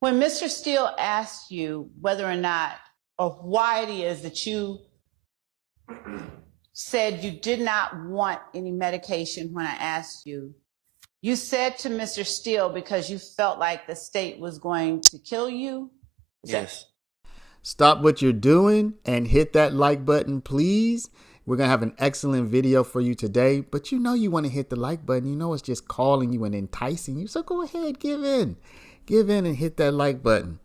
When Mr. Steele asked you whether or not, or why it is that you said you did not want any medication when I asked you, you said to Mr. Steele because you felt like the state was going to kill you? Yes. Stop what you're doing and hit that like button, please. We're going to have an excellent video for you today, but you know you want to hit the like button. You know it's just calling you and enticing you. So go ahead, give in. Give in and hit that like button.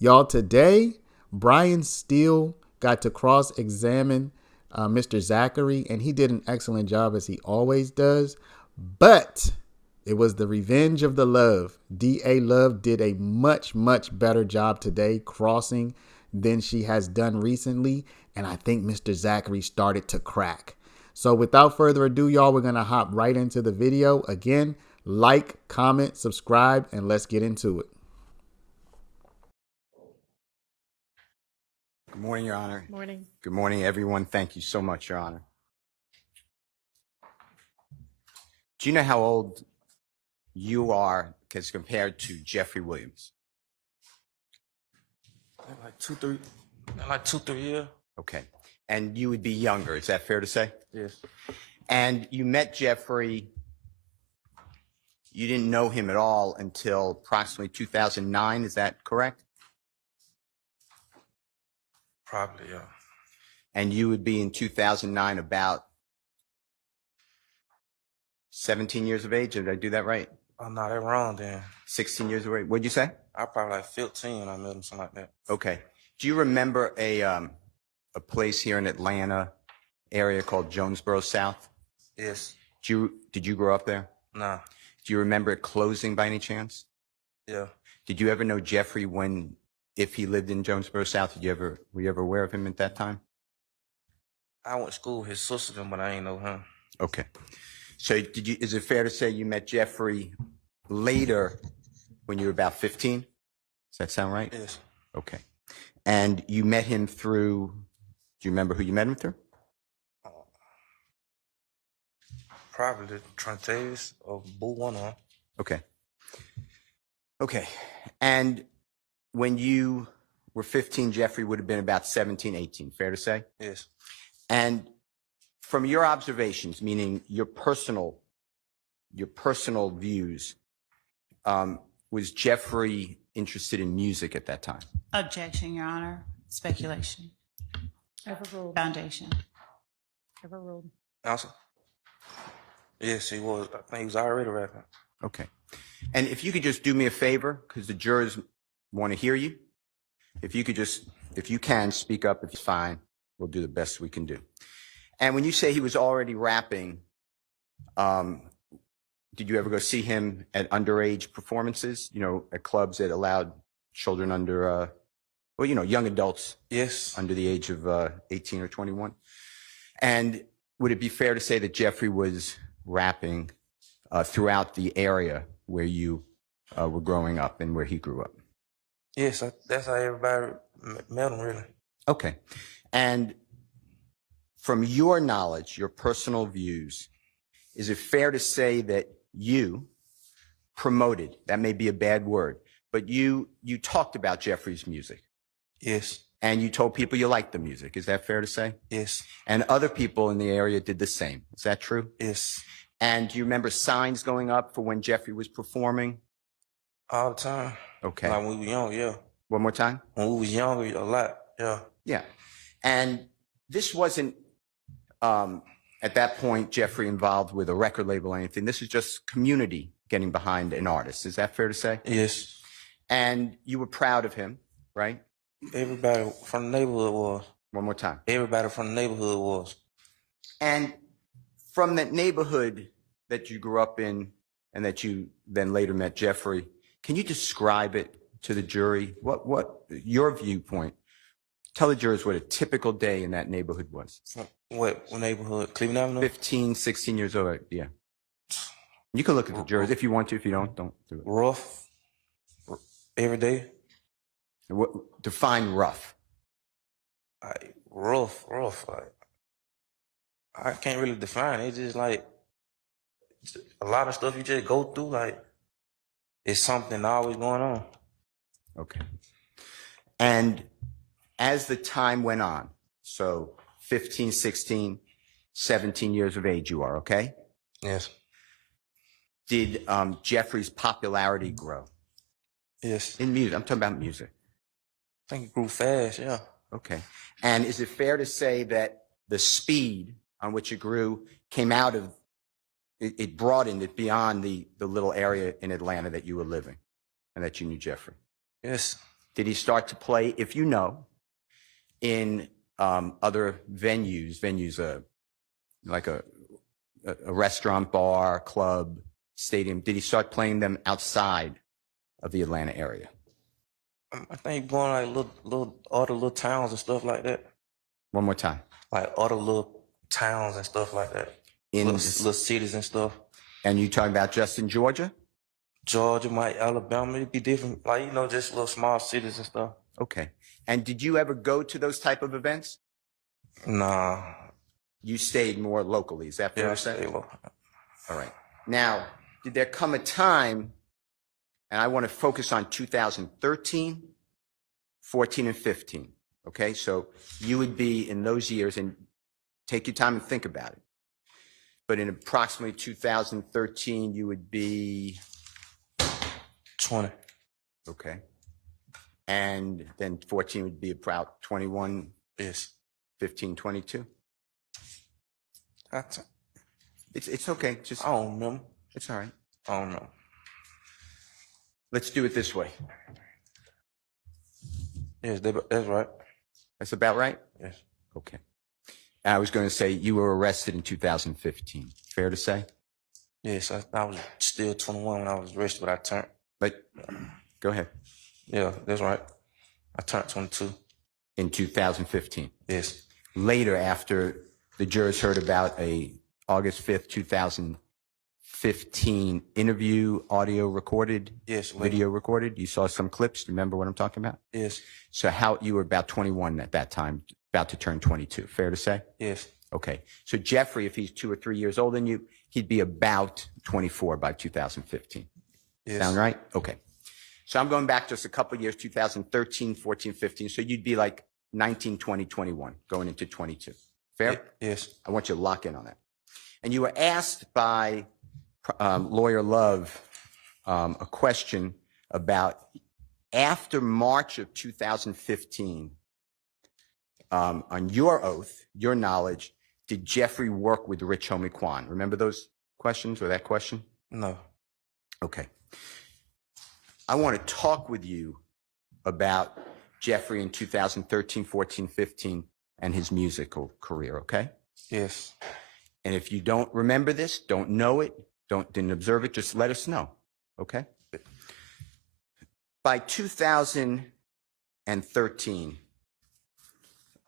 Y'all, today, Brian Steele got to cross-examine Mr. Zachary, and he did an excellent job as he always does. But it was the revenge of the love. D.A. Love did a much, much better job today crossing than she has done recently. And I think Mr. Zachary started to crack. So without further ado, y'all, we're going to hop right into the video. Again, like, comment, subscribe, and let's get into it. Good morning, Your Honor. Morning. Good morning, everyone. Thank you so much, Your Honor. Do you know how old you are as compared to Jeffrey Williams? Like two, 3 years. Okay. And you would be younger, is that fair to say? Yes. And you met Jeffrey, you didn't know him at all until approximately 2009, is that correct? Probably, yeah. And you would be in 2009 about 17 years of age, did I do that right? Oh, no, they're wrong then. 16 years of age, what'd you say? I probably like 15 when I met him, something like that. Okay. Do you remember a place here in Atlanta area called Jonesboro South? Yes. Did you grow up there? Nah. Do you remember it closing by any chance? Yeah. Did you ever know Jeffrey if he lived in Jonesboro South? Were you ever aware of him at that time? I went to school with his sister, but I ain't know him. Okay. So is it fair to say you met Jeffrey later when you were about 15? Does that sound right? Yes. Okay. And you met him through, do you remember who you met him through? Probably Trontavis or Boo one on. Okay. Okay. And when you were 15, Jeffrey would have been about 17, 18, fair to say? Yes. And from your observations, meaning your personal views, was Jeffrey interested in music at that time? Objection, Your Honor. Speculation. Overruled. Foundation. Overruled. Answer? Yes, he was. I think he was already rapping. Okay. And if you could just do me a favor, because the jurors want to hear you, if you can, speak up, if it's fine, we'll do the best we can do. And when you say he was already rapping, did you ever go see him at underage performances, at clubs that allowed children under, young adults? Yes. Under the age of 18 or 21? And would it be fair to say that Jeffrey was rapping throughout the area where you were growing up and where he grew up? Yes, that's how everybody met him, really. Okay. And from your knowledge, your personal views, is it fair to say that you promoted, that may be a bad word, but you talked about Jeffrey's music? Yes. And you told people you liked the music. Is that fair to say? Yes. And other people in the area did the same. Is that true? Yes. And do you remember signs going up for when Jeffrey was performing? All the time. Okay. Like when we were young, yeah. One more time? When we was younger, a lot, yeah. Yeah. And this wasn't, at that point, Jeffrey involved with a record label or anything. This is just community getting behind an artist. Is that fair to say? Yes. And you were proud of him, right? Everybody from the neighborhood was. One more time. Everybody from the neighborhood was. And from that neighborhood that you grew up in and that you then later met Jeffrey, can you describe it to the jury? What your viewpoint? Tell the jurors what a typical day in that neighborhood was. What neighborhood? Cleveland Avenue? 15, 16 years old, yeah. You can look at the jurors if you want to. If you don't do it. Rough. Every day. Define rough. Like rough. Like I can't really define it. It's just like a lot of stuff you just go through. Like it's something always going on. Okay. And as the time went on, so 15, 16, 17 years of age you are, okay? Yes. Did Jeffrey's popularity grow? Yes. In music, I'm talking about music. I think it grew fast, yeah. Okay. And is it fair to say that the speed on which it grew came out of, it broadened it beyond the little area in Atlanta that you were living and that you knew Jeffrey? Yes. Did he start to play, if you know, in other venues, like a restaurant, bar, club, stadium? Did he start playing them outside of the Atlanta area? I think going like all the little towns and stuff like that. One more time. Like all the little towns and stuff like that. In little cities and stuff. And you talking about just in Georgia? Georgia, Alabama, it'd be different. Like, just little small cities and stuff. Okay. And did you ever go to those type of events? Nah. You stayed more locally. Is that fair to say? Local. All right. Now, did there come a time, and I want to focus on 2013, 14, and 15. Okay. So you would be in those years, and take your time and think about it. But in approximately 2013, you would be 20. okay. And then 14 would be about 21, Yes. 15, 22. That's, It's okay. Just I don't remember. it's all right. I don't know. Let's do it this way. Yes, that's right. That's about right? Yes. Okay. I was going to say you were arrested in 2015. Fair to say? Yes, I was still 21 when I was arrested, but I turned. But go ahead. Yeah, that's right. I turned 22. In 2015. Yes. Later, after the jurors heard about a August 5th, 2015 interview, audio recorded, Yes. video recorded, you saw some clips. Remember what I'm talking about? Yes. So you were about 21 at that time, about to turn 22. Fair to say? Yes. Okay. So Jeffrey, if he's 2 or 3 years older than you, he'd be about 24 by 2015. Yes. Sound right? Okay. So I'm going back just a couple of years, 2013, 14, 15. So you'd be like 19, 20, 21, going into 22. Fair? Yes. I want you to lock in on that. And you were asked by Lawyer Love a question about after March of 2015, on your oath, your knowledge, did Jeffrey work with Rich Homie Quan? Remember those questions or that question? No. Okay. I want to talk with you about Jeffrey in 2013, 14, 15, and his musical career, okay? Yes. And if you don't remember this, don't know it, didn't observe it, just let us know, okay? By 2013,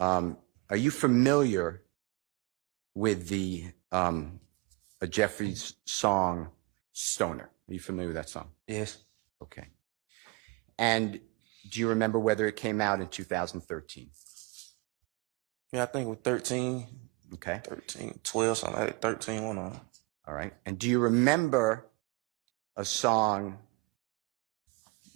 are you familiar with the Jeffrey's song Stoner? Are you familiar with that song? Yes. Okay. And do you remember whether it came out in 2013? Yeah, I think with 13, Okay. 13, 12, something like that. 13, one on. All right. And do you remember a song,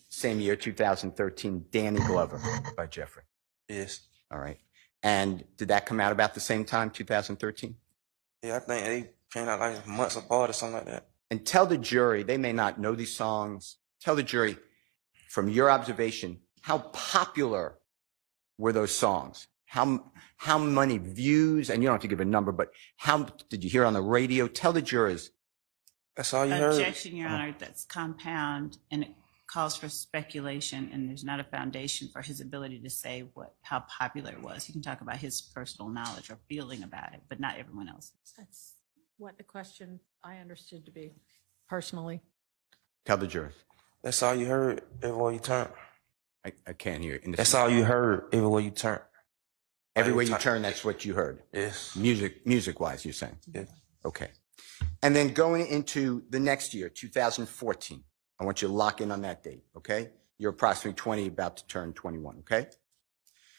same year, 2013, Danny Glover by Jeffrey? Yes. All right. And did that come out about the same time, 2013? Yeah, I think they came out like months apart or something like that. And tell the jury, they may not know these songs, tell the jury, from your observation, how popular were those songs? How many views, and you don't have to give a number, but how did you hear on the radio? Tell the jurors. That's all you heard? Objection, Your Honor, that's compound and it calls for speculation, and there's not a foundation for his ability to say how popular it was. He can talk about his personal knowledge or feeling about it, but not everyone else's. That's what the question I understood to be personally. Tell the jurors. That's all you heard everywhere you turn. I can't hear it. That's all you heard everywhere you turn. Everywhere you turn, that's what you heard. Yes. Music-wise, you're saying? Yeah. Okay. And then going into the next year, 2014, I want you to lock in on that date, okay? You're approximately 20, about to turn 21, okay?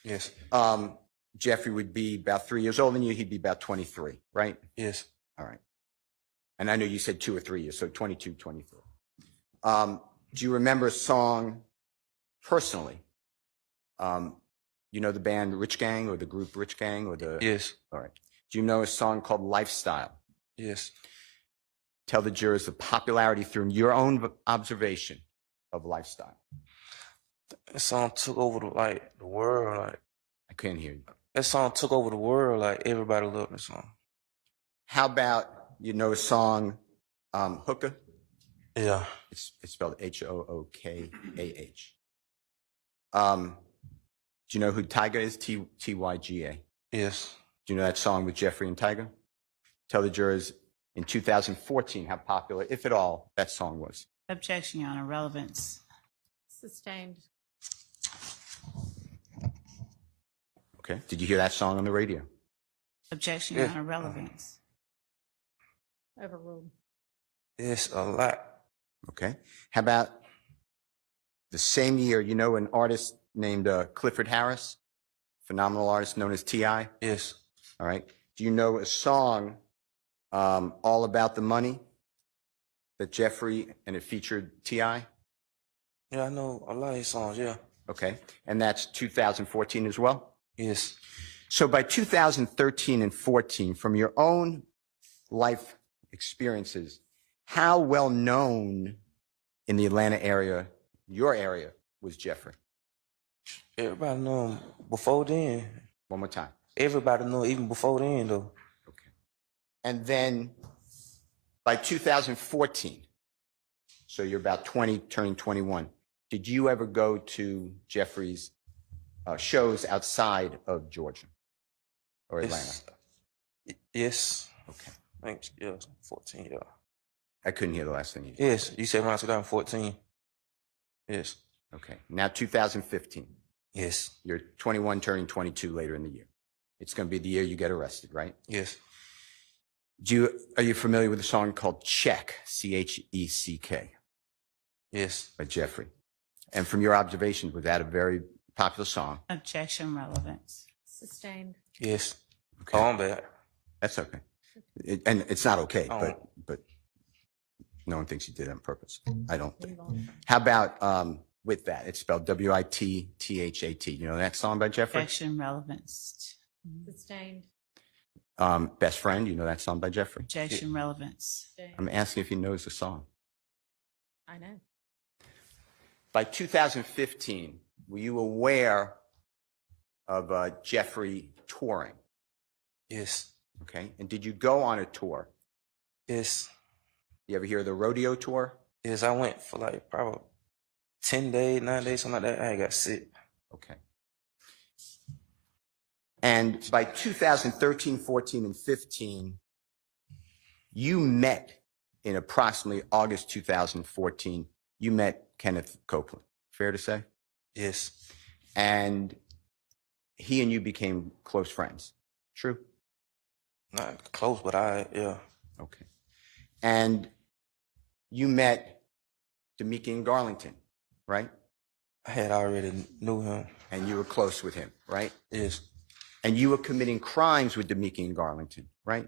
Yes. Jeffrey would be about 3 years older than you. He'd be about 23, right? Yes. All right. And I know you said 2 or 3 years, so 22, 23. Do you remember a song personally, you know the band Rich Gang or the group Rich Gang or the? Yes. All right. Do you know a song called Lifestyle? Yes. Tell the jurors the popularity through your own observation of Lifestyle. That song took over the world. Like I couldn't hear you. that song took over the world. Like everybody loved the song. How about, you know a song, Hookah? Yeah. It's spelled Hookah. Do you know who Tyga is? Tyga. Yes. Do you know that song with Jeffrey and Tyga? Tell the jurors in 2014 how popular, if at all, that song was. Objection, Your Honor. Relevance. Sustained. Okay. Did you hear that song on the radio? Objection, Your Yeah. Honor. Relevance. Overruled. Yes, a lot. Okay. How about the same year, you know an artist named Clifford Harris, phenomenal artist known as T.I.? Yes. All right. Do you know a song, All About the Money, that Jeffrey, and it featured T.I.? Yeah, I know a lot of his songs. Yeah. Okay. And that's 2014 as well? Yes. So by 2013 and 14, from your own life experiences, how well known in the Atlanta area, your area, was Jeffrey? Everybody know him before then. One more time. Everybody know even before then though. Okay. And then by 2014, so you're about 20, turning 21, did you ever go to Jeffrey's shows outside of Georgia or Atlanta? Yes. Okay. Thanks. Yeah. 14. Yeah. I couldn't hear the last thing you said. Yes. You said around 2014. Yes. Okay. Now 2015. Yes. You're 21, turning 22 later in the year. It's going to be the year you get arrested, right? Yes. Are you familiar with a song called Check, Check, Yes. by Jeffrey? And from your observation, was that a very popular song? Objection. Relevance. Sustained. Yes. Okay. Oh, I'm bad. That's okay. And it's not okay, Oh. but no one thinks you did it on purpose. I don't think. Move on. How about with that? It's spelled Wittthat. You know that song by Jeffrey? Objection. Relevance. Sustained. Best Friend. You know that song by Jeffrey? Objection. Relevance. Sustained. I'm asking if he knows the song. I know. By 2015, were you aware of Jeffrey touring? Yes. Okay. And did you go on a tour? Yes. You ever hear of the rodeo tour? Yes. I went for like probably 10 days, 9 days, something like that. I got sick. Okay. And by 2013, 14, and 15, you met in approximately August 2014, you met Kenneth Copeland. Fair to say? Yes. And he and you became close friends. True? Not close, but yeah. Okay. And you met Demekian Garlington, right? I had already knew him. And you were close with him, right? Yes. And you were committing crimes with Demekian Garlington, right?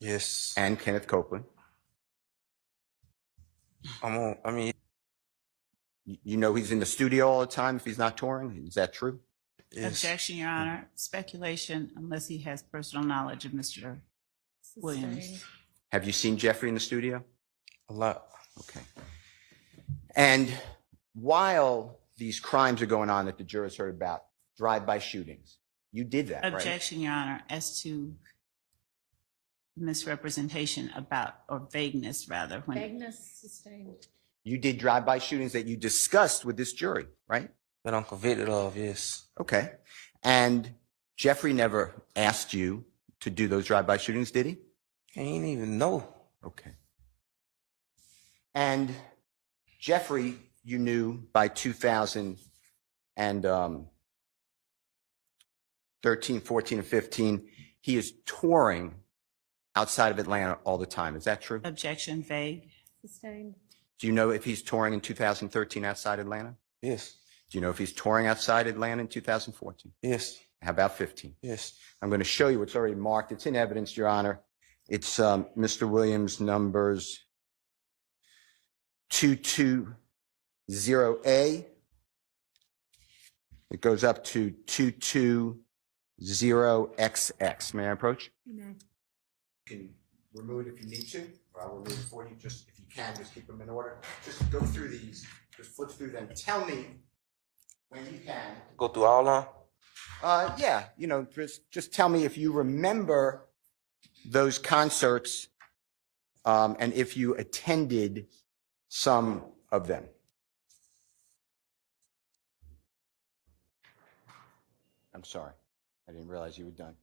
Yes. And Kenneth Copeland. You know he's in the studio all the time if he's not touring. Is that true? yes. Objection, Your Honor. Speculation, unless he has personal knowledge of Mr. Williams. Sustained. Have you seen Jeffrey in the studio? A lot. Okay. And while these crimes are going on that the jurors heard about, drive-by shootings, you did that, right? Objection, Your Honor, as to misrepresentation about, or vagueness rather, when Vagueness. Sustained. You did drive-by shootings that you discussed with this jury, right? That I'm convicted of, yes. Okay. And Jeffrey never asked you to do those drive-by shootings, did he? He ain't even know. Okay. And Jeffrey, you knew by 2013, 14, and 15, he is touring outside of Atlanta all the time. Is that true? objection vague. Sustained. Do you know if he's touring in 2013 outside Atlanta? Yes. Do you know if he's touring outside Atlanta in 2014? Yes. How about 15? Yes. I'm going to show you what's already marked. It's in evidence, Your Honor. It's Mr. Williams numbers 220A It goes up to 220XX. May I approach? You may. You can remove it if you need to, or I'll remove it for you. Just if you can, just keep them in order. Just go through these, just flip through them. Tell me when you can. Go through all of them? Yeah, you know, just tell me if you remember those concerts, and if you attended some of them. I'm sorry, I didn't realize you were done.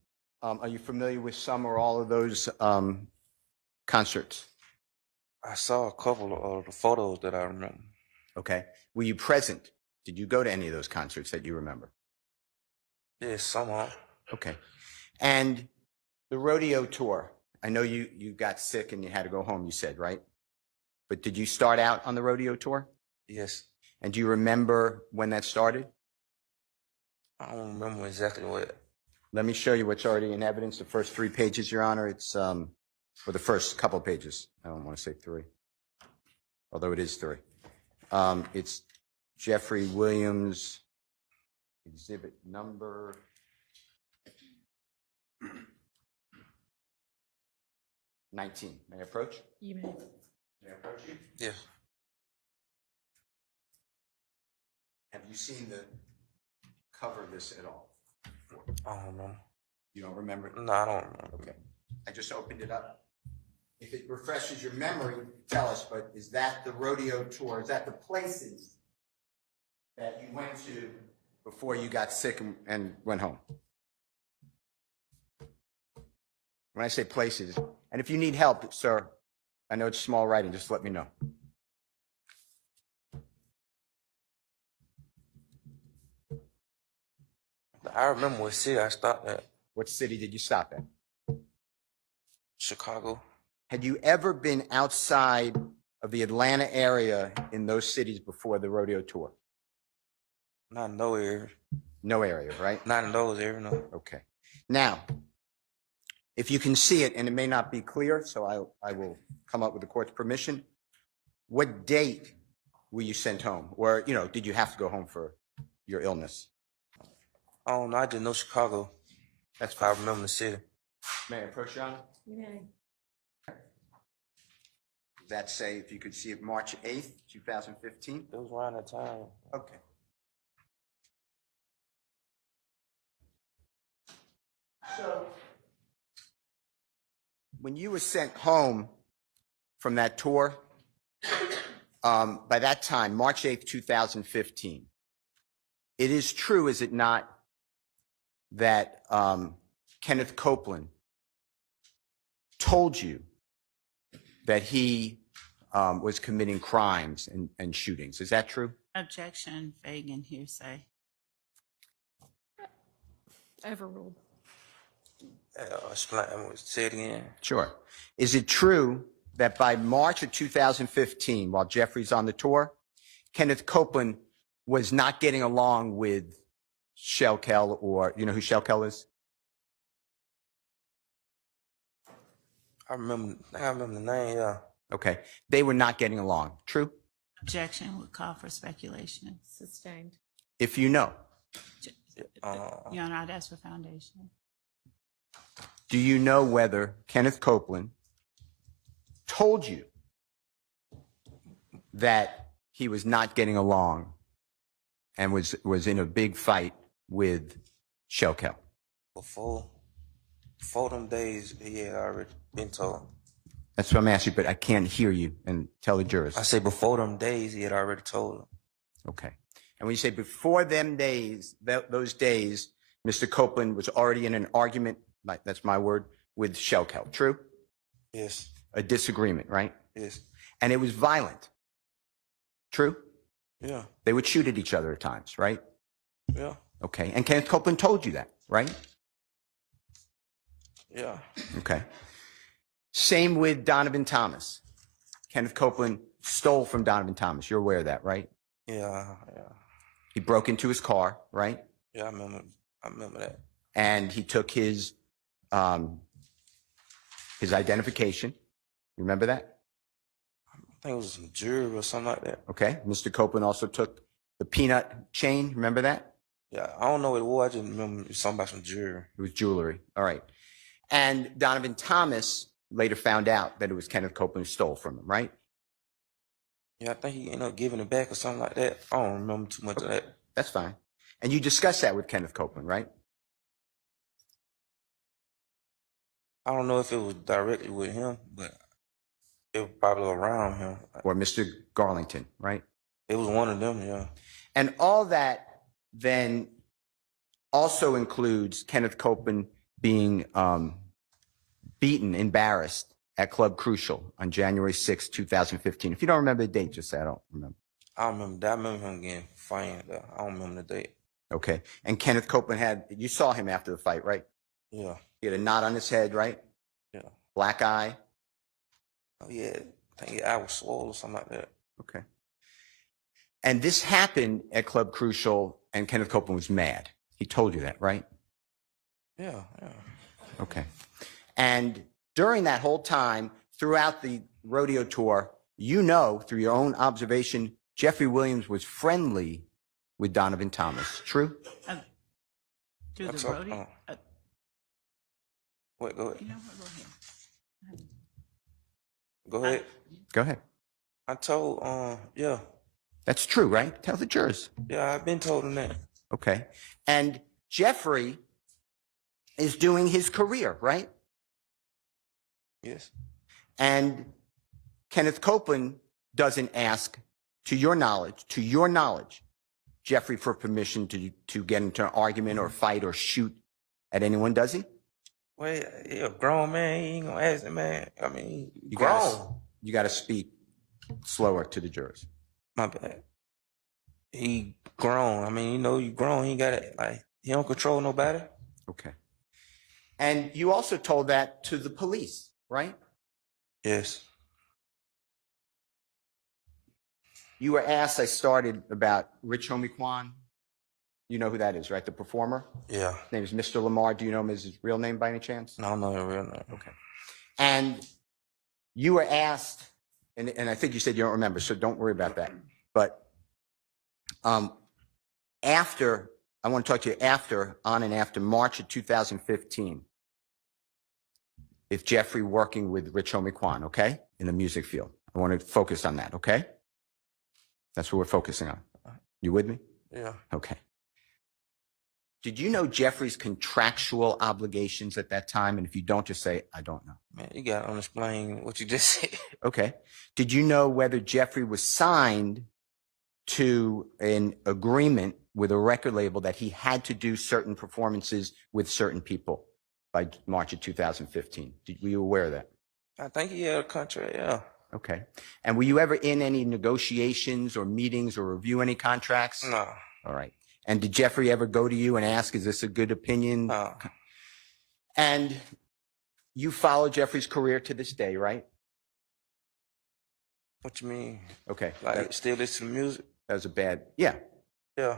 Are you familiar with some or all of those concerts? I saw a couple of the photos that I remember. Okay. Were you present? Did you go to any of those concerts that you remember? Yeah, some of them. Okay. And the rodeo tour, I know you got sick and you had to go home, you said, right? But did you start out on the rodeo tour? Yes. And do you remember when that started? I don't remember exactly what. Let me show you what's already in evidence. The first 3 pages, Your Honor. It's, or the first couple pages. I don't want to say 3, although it is 3. It's Jeffrey Williams, exhibit number 19. May I approach? You may. May I approach you? Yes. Have you seen the cover of this at all? I don't remember. You don't remember? No, I don't remember. Okay. I just opened it up. If it refreshes your memory, tell us, but is that the rodeo tour? Is that the places that you went to before you got sick and went home? When I say places, and if you need help, sir, I know it's small writing, just let me know. I remember what city I stopped at. What city did you stop at? Chicago. Had you ever been outside of the Atlanta area in those cities before the rodeo tour? Not in those areas. No area, right? Not in those areas, no. Okay. Now, if you can see it, and it may not be clear, so I will come up with the court's permission. What date were you sent home? Or, you know, did you have to go home for your illness? I don't know. I just know Chicago. That's I remember the city. May I approach, Your Honor? You may. Does that say, if you could see it, March 8th, 2015? It was around that time. Okay. So, when you were sent home from that tour, by that time, March 8th, 2015, it is true, is it not, that Kenneth Copeland told you that he was committing crimes and shootings? Is that true? Objection, Fagan, hearsay. Overruled. Explain. Say it again. Sure. Is it true that by March of 2015, while Jeffrey's on the tour, Kenneth Copeland was not getting along with Shelkel, or you know who Shelkel is? I think I remember the name, yeah. Okay. They were not getting along. True? Objection would call for speculation. Sustained. If you know. Your Honor, I'd ask for foundation. Do you know whether Kenneth Copeland told you that he was not getting along and was in a big fight with Shelkel? Before them days, he had already been told. That's what I'm asking, but I can't hear you, and tell the jurors. I say before them days, he had already told them. Okay. And when you say before them days, those days, Mr. Copeland was already in an argument, like that's my word, with Shelkel. True? Yes. A disagreement, right? Yes. And it was violent. True? Yeah. They would shoot at each other at times, right? Yeah. Okay. And Kenneth Copeland told you that, right? Yeah. Okay. Same with Donovan Thomas. Kenneth Copeland stole from Donovan Thomas. You're aware of that, right? Yeah. Yeah. He broke into his car, right? Yeah. I remember that. And he took his identification. You remember that? I think it was some jewelry or something like that. Okay. Mr. Copeland also took the peanut chain. Remember that? Yeah, I don't know what it was. I just remember it was something about some jewelry. It was jewelry. All right. And Donovan Thomas later found out that it was Kenneth Copeland who stole from him, right? Yeah, I think he ended up giving it back or something like that. I don't remember too much of that. That's fine. And you discussed that with Kenneth Copeland, right? I don't know if it was directly with him, but it was probably around him. Or Mr. Garlington, right? It was one of them, yeah. And all that then also includes Kenneth Copeland being beaten, embarrassed at Club Crucial on January 6, 2015. If you don't remember the date, just say I don't remember. I remember that. I remember him getting fined. I don't remember the date. Okay. And Kenneth Copeland you saw him after the fight, right? Yeah, He had a knot on his head, right? yeah. Black eye. Oh, yeah. I think his eye was swollen or something like that. Okay. And this happened at Club Crucial, and Kenneth Copeland was mad. He told you that, right? Yeah, yeah. Okay. And during that whole time, throughout the rodeo tour, you know, through your own observation, Jeffrey Williams was friendly with Donovan Thomas. True? Through That's the all- rodeo. Wait, go ahead. You know what? Go ahead. Go ahead. Go ahead. I told, yeah. That's true, right? Tell the jurors. Yeah, I've been told him that. Okay. And Jeffrey is doing his career, right? Yes. And Kenneth Copeland doesn't ask, to your knowledge, Jeffrey for permission to get into an argument or fight or shoot at anyone, does he? Wait, he a grown man. He ain't gonna ask him, man. I mean, You grown. You got to speak slower to the jurors. My bad. He grown. I mean, you know, you grown. He got it. Like, he don't control nobody. Okay. And you also told that to the police, right? Yes. You were asked, I started about Rich Homie Kwan. You know who that is, right? The performer? Yeah. His name is Mr. Lamar. Do you know him as his real name by any chance? No, I don't know his real name. Okay. And you were asked, and I think you said you don't remember, so don't worry about that. But after, I want to talk to you on and after March of 2015, if Jeffrey working with Rich Homie Kwan, okay, in the music field. I want to focus on that, okay? That's what we're focusing on. You with me? Yeah. Okay. Did you know Jeffrey's contractual obligations at that time? And if you don't, just say, I don't know. Man, you gotta explain what you just said. Okay. Did you know whether Jeffrey was signed to an agreement with a record label that he had to do certain performances with certain people by March of 2015? Were you aware of that? I think he had a contract, yeah. Okay. And were you ever in any negotiations or meetings or review any contracts? No. All right. And did Jeffrey ever go to you and ask, is this a good opinion? No. And you follow Jeffrey's career to this day, right? What you mean? Okay. Like, still listen to music? That was a bad, yeah. Yeah.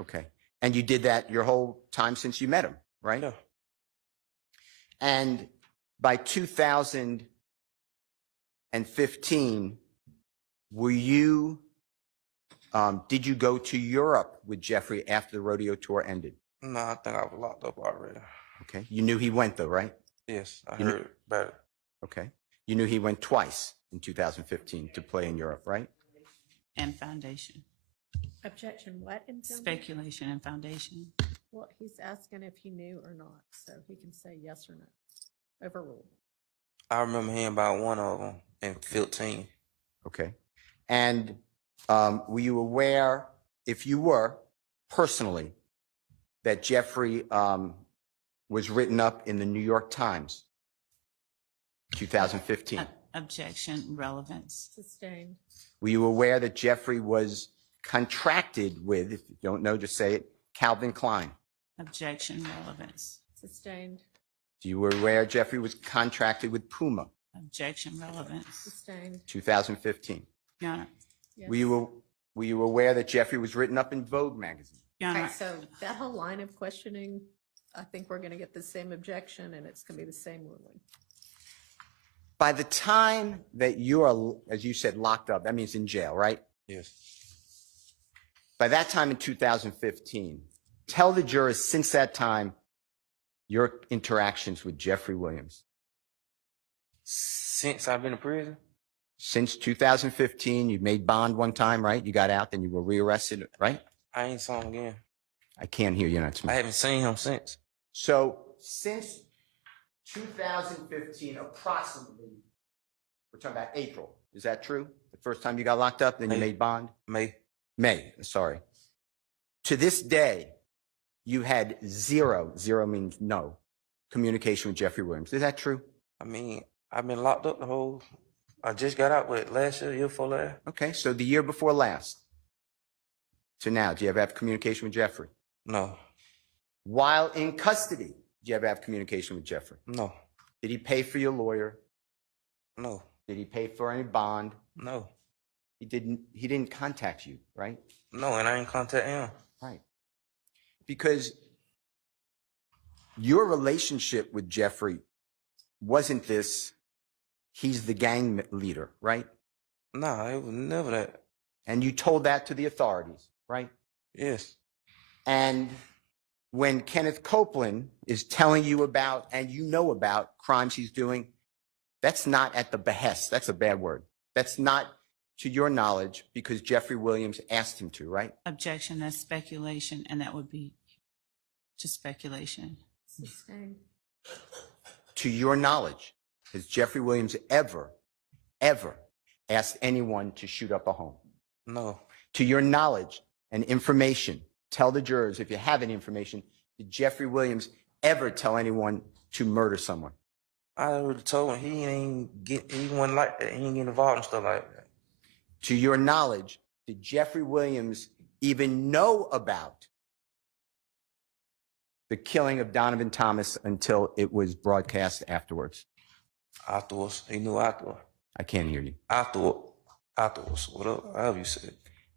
Okay. And you did that your whole time since you met him, right? Yeah. And by 2015, were you, did you go to Europe with Jeffrey after the rodeo tour ended? No, I think I was locked up already. Okay. You knew he went though, right? Yes, I You knew- heard about it. Okay. You knew he went twice in 2015 to play in Europe, right? And foundation. Objection, what? In foundation? Speculation and foundation. Well, he's asking if he knew or not, so he can say yes or no. Overruled. I remember hearing about one of them in 15. Okay. And were you aware, if you were personally, that Jeffrey was written up in the New York Times, 2015? Objection, relevance. Sustained. Were you aware that Jeffrey was contracted with, if you don't know, just say it, Calvin Klein? Objection, relevance. Sustained. You were aware Jeffrey was contracted with Puma, Objection, relevance. Sustained. 2015? Yes. Your Honor, Were you aware that Jeffrey was written up in Vogue magazine? Your Honor, Okay, so that whole line of questioning, I think we're going to get the same objection and it's going to be the same ruling. By the time that you are, as you said, locked up, that means in jail, right? Yes. By that time in 2015, Tell the jurors since that time your interactions with Jeffrey Williams. Since I've been in prison, Since 2015, you made bond one time, right? You got out, then you were rearrested, right? I ain't saw him again. I can't hear you, not I me. haven't seen him since. So since 2015, approximately, we're talking about April. Is that true? The first time you got locked up, then you May. made bond? May. May, sorry. To this day, you had zero means no, communication with Jeffrey Williams. Is that true? I mean, I've been locked up the whole. I just got out with last year before last. Okay, so the year before last to now, do you ever have communication with Jeffrey? No, While in custody, do you ever have communication with Jeffrey? no, Did he pay for your lawyer? no, Did he pay for any bond? no, He didn't contact you, right? no, and I ain't contact him. Right. Because your relationship with Jeffrey wasn't this, he's the gang leader, right? Nah, it was never that. And you told that to the authorities, right? Yes. And when Kenneth Copeland is telling you about, and you know about crimes he's doing, that's not at the behest. That's a bad word. That's not to your knowledge because Jeffrey Williams asked him to, right? Objection, that's speculation, and that would be just speculation. Sustained. To your knowledge, has Jeffrey Williams ever asked anyone to shoot up a home? No, To your knowledge and information, tell the jurors if you have any information, did Jeffrey Williams ever tell anyone to murder someone? I already told him he wasn't like that. He ain't get involved in stuff like that. To your knowledge, did Jeffrey Williams even know about the killing of Donovan Thomas until it was broadcast afterwards? Afterwards, he knew afterwards. I can't hear you. Afterwards, whatever, however you said.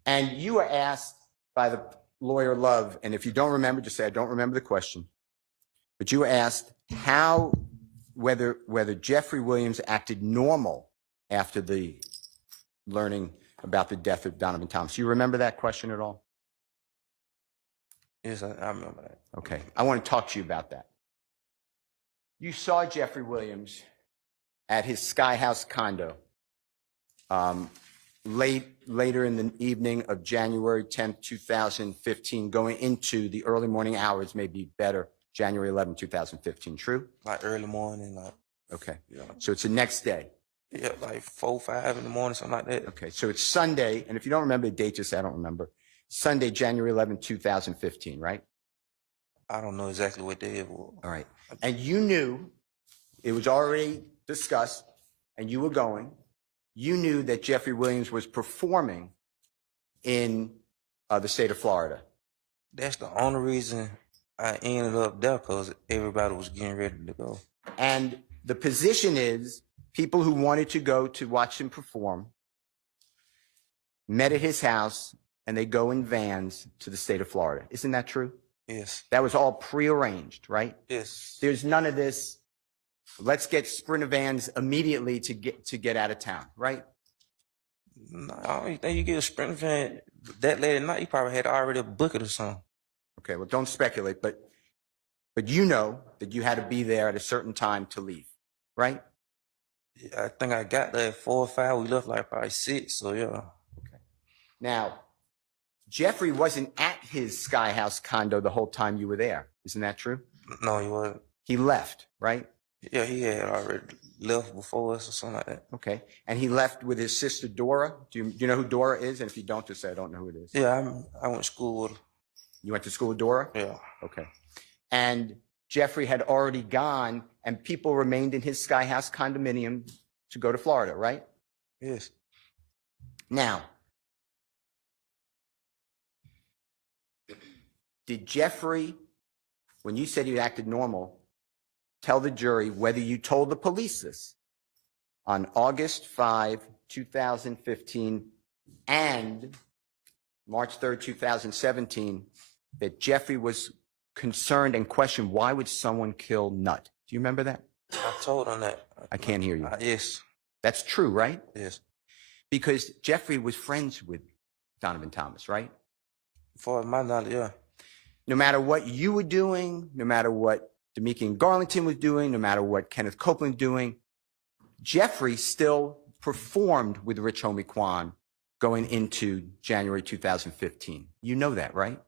And you were asked by the lawyer Love, and if you don't remember, just say, I don't remember the question. But you were asked whether Jeffrey Williams acted normal after the learning about the death of Donovan Thomas. You remember that question at all? Yes, I remember that. Okay. I want to talk to you about that. You saw Jeffrey Williams at his Sky House condo later in the evening of January 10th, 2015, going into the early morning hours, maybe better, January 11th, 2015. True? Like early morning, like, Okay. you know, So it's the next day. yeah, like 4, 5 in the morning, something like that. Okay. So it's Sunday. And if you don't remember the date, just say, I don't remember. Sunday, January 11th, 2015, right? I don't know exactly what day it was. All right. And you knew it was already discussed and you were going. You knew that Jeffrey Williams was performing in the state of Florida. That's the only reason I ended up there, because everybody was getting ready to go. And the position is people who wanted to go to watch him perform met at his house and they go in vans to the state of Florida. Isn't that true? Yes, That was all prearranged, right? yes. There's none of this. Let's get Sprinter vans immediately to get out of town, right? No, I don't think you get a sprint van that late at night. You probably had already booked it or something. Okay, well, don't speculate, but you know that you had to be there at a certain time to leave, right? Yeah, I think I got there at 4 or 5. We left like probably 6. So yeah. Now, Jeffrey wasn't at his Sky House condo the whole time you were there. Isn't that true? No, he wasn't. He left, right? Yeah, he had already left before us or something like that. Okay. And he left with his sister Dora. Do you know who Dora is? And if you don't, just say I don't know who it is. Yeah, I went to school with her. You went to school with Dora? Yeah. Okay. And Jeffrey had already gone and people remained in his Sky House condominium to go to Florida, right? Yes. Now, did Jeffrey, when you said he acted normal, tell the jury whether you told the police this on August 5, 2015 and March 3rd, 2017, that Jeffrey was concerned and questioned, why would someone kill Nutt? Do you remember that? I told him that. I can't hear you. Yes. That's true, right? Yes. Because Jeffrey was friends with Donovan Thomas, right? For my knowledge, yeah. No matter what you were doing, no matter what Demekian Garlington was doing, no matter what Kenneth Copeland was doing, Jeffrey still performed with Rich Homie Quan going into January 2015. You know that, right?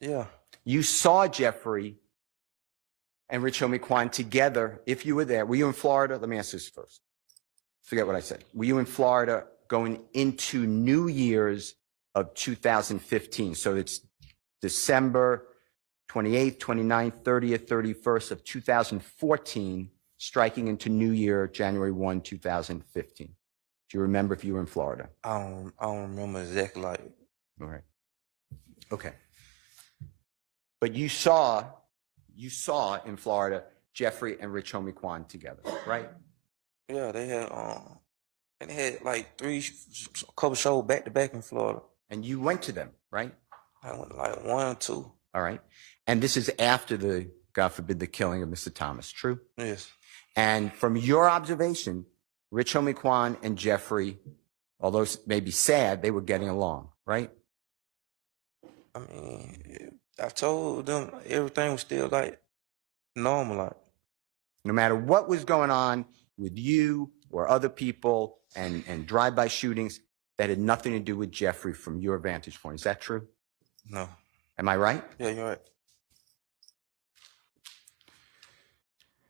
Yeah. You saw Jeffrey and Rich Homie Quan together if you were there. Were you in Florida? Let me ask this first. Forget what I said. Were you in Florida going into New Year's of 2015? So it's December 28th, 29th, 30th, 31st of 2014, striking into New Year, January 1, 2015. Do you remember if you were in Florida? I don't remember exactly like. All right. Okay. But you saw in Florida Jeffrey and Rich Homie Quan together, right? Yeah, they had like couple shows back to back in Florida. And you went to them, right? I went like 1 or 2. All right. And this is after the, God forbid, the killing of Mr. Thomas, true? Yes. And from your observation, Rich Homie Quan and Jeffrey, although maybe sad, they were getting along, right? I mean, I told them everything was still like normal. Like, No matter what was going on with you or other people and drive-by shootings, that had nothing to do with Jeffrey from your vantage point. Is that true? no. Am I right? Yeah, you're right.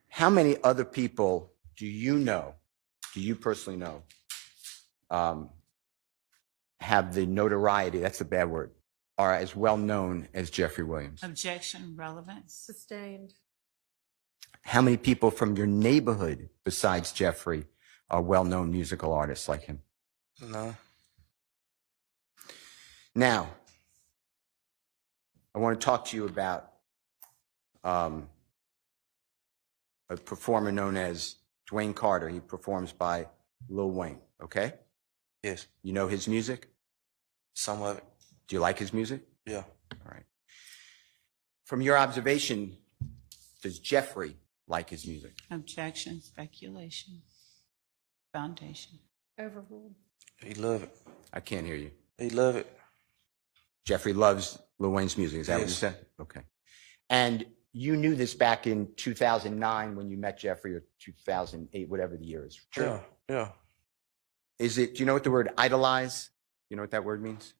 How many other people do you personally know, have the notoriety, that's a bad word, are as well known as Jeffrey Williams? Objection, relevance. Sustained. How many people from your neighborhood besides Jeffrey are well-known musical artists like him? No. Now, I want to talk to you about a performer known as Dwayne Carter. He performs by Lil Wayne, okay? Yes. You know his music? Some of it. Do you like his music? Yeah. All right. From your observation, does Jeffrey like his music? Objection, speculation, foundation. Overruled. He love it. I can't hear you. He love it. Jeffrey loves Lil Wayne's music. Is that what you Yes. said? Okay. And you knew this back in 2009 when you met Jeffrey, or 2008, whatever the year is. True. Yeah. Yeah. Do you know what the word idolize? You know what that word means?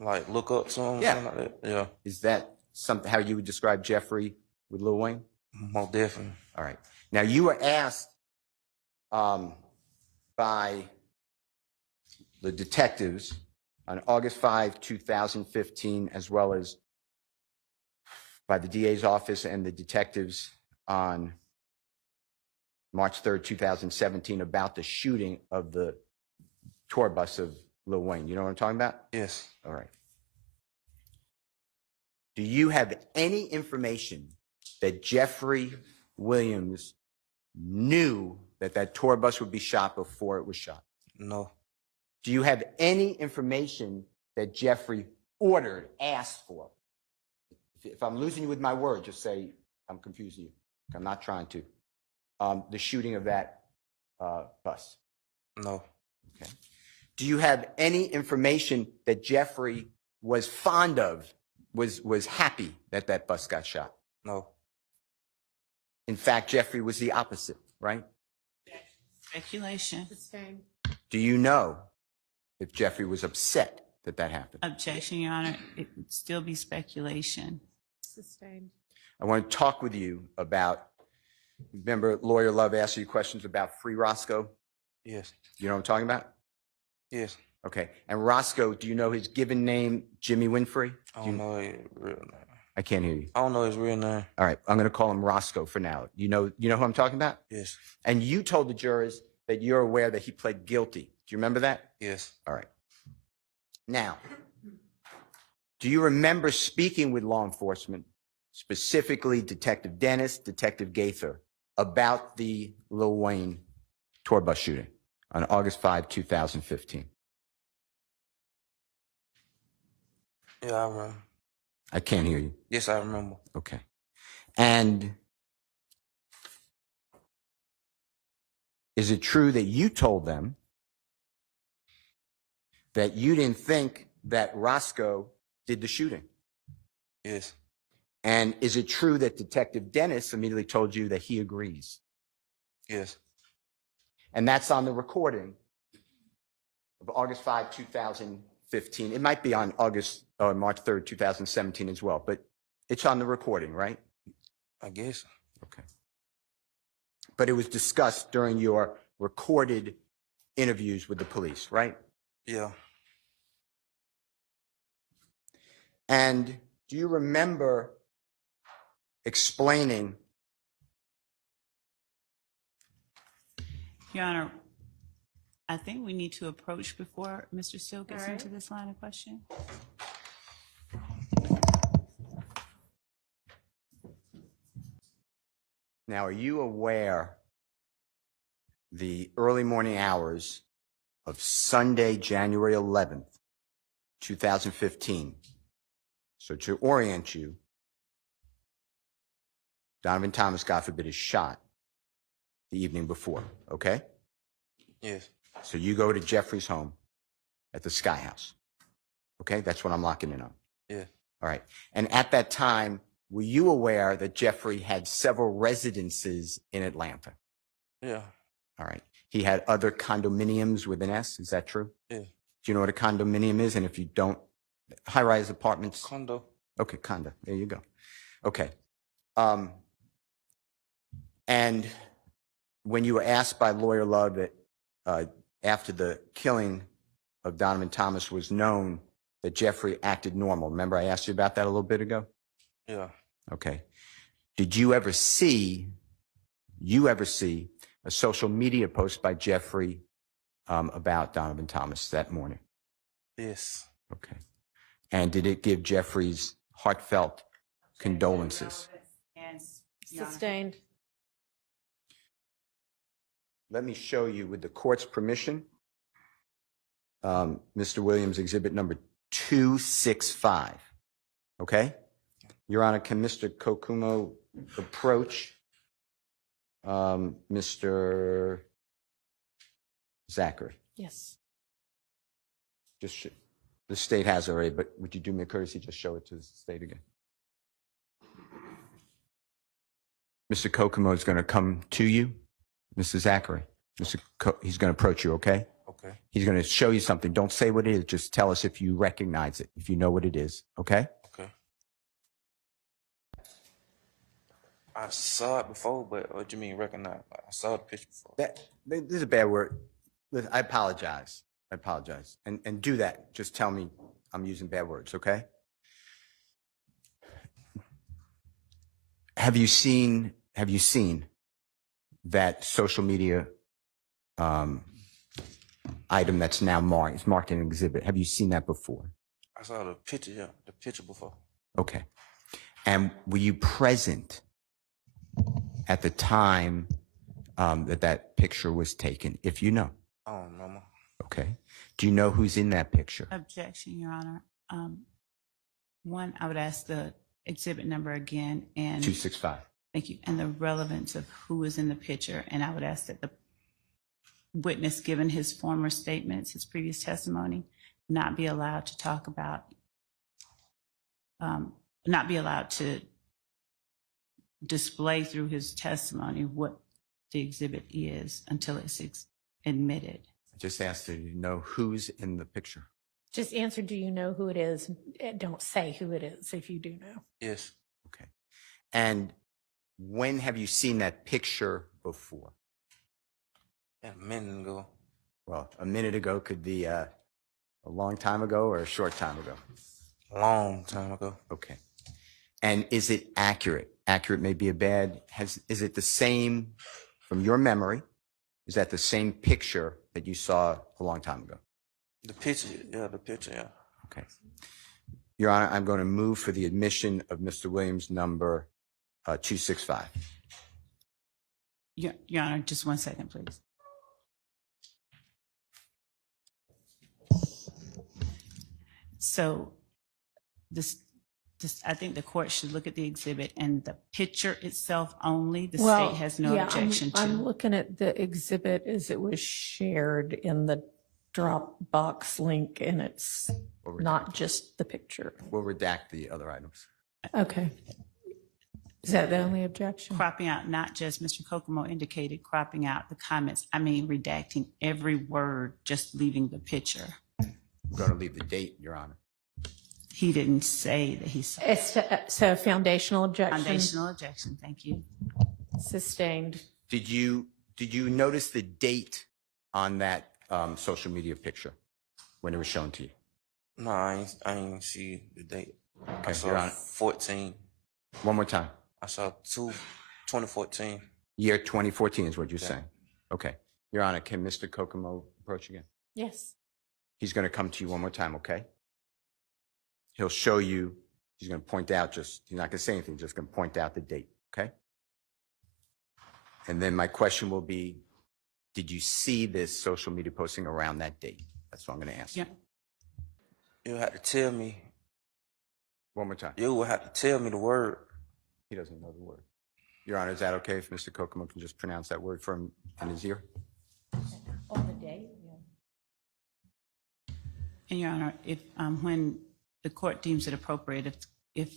Like look up to him. Yeah. Something like that. Yeah. Is that something how you would describe Jeffrey with Lil Wayne? Most definitely. All right. Now you were asked by the detectives on August 5, 2015, as well as by the DA's office and the detectives on March 3rd, 2017, about the shooting of the tour bus of Lil Wayne. You know what I'm talking about? Yes. All right. Do you have any information that Jeffrey Williams knew that that tour bus would be shot before it was shot? No. Do you have any information that Jeffrey ordered, asked for? If I'm losing you with my word, just say I'm confusing you. I'm not trying to. The shooting of that bus. No. Okay. Do you have any information that Jeffrey was fond of, was happy that that bus got shot? No. In fact, Jeffrey was the opposite, right? Speculation. Sustained. Do you know if Jeffrey was upset that that happened? Objection, Your Honor. It would still be speculation. Sustained. I want to talk with you about, remember Lawyer Love asked you questions about Free Roscoe? Yes. You know what I'm talking about? Yes. Okay. And Roscoe, do you know his given name, Jimmy Winfrey? I don't know his real name. I can't hear you. I don't know his real name. All right. I'm going to call him Roscoe for now. You know who I'm talking about? Yes. And you told the jurors that you're aware that he pled guilty. Do you remember that? Yes. All right. Now, do you remember speaking with law enforcement, specifically Detective Dennis, Detective Gaither, about the Lil Wayne tour bus shooting on August 5, 2015? Yeah, I remember. I can't hear you. Yes, I remember. Okay. And is it true that you told them that you didn't think that Roscoe did the shooting? Yes. And is it true that Detective Dennis immediately told you that he agrees? Yes. And that's on the recording of August 5, 2015. It might be on March 3rd, 2017 as well, but it's on the recording, right? I guess. Okay. But it was discussed during your recorded interviews with the police, right? Yeah. And do you remember explaining? Your Honor, I think we need to approach before Mr. Steele gets All right. into this line of question. Now, are you aware the early morning hours of Sunday, January 11th, 2015? So to orient you, Donovan Thomas, God forbid, is shot the evening before, okay? Yes. So you go to Jeffrey's home at the Sky House, okay? That's what I'm locking in on. Yeah. All right. And at that time, were you aware that Jeffrey had several residences in Atlanta? Yeah. All right. He had other condominiums with an S. Is that true? Yeah. Do you know what a condominium is? And if you don't, high-rise apartments. Condo. Okay, condo. There you go. Okay. And when you were asked by Lawyer Love that after the killing of Donovan Thomas was known that Jeffrey acted normal, remember I asked you about that a little bit ago? Yeah. Okay. Did you ever see a social media post by Jeffrey about Donovan Thomas that morning? Yes. Okay. And did it give Jeffrey's heartfelt condolences? And Your Honor, Sustained. Let me show you, with the court's permission, Mr. Williams, exhibit number 265. Okay? Your Honor, can Mr. Kokumo approach Mr. Zachary? Yes. The state has already, but would you do me a courtesy, just show it to the state again? Mr. Kokumo is going to come to you, Mr. Zachary. He's going to approach you, okay? Okay. He's going to show you something. Don't say what it is. Just tell us if you recognize it, if you know what it is, okay? Okay. I saw it before, but what do you mean recognize? I saw the picture before. This is a bad word. Listen, I apologize. And do that. Just tell me I'm using bad words, okay? Have you seen that social media item that's now marked? It's marked in an exhibit. Have you seen that before? I saw the picture, yeah, the picture before. Okay. And were you present at the time that picture was taken, if you know? I don't remember. Okay. Do you know who's in that picture? objection, Your Honor. One, I would ask the exhibit number again and 265. thank you, and the relevance of who is in the picture. And I would ask that the witness, given his former statements, his previous testimony, not be allowed to talk about, not be allowed to display through his testimony what the exhibit is until it's admitted. I just asked you to know who's in the picture. Just answer, do you know who it is? And don't say who it is if you do know. Yes. Okay. And when have you seen that picture before? A minute ago. Well, a minute ago could be a long time ago or a short time ago. Long time ago. Okay. And is it accurate? Accurate may be a bad. Is it the same from your memory? Is that the same picture that you saw a long time ago? The picture, yeah. Okay. Your Honor, I'm going to move for the admission of Mr. Williams, number 265. Your Honor, just 1 second, please. So this, I think the court should look at the exhibit and the picture itself only. The state has no objection to. I'm looking at the exhibit as it was shared in the Dropbox link, and it's not just the picture. We'll redact the other items. Okay. Is that the only objection? Cropping out, not just Mr. Kokomo indicated, cropping out the comments. I mean, redacting every word, just leaving the picture. I'm going to leave the date, Your Honor. He didn't say that he saw. So foundational objection Foundational objection, thank you. sustained. Did you notice the date on that social media picture when it was shown to you? No, I ain't see the date. I Okay, Your saw Honor. 14. One more time. I saw 2014. Year 2014 is what you're Yeah. saying. Okay. Your Honor, can Mr. Kokomo approach again? Yes. He's going to come to you one more time, okay? He'll show you, he's going to point out he's not going to say anything, just going to point out the date, okay? And then my question will be, did you see this social media posting around that date? That's what I'm going to ask. Yeah. You have to tell me. One more time. You will have to tell me the word. He doesn't know the word. Your Honor, is that okay if Mr. Kokomo can just pronounce that word for him in his ear? On the date? Yeah. And Your Honor, if, when the court deems it appropriate, if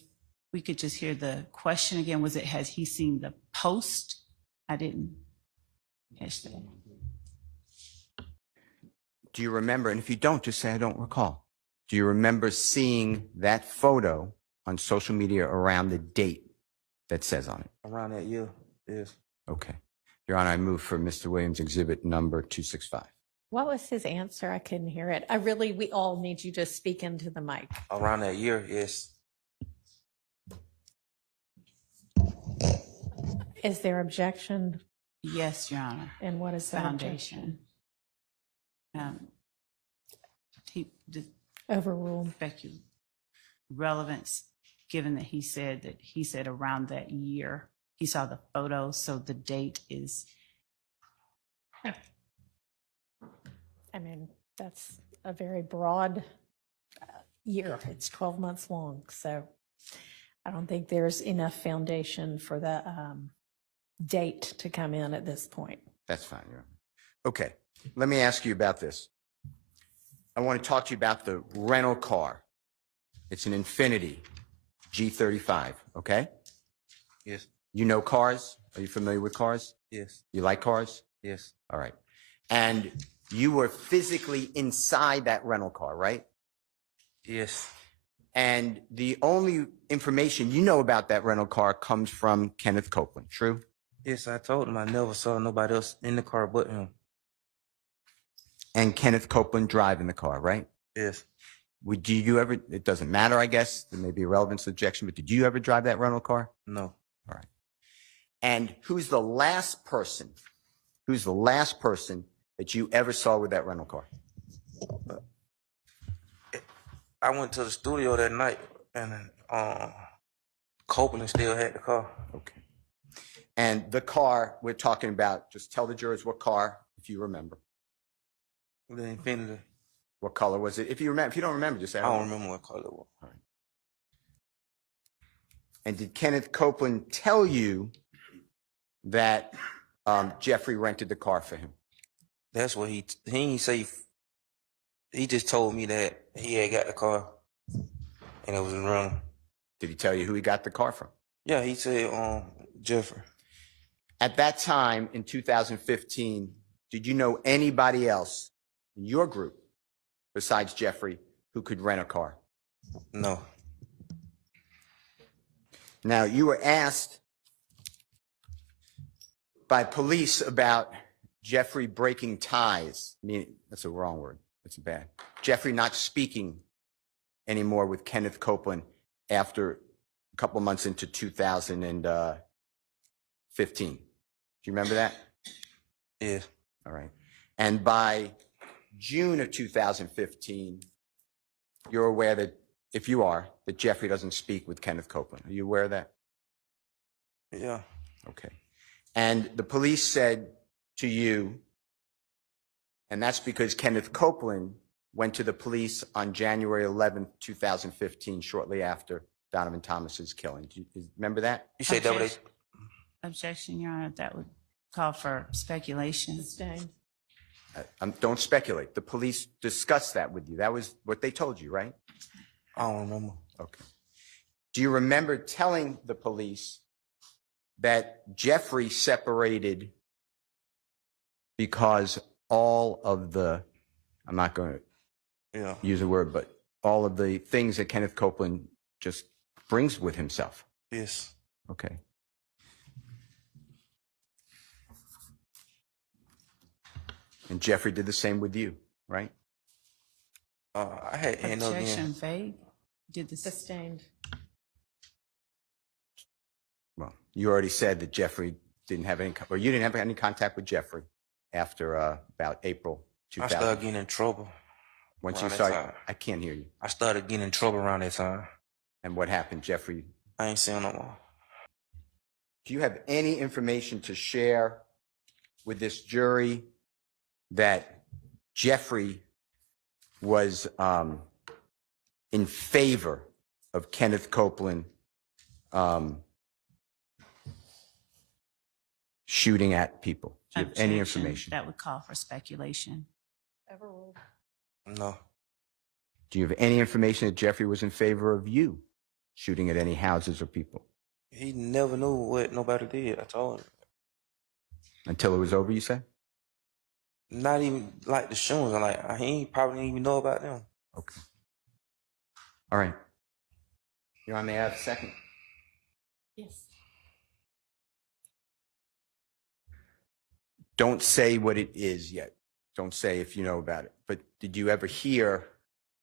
we could just hear the question again, has he seen the post? I didn't catch that. Do you remember, and if you don't, just say I don't recall. Do you remember seeing that photo on social media around the date that says on it? Around that year, yes. Okay. Your Honor, I move for Mr. Williams exhibit number 265. What was his answer? I couldn't hear it. We all need you to speak into the mic. Around that year, yes. Is there objection? Yes, Your Honor. And what is that objection? Foundation. The Overruled. relevance, given that he said around that year, he saw the photo, so the date is. I mean, that's a very broad year. It's 12 months long. So I don't think there's enough foundation for the date to come in at this point. That's fine, Your Honor. Okay. Let me ask you about this. I want to talk to you about the rental car. It's an Infiniti G35, okay? Yes. You know cars? Are you familiar with cars? Yes. You like cars? Yes. All right. And you were physically inside that rental car, right? Yes. And the only information you know about that rental car comes from Kenneth Copeland, true? Yes, I told him I never saw nobody else in the car but him. And Kenneth Copeland driving the car, right? Yes. Do you ever, it doesn't matter, I guess, there may be a relevance objection, but did you ever drive that rental car? No. All right. And who's the last person that you ever saw with that rental car? I went to the studio that night and Copeland still had the car. Okay. And the car we're talking about, just tell the jurors what car, if you remember. The Infiniti. What color was it? If you don't remember, just say I don't remember what color it was. All right. And did Kenneth Copeland tell you that Jeffrey rented the car for him? That's what he didn't say. He just told me that he had got the car and it was in running. Did he tell you who he got the car from? Yeah, he said Jeffrey. At that time in 2015, did you know anybody else in your group besides Jeffrey who could rent a car? No. Now, you were asked by police about Jeffrey breaking ties. I mean, that's a wrong word. That's bad. Jeffrey not speaking anymore with Kenneth Copeland after a couple months into 2015. Do you remember that? Yes. All right. And by June of 2015, you're aware that, if you are, that Jeffrey doesn't speak with Kenneth Copeland. Are you aware of that? Yeah. Okay. And the police said to you, and that's because Kenneth Copeland went to the police on January 11th, 2015, shortly after Donovan Thomas's killing. Do you remember that? You said that was Objection, Your Honor, that would call for speculation. Sustained. Don't speculate. The police discussed that with you. That was what they told you, right? I don't remember. Okay. Do you remember telling the police that Jeffrey separated because all of the, I'm not going to Yeah. use a word, but all of the things that Kenneth Copeland just brings with himself? Yes. Okay. And Jeffrey did the same with you, right? I had ended up getting, Objection vague. Did this, Sustained. Well, you already said that Jeffrey didn't have any, or you didn't have any contact with Jeffrey after about April I 2000. started getting in trouble. Once you around that start, time. I can't hear you. I started getting in trouble around that time. And what happened, Jeffrey? I ain't saying no more. Do you have any information to share with this jury that Jeffrey was in favor of Kenneth Copeland shooting at people? Do you have any objection, information? that would call for speculation. Overruled. No. Do you have any information that Jeffrey was in favor of you shooting at any houses or people? He never knew what nobody did. I told him. Until it was over, you say? Not even like the shootings. I'm like, he ain't probably didn't even know about them. Okay. All right. Your Honor, may I have a second? Yes. Don't say what it is yet. Don't say if you know about it. But did you ever hear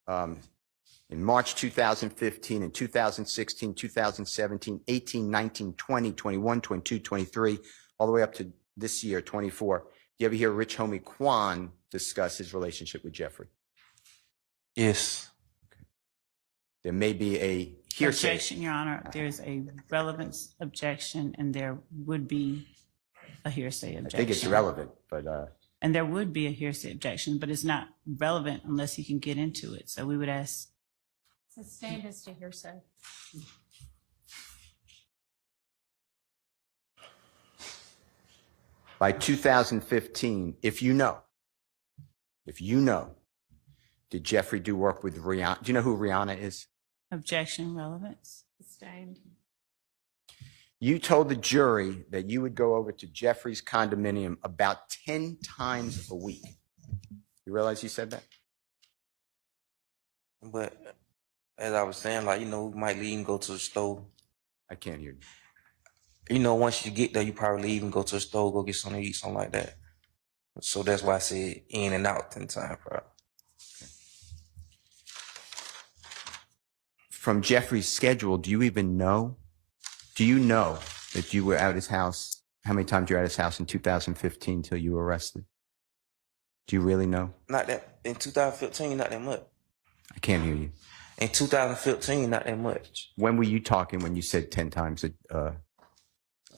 in March 2015, in 2016, 2017, 18, 19, 20, 21, 22, 23, all the way up to this year, 24, do you ever hear Rich Homie Quan discuss his relationship with Jeffrey? Yes. There may be a hearsay. Objection, Your Honor. There's a relevance objection, and there would be a hearsay I objection. think it's relevant, but And there would be a hearsay objection, but it's not relevant unless you can get into it. So we would ask, Sustained as to hearsay. by 2015, if you know, did Jeffrey do work with Rihanna? Do you know who Rihanna is? objection, relevance. Sustained. You told the jury that you would go over to Jeffrey's condominium about 10 times a week. You realize you said that? But as I was saying, like, we might leave and go to the store. I can't hear you. Once you get there, you probably leave and go to the store, go get something to eat, something like that. So that's why I said in and out 10 times, bro. From Jeffrey's schedule, do you even know? Do you know that you were at his house? How many times you were at his house in 2015 till you were arrested? Do you really know? Not that, in 2015, not that much. I can't hear you. In 2015, not that much. When were you talking when you said 10 times?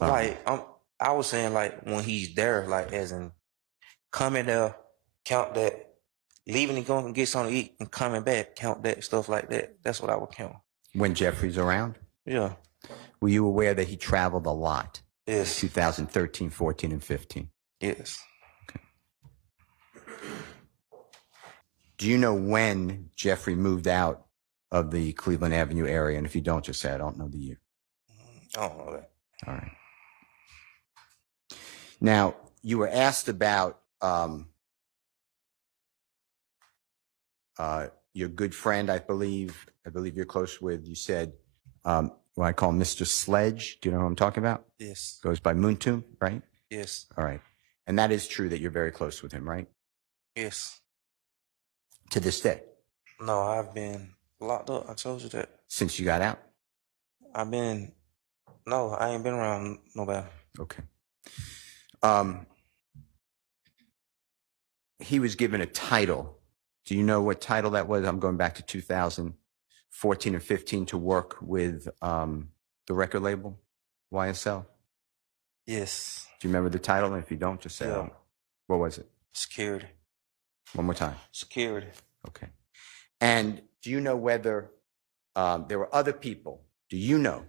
Like, I was saying, like, when he's there, like, as in coming there, count that, leaving and going and get something to eat and coming back, count that, stuff like that. That's what I would count. When Jeffrey's around? Yeah. Were you aware that he traveled a lot? Yes. 2013, 14, and 15. Yes. Do you know when Jeffrey moved out of the Cleveland Avenue area? And if you don't, just say, I don't know the year. I don't know that. All right. Now, you were asked about your good friend, I believe you're close with. You said, what I call Mr. Sledge. Do you know who I'm talking about? Yes. Goes by Moontomb, right? Yes. All right. And that is true that you're very close with him, right? Yes. To this day, No, I've been locked up. I told you that. since you got out? No, I ain't been around nobody. Okay. He was given a title. Do you know what title that was? I'm going back to 2014 and 15 to work with the record label, YSL. Yes. Do you remember the title? And if you don't, just say, Yeah. What was it? Security. One more time. Security. Okay. And do you know whether there were other people, do you know,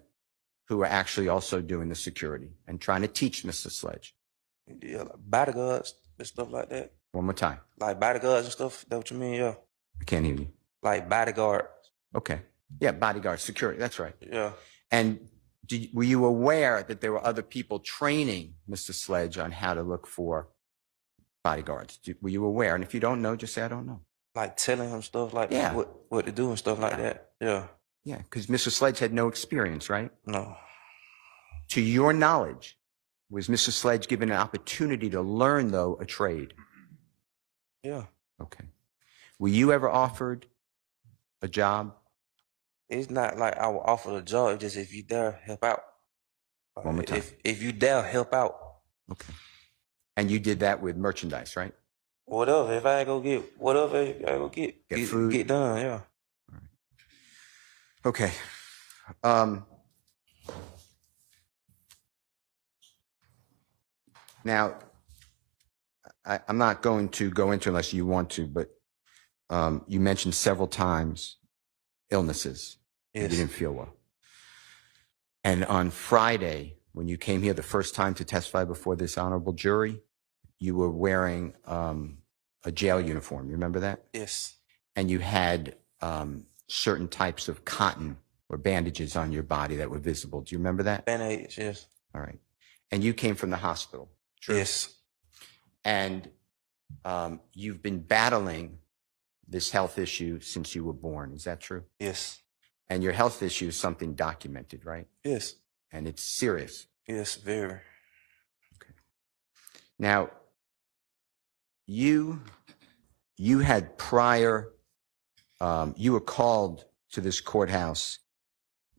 who were actually also doing the security and trying to teach Mr. Sledge? Yeah, like bodyguards and stuff like that. One more time. Like bodyguards and stuff. That what you mean? Yeah. I can't hear you. Like bodyguard. Okay. Yeah, bodyguard, security. That's right. Yeah. And were you aware that there were other people training Mr. Sledge on how to look for bodyguards? Were you aware? And if you don't know, just say, I don't know. Like telling him stuff like Yeah. what to do and stuff like that. Yeah. Yeah, because Mr. Sledge had no experience, right? No. To your knowledge, was Mr. Sledge given an opportunity to learn, though, a trade? Yeah. Okay. Were you ever offered a job? It's not like I will offer a job. It's just if you dare help out. One more time. If you dare help out. Okay. And you did that with merchandise, right? Whatever. If I go get whatever I go get food. get done. Yeah. Okay. Now, I'm not going to go into unless you want to, but you mentioned several times illnesses. Yes. You didn't feel well. And on Friday, when you came here the first time to testify before this honorable jury, you were wearing a jail uniform. You remember that? Yes. And you had certain types of cotton or bandages on your body that were visible. Do you remember that? Band-Aids, yes. All right. And you came from the hospital. True. Yes. And you've been battling this health issue since you were born. Is that true? Yes. And your health issue is something documented, right? Yes. And it's serious. Yes, very. Okay. Now, you had prior, you were called to this courthouse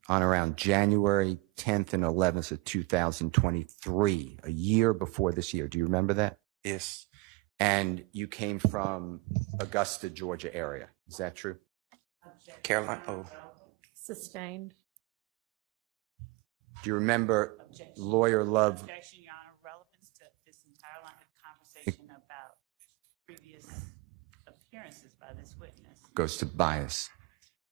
on around January 10th and 11th of 2023, a year before this year. Do you remember that? Yes. And you came from Augusta, Georgia area. Is that true? Caroline. Oh. Sustained. Do you remember Lawyer Love? Objection, Your Honor, relevance to this entire line of conversation about previous appearances by this witness. Goes to bias.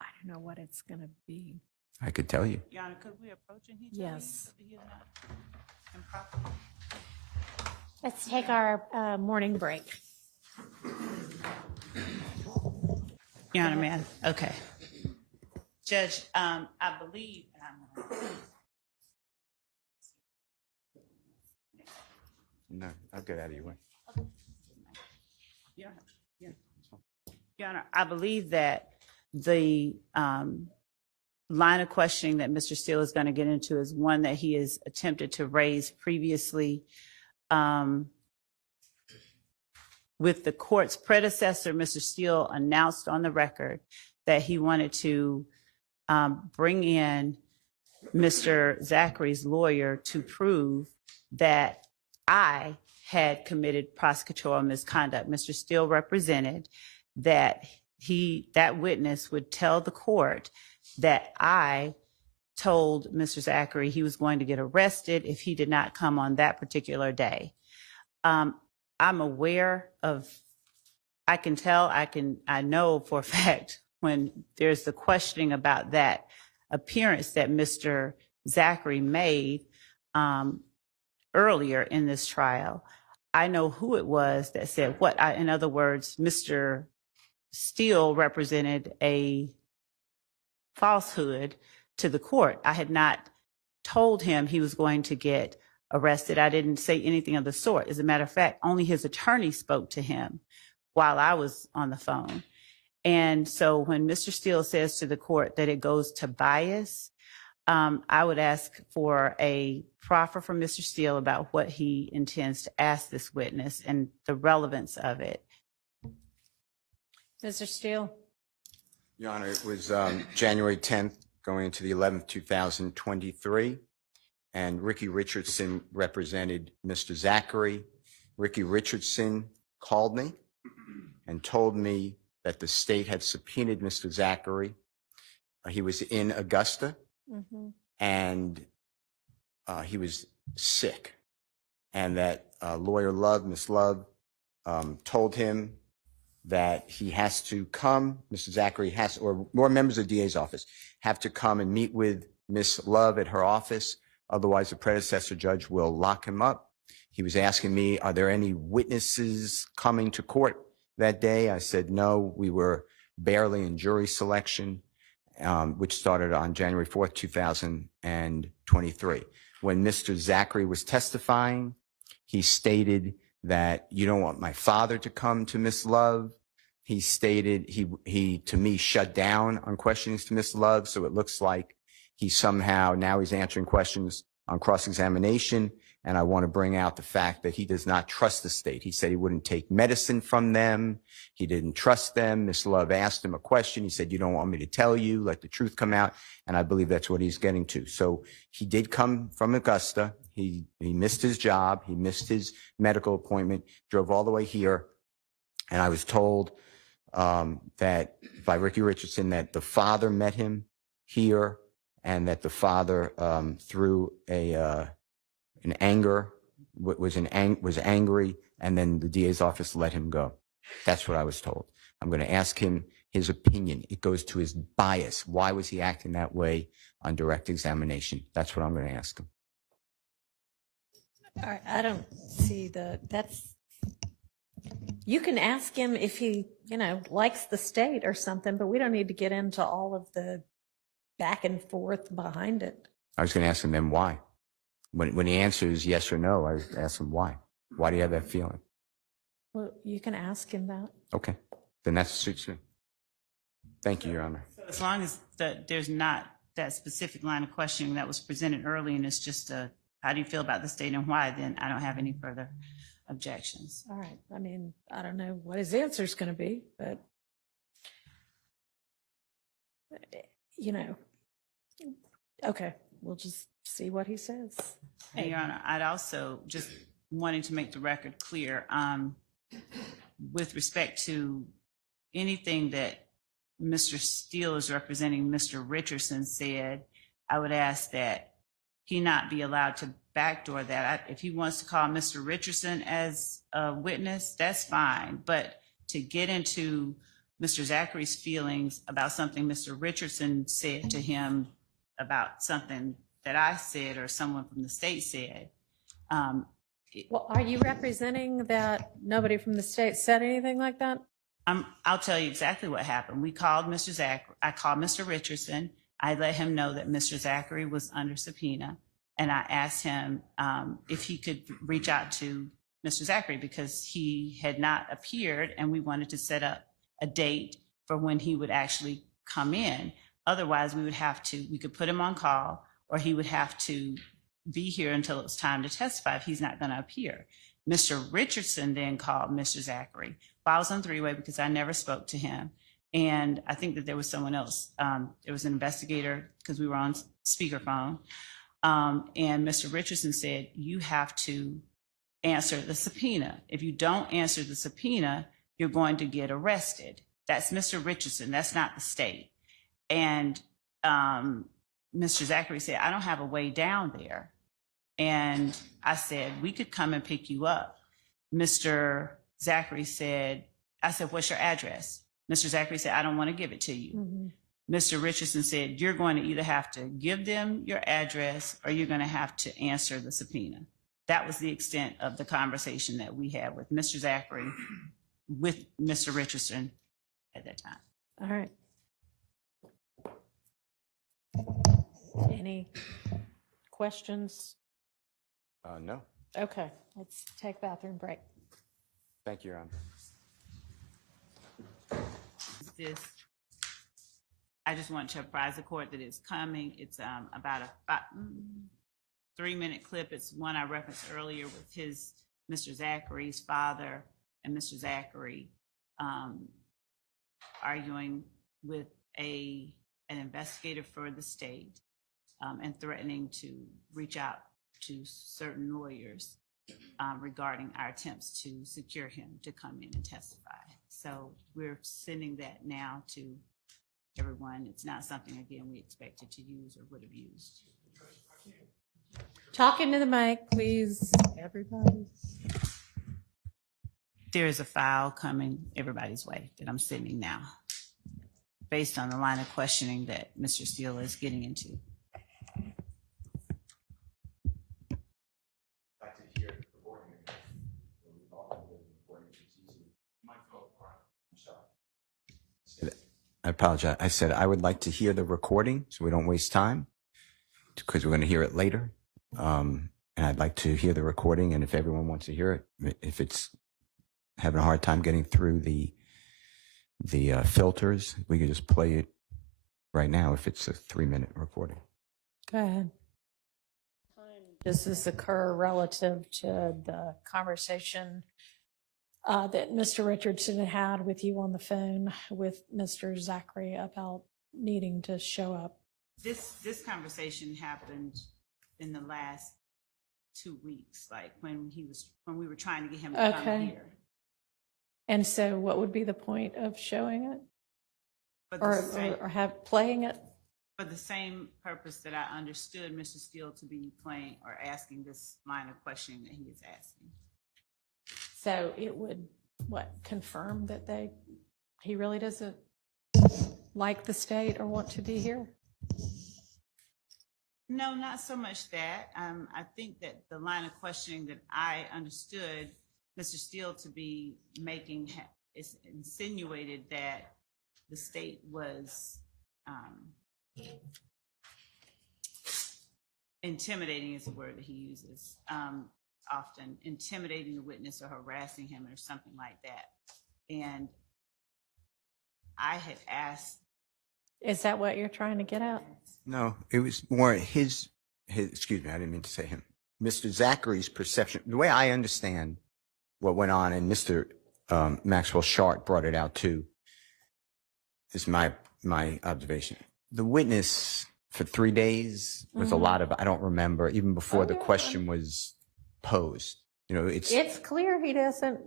I don't know what it's going to be. I could tell you. Your Honor, could we approach him? He told me Yes. that he is not improper. Let's take our morning break. Your Honor, may I? Okay. Judge, I believe, No, I'll get out of your way. Your Honor, I believe that the line of questioning that Mr. Steele is going to get into is one that he has attempted to raise previously with the court's predecessor. Mr. Steele announced on the record that he wanted to bring in Mr. Zachary's lawyer to prove that I had committed prosecutorial misconduct. Mr. Steele represented that that witness would tell the court that I told Mr. Zachary he was going to get arrested if he did not come on that particular day. I'm aware of, I know for a fact when there's the questioning about that appearance that Mr. Zachary made earlier in this trial, I know who it was that said what. In other words, Mr. Steele represented a falsehood to the court. I had not told him he was going to get arrested. I didn't say anything of the sort. As a matter of fact, only his attorney spoke to him while I was on the phone. And so when Mr. Steele says to the court that it goes to bias, I would ask for a proffer from Mr. Steele about what he intends to ask this witness and the relevance of it. Mr. Steele? Your Honor, it was January 10th, going into the 11th, 2023, and Ricky Richardson represented Mr. Zachary. Ricky Richardson called me and told me that the state had subpoenaed Mr. Zachary. He was in Augusta, and he was sick, and that Lawyer Love, Miss Love, told him that he has to come, Mr. Zachary has, or more members of the DA's office, have to come and meet with Miss Love at her office. Otherwise, the predecessor judge will lock him up. He was asking me, are there any witnesses coming to court that day? I said, no, we were barely in jury selection. which started on January 4th, 2023. When Mr. Zachary was testifying, he stated that you don't want my father to come to Miss Love. He stated he to me shut down on questions to Miss Love, so it looks like he somehow now he's answering questions on cross-examination. And I want to bring out the fact that he does not trust the state. He said he wouldn't take medicine from them. He didn't trust them. Miss Love asked him a question. He said, "You don't want me to tell you, let the truth come out." And I believe that's what he's getting to. So he did come from Augusta. He missed his job. He missed his medical appointment, drove all the way here. And I was told that by Ricky Richardson that the father met him here and that the father through an anger was angry, and then the DA's office let him go. That's what I was told. I'm going to ask him his opinion. It goes to his bias. Why was he acting that way on direct examination? That's what I'm going to ask him. All right, I don't see you can ask him if he, likes the state or something, but we don't need to get into all of the back and forth behind it. I was going to ask him then why. When he answers yes or no, I ask him why. Why do you have that feeling? Well, you can ask him that. Okay, then that suits me. Thank you, Your Honor. As long as there's not that specific line of questioning that was presented early and it's just how do you feel about the state and why, then I don't have any further objections. All right. I mean, I don't know what his answer is going to be, but, okay, we'll just see what he says. And Your Honor, I'd also just wanting to make the record clear with respect to anything that Mr. Steele is representing Mr. Richardson said, I would ask that he not be allowed to backdoor that. If he wants to call Mr. Richardson as a witness, that's fine. But to get into Mr. Zachary's feelings about something Mr. Richardson said to him about something that I said or someone from the state said. Well, are you representing that nobody from the state said anything like that? I'll tell you exactly what happened. We called Mr. Zachary. I called Mr. Richardson. I let him know that Mr. Zachary was under subpoena. And I asked him if he could reach out to Mr. Zachary because he had not appeared and we wanted to set up a date for when he would actually come in. Otherwise, we could put him on call or he would have to be here until it was time to testify if he's not going to appear. Mr. Richardson then called Mr. Zachary. Well, I was on three-way because I never spoke to him. And I think that there was someone else. There was an investigator because we were on speakerphone. And Mr. Richardson said, you have to answer the subpoena. If you don't answer the subpoena, you're going to get arrested. That's Mr. Richardson. That's not the state. And Mr. Zachary said, I don't have a way down there. And I said, we could come and pick you up. Mr. Zachary said, I said, what's your address? Mr. Zachary said, I don't want to give it to you. Mm-hmm. Mr. Richardson said, you're going to either have to give them your address or you're going to have to answer the subpoena. That was the extent of the conversation that we had with Mr. Zachary, with Mr. Richardson at that time. All right. Any questions? No. Okay, let's take bathroom break. Thank you, Your Honor. I just want to apprise the court that it's coming. It's about a 3-minute clip. It's one I referenced earlier with Mr. Zachary's father and Mr. Zachary arguing with an investigator for the state and threatening to reach out to certain lawyers regarding our attempts to secure him to come in and testify. So we're sending that now to everyone. It's not something, again, we expected to use or would have used. Talk into the mic, please, everybody. There is a file coming everybody's way that I'm sending now based on the line of questioning that Mr. Steele is getting into. I apologize. I said I would like to hear the recording so we don't waste time because we're going to hear it later. And I'd like to hear the recording. And if everyone wants to hear it, if it's having a hard time getting through the filters, we could just play it right now if it's a 3-minute recording. Go ahead. Does this occur relative to the conversation that Mr. Richardson had with you on the phone with Mr. Zachary about needing to show up? This conversation happened in the last 2 weeks, like when we were trying to get him to come here. And so what would be the point of showing it But or have playing it? for the same purpose that I understood Mr. Steele to be playing or asking this line of questioning that he is asking. So it would, confirm that he really doesn't like the state or want to be here? No, not so much that. I think that the line of questioning that I understood Mr. Steele to be making is insinuated that the state was intimidating is the word that he uses, often intimidating the witness or harassing him or something like that. And I had asked. Is that what you're trying to get at? No, it was more his, excuse me, I didn't mean to say him. Mr. Zachary's perception, the way I understand what went on, and Mr. Maxwell Sharp brought it out too, is my observation. The witness for 3 days was a lot of, I don't remember, even before the question was posed. You know, it's clear he doesn't,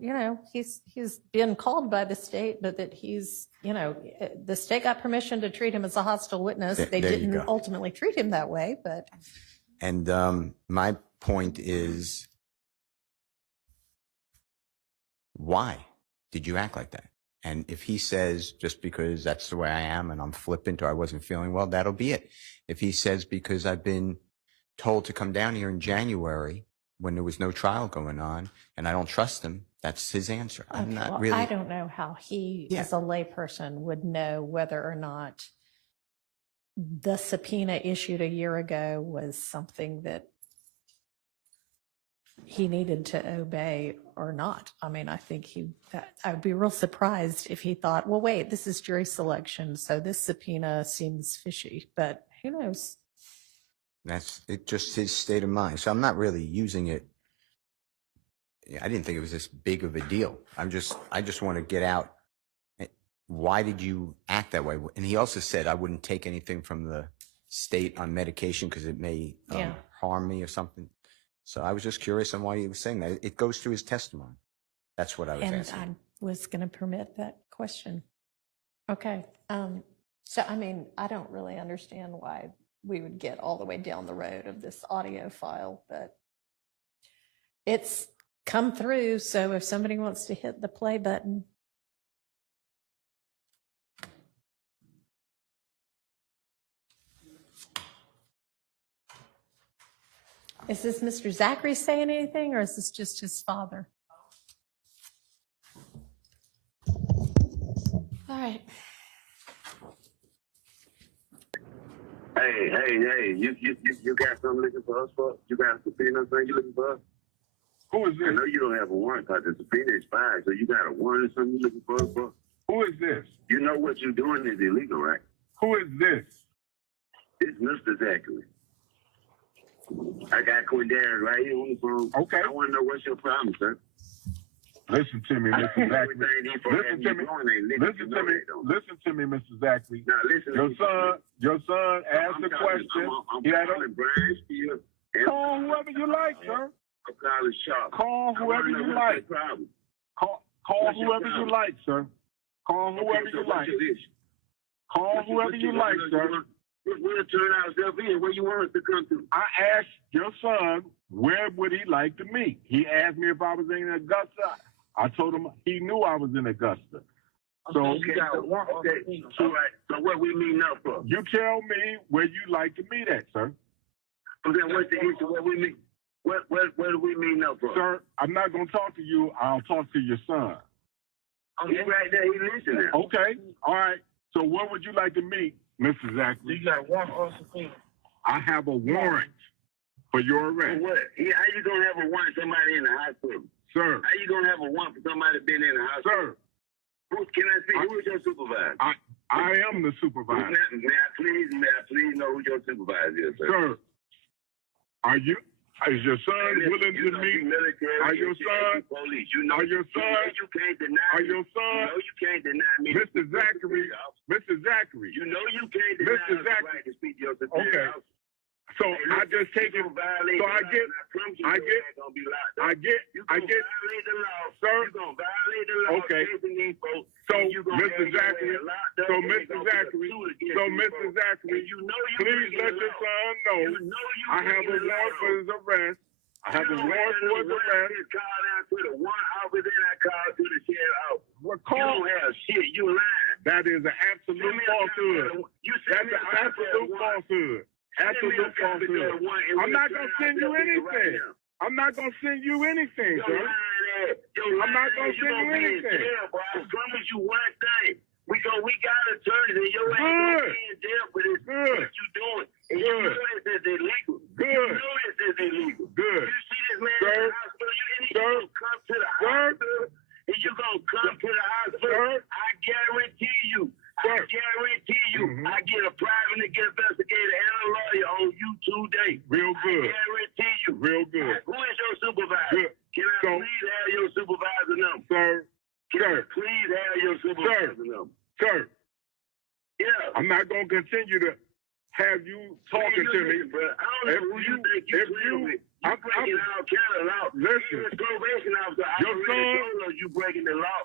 he's been called by the state, but that he's, the state got permission to treat him as a hostile witness. They there you didn't go. ultimately treat him that way, but. And my point is, why did you act like that? And if he says, just because that's the way I am and I'm flippant or I wasn't feeling well, that'll be it. If he says, because I've been told to come down here in January when there was no trial going on and I don't trust him, that's his answer. I'm not really. I don't know how he, as a layperson, would know whether or not the subpoena issued a year ago was something that he needed to obey or not. I mean, I think I would be real surprised if he thought, well, wait, this is jury selection, so this subpoena seems fishy, but who knows? That's it, just his state of mind. So I'm not really using it. I didn't think it was this big of a deal. I just want to get out. Why did you act that way? And he also said, I wouldn't take anything from the state on medication because it may harm me or something. So I was just curious on why he was saying that. It goes through his testimony. That's what I was asking. And I was going to permit that question. Okay. So, I mean, I don't really understand why we would get all the way down the road of this audio file, but it's come through. So if somebody wants to hit the play button. Is this Mr. Zachary saying anything, or is this just his father? All right. Hey, you got something looking for us for? You got a subpoena thing you looking for us? Who is this? I know you don't have a warrant because the subpoena expired, so you got a warrant or something you looking for us for? Who is this? You know what you're doing is illegal, right? Who is this? It's Mr. Zachary. I got Quindarius right here on the phone. Okay. I want to know what's your problem, sir. Listen to me, Mr. Zachary. Listen to me, Mr. Zachary. Now listen. Your son asked the question. I'm calling Brian Steele. Call whoever you like, sir. I'm calling Sharp. Call whoever you like. Call whoever you like, sir. Call whoever you like. Call whoever you like, sir. We'll turn ourselves in. Where you want us to come to? I asked your son where would he like to meet. He asked me if I was in Augusta. I told him he knew I was in Augusta. So okay. All right. So what we meeting up for? You tell me where you like to meet at, sir. So then what's the issue? What we meet? What do we meeting up for? Sir, I'm not going to talk to you. I'll talk to your son. Oh, he's right there. He's listening. Okay. All right. So what would you like to meet, Mr. Zachary? You got one or subpoena. I have a warrant for your For arrest. what? Yeah, how you gonna have a warrant for somebody in the hospital? Sir, How you gonna have a warrant for somebody been in the hospital? sir, Who can I see? Who is your supervisor? I am the supervisor. May I please know who your supervisor is, sir? Sir, is your son willing to meet? Are your son? Police. You know Are your son? You can't deny. Are your You son? know you can't deny me. Mr. Zachary, Mr. Zachary. You know you can't deny Mr. us the Zachary. right to speak to your superior Okay. officer. So Hey, I listen, just take you it. gonna violate So the I law, get, and promise you I your get, ass gonna be locked up. I get, You I gonna get. violate the law. Sir. You gonna violate the law. Okay. chasing these folks, So, and you gonna Mr. have your Zachary, ass locked up, so and they Mr. gonna put a Zachary, suit against so these Mr. folks. Zachary, And you know you please breaking let the your law. son know You know you I have a breaking the warrant law. for his arrest. I have a warrant for his arrest. Call out to the one officer, then I call to the sheriff's office. What You call? don't have shit. You lying. That is an Send absolute me a falsehood. copy of the- You That's send me an a copy of absolute the one. falsehood. Send me a Absolute copy of the falsehood. one, and I'm we'll not turn gonna out send you this nigga right anything. now. I'm not gonna send you anything, Yo, sir. lying ass. Yo, I'm lying not ass. gonna You send gonna you be in anything. jail, bro. I promise you one thing. We got attorneys, and your ass gonna Good. be in jail for this. Good. What you doing? And you Good. know this is illegal. Good. You know this is illegal. Good. You see this man Sir. in the hospital? You Sir. gonna come to the Sir. hospital? And you gonna come to the hospital? Sir. I guarantee you. Sir. I guarantee you. Mhm. I get a private investigator and a lawyer on you today. Real good. I guarantee you. Real good. Who is your supervisor? Good. Can I So- please have your supervisor number? Sir, Can I sir, please have your supervisor number? sir, Yeah. I'm not gonna continue to have you talking to me. Bro. I don't know If who you you- think you if playing you- with. You I'm- breaking all kind of law. Listen. His probation officer Your already son- told us you breaking the law.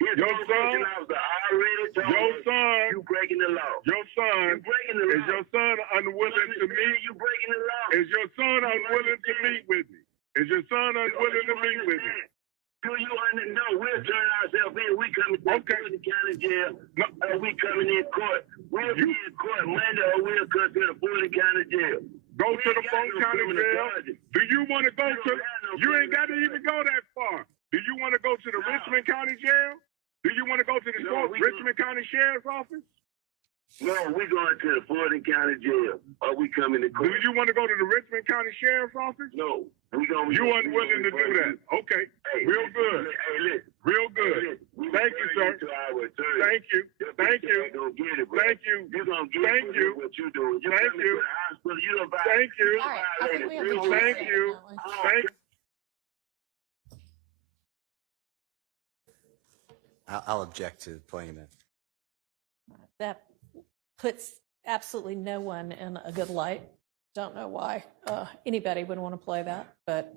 His Your probation son- officer already told Your us son, you breaking the law. your You son, breaking the law. is your son unwilling to meet? You breaking the law. Is your son unwilling to meet with me? Is your son unwilling to meet with me? Do you understand? No, we'll turn ourselves in. We coming to Okay. the county jail. No. We coming in court. We'll You- be in court Monday or we'll come to the Fulton County jail. Go We to ain't the got Fulton no County criminal jail. charges. Do you want to go We don't to? have no You ain't got to criminal even go that far. Do you want to go to the No. Richmond County Jail? Do you want to go to the No, we Richmond County Sheriff's Office? No, we going to the Fulton County jail. Or we coming to Do court. you want to go to the Richmond County Sheriff's Office? No. We gonna, You unwilling to do that? Okay, Hey, real listen, good, Hey, listen. real Hey, good. listen. We Thank you, referring sir. To our attorney. Thank you, Your thank bitch you, ain't gonna get it, bro. thank you, You gonna get thank it you, what you doing. You thank coming you. to the hospital. You don't thank you, All right, I think we have a Real jury thank on you, that one. thank. I'll object to playing that. That puts absolutely no one in a good light. Don't know why anybody would want to play that, but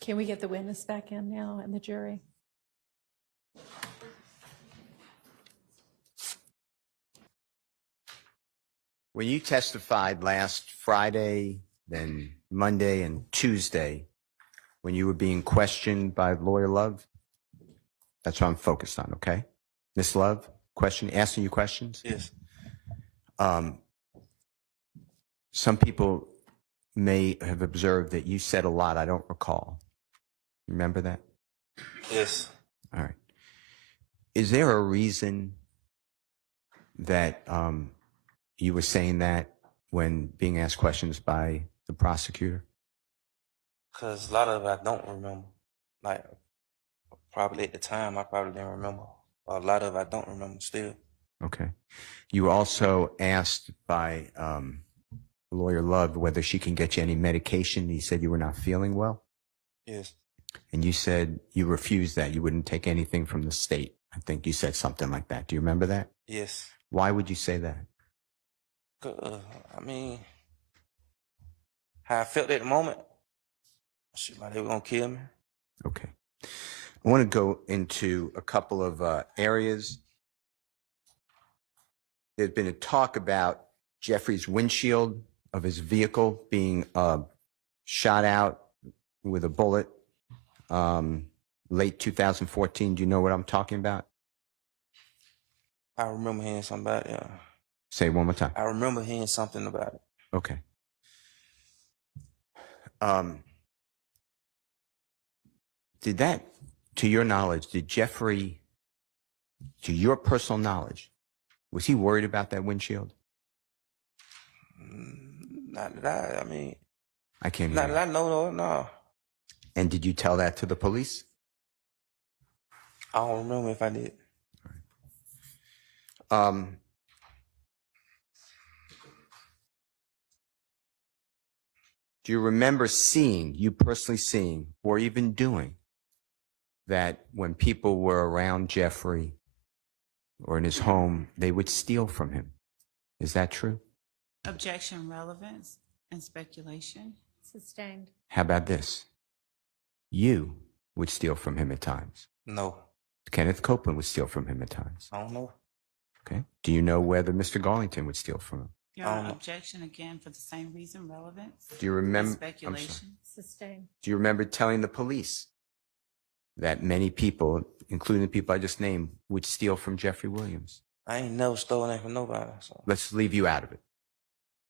can we get the witness back in now and the jury? When you testified last Friday, then Monday and Tuesday, when you were being questioned by Lawyer Love, that's what I'm focused on, okay? Miss Love, asking you questions? Yes. Some people may have observed that you said a lot I don't recall. Remember that? Yes. All right. Is there a reason that you were saying that when being asked questions by the prosecutor? Because a lot of it I don't remember. Like, probably at the time, I probably didn't remember. A lot of it I don't remember still. Okay. You were also asked by Lawyer Love whether she can get you any medication. You said you were not feeling well. Yes. And you said you refused that. You wouldn't take anything from the state. I think you said something like that. Do you remember that? Yes. Why would you say that? I mean, how I felt at the moment. Shit, like they were going to kill me. Okay. I want to go into a couple of areas. There's been a talk about Jeffrey's windshield of his vehicle being shot out with a bullet late 2014. Do you know what I'm talking about? I remember hearing something about it. Say it one more time. I remember hearing something about it. Okay. Did that, to your knowledge, did Jeffrey to your personal knowledge, was he worried about that windshield? Not that I mean, I can't not hear that you. I know, no. And did you tell that to the police? I don't remember if I did. Um, do you remember seeing, you personally seeing, or even doing that when people were around Jeffrey or in his home, they would steal from him? Is that true? Objection, relevance, and speculation. Sustained. How about this? You would steal from him at times. No, Kenneth Copeland would steal from him at times. I don't know. Okay. Do you know whether Mr. Garlington would steal from him? Your Honor, objection again for the same reason, relevance. Do you and remember? I'm sorry. speculation. Sustained. Do you remember telling the police that many people, including the people I just named, would steal from Jeffrey Williams? I ain't never stolen that from nobody. So. Let's leave you out of it.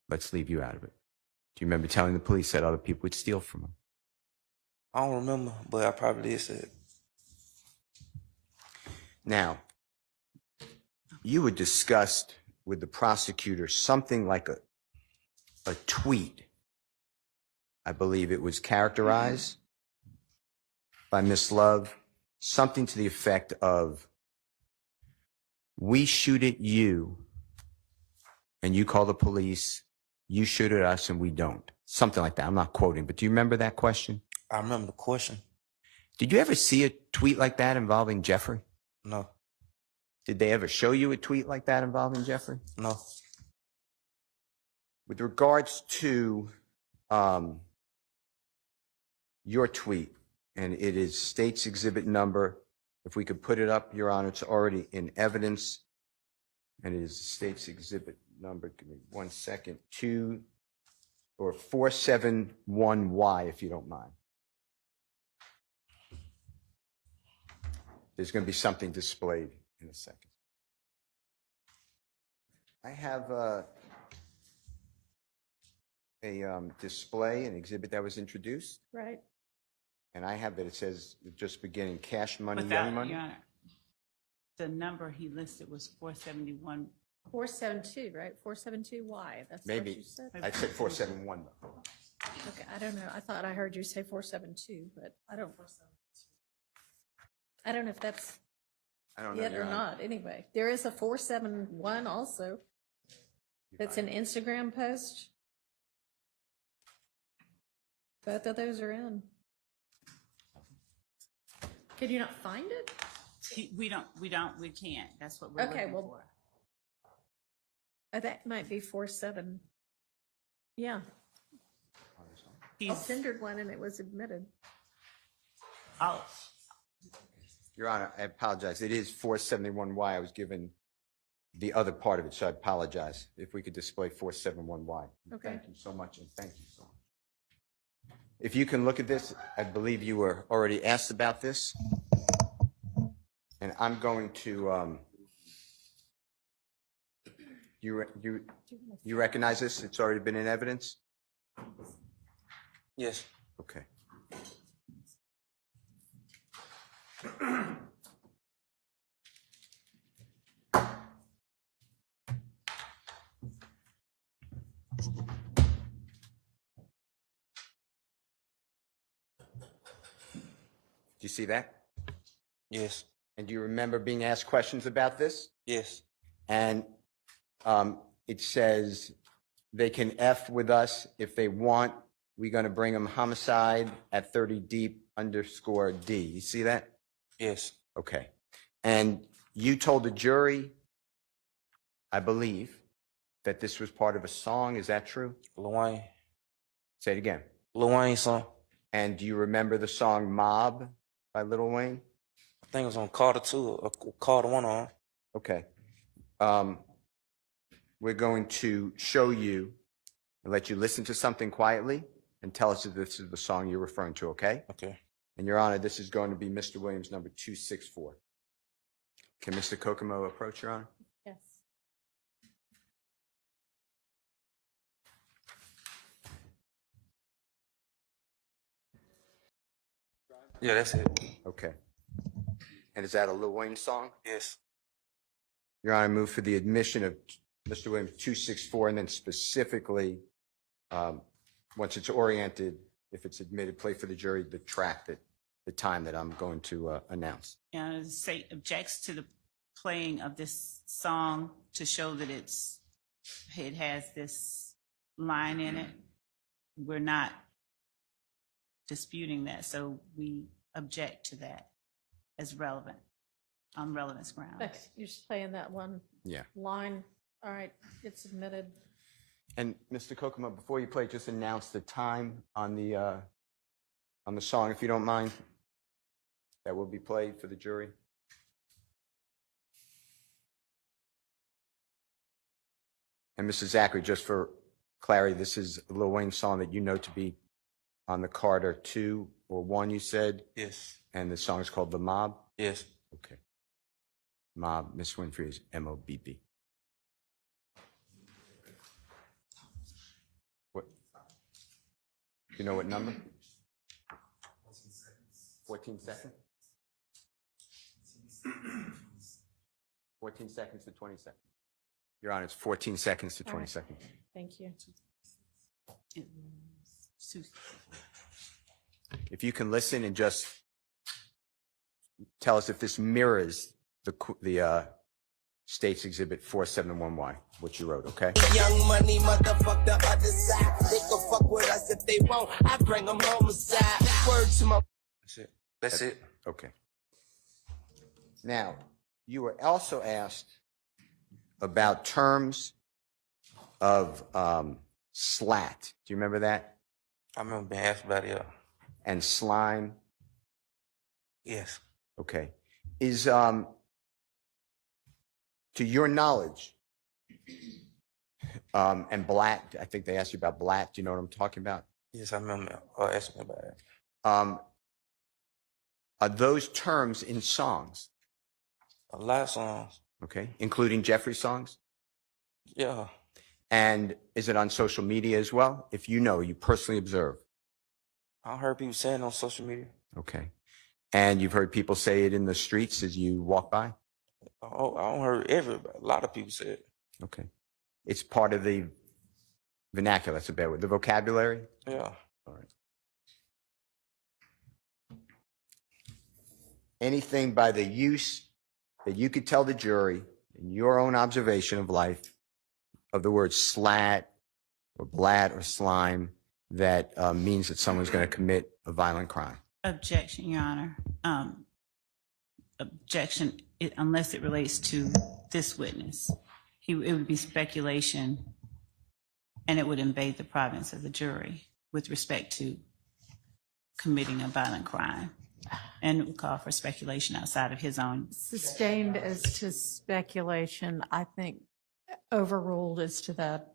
Let's leave you out of it. Do you remember telling the police that other people would steal from him? I don't remember, but I probably did say it. Now, you had discussed with the prosecutor something like a tweet. I believe it was characterized by Miss Love, something to the effect of, we shoot at you and you call the police, you shoot at us and we don't. Something like that. I'm not quoting, but do you remember that question? I remember the question. Did you ever see a tweet like that involving Jeffrey? No, Did they ever show you a tweet like that involving Jeffrey? no. With regards to your tweet, and it is state's exhibit number, if we could put it up, Your Honor, it's already in evidence, and it is state's exhibit number, give me 1 second, 471Y, if you don't mind. There's going to be something displayed in a second. I have a display, an exhibit that was introduced, Right. and I have that it says just beginning cash money, Without, young money. Your Honor, the number he listed was 471. 472, right? 472Y. That's Maybe. what you said. I said 471 though. Okay, I don't know. I thought I heard you say 472, but I don't know if that's I don't know. it Your or Honor. not. Anyway, there is a 471 also. That's an Instagram post. Both of those are in. Could you not find it? We can't. That's what we're Okay, looking well, for. That might be 47. Yeah, I He's, tendered one and it was admitted. oh, Your Honor, I apologize. It is 471Y. I was given the other part of it, so I apologize. If we could display 471Y. Okay. Thank you so much, and thank you so much. If you can look at this, I believe you were already asked about this. And I'm going to, you recognize this? It's already been in evidence? Yes. Okay. Do you see that? Yes. And do you remember being asked questions about this? Yes. And it says they can F with us if they want. We're going to bring them homicide at 30 deep _D. You see that? Yes. Okay. And you told the jury, I believe, that this was part of a song. Is that true? Lil Wayne. Say it again. Lil Wayne song. And do you remember the song Mob by Lil Wayne? I think it was on Carter 2 or Carter 1 on. Okay. We're going to show you and let you listen to something quietly and tell us if this is the song you're referring to, okay? Okay. And Your Honor, this is going to be Mr. Williams number 264. Can Mr. Kokomo approach, Your Honor? Yes. Yeah, that's it. Okay. And is that a Lil Wayne song? Yes. Your Honor, I move for the admission of Mr. Williams 264, and then specifically, once it's oriented, if it's admitted, play for the jury the track that the time that I'm going to announce. And say objects to the playing of this song to show that it has this line in it. We're not disputing that, so we object to that as relevant, on relevance grounds. You're just playing that one Yeah. line. All right, it's admitted. And Mr. Kokomo, before you play, just announce the time on the song, if you don't mind, that will be played for the jury. And Mrs. Zachary, just for clarity, this is a Lil Wayne song that you know to be on the Carter 2 or 1, you said? Yes. And the song is called The Mob? Yes. Okay. Mob, Miss Winfrey is M-O-B-B. What? You know what number? 14 seconds? 14 seconds to 20 seconds. Your Honor, it's 14 seconds to 20 right. seconds. Thank you. If you can listen and just tell us if this mirrors the State's Exhibit 471Y, what you wrote, okay? Young money, motherfuck the other side. They can fuck with us if they won't. I bring them homicide. Word to my. That's it. That's it. Okay. Now, you were also asked about terms of slat. Do you remember that? I remember being asked about it. And slime. Yes. Okay. Is, to your knowledge, and blat, I think they asked you about blat. Do you know what I'm talking about? Yes, I remember asking about it. Are those terms in songs? A lot of songs. Okay. Including Jeffrey songs? Yeah. And is it on social media as well? If you know, you personally observe. I heard people saying on social media. Okay. And you've heard people say it in the streets as you walk by? Oh, I don't heard everybody. A lot of people say it. Okay. It's part of the vernacular, that's a bad word. The vocabulary? Yeah. All right. Anything by the use that you could tell the jury in your own observation of life of the word slat or blat or slime that means that someone's going to commit a violent crime? Objection, Your Honor. Objection, unless it relates to this witness. It would be speculation, and it would invade the province of the jury with respect to committing a violent crime. And it would call for speculation outside of his own. Sustained as to speculation, I think overruled as to that.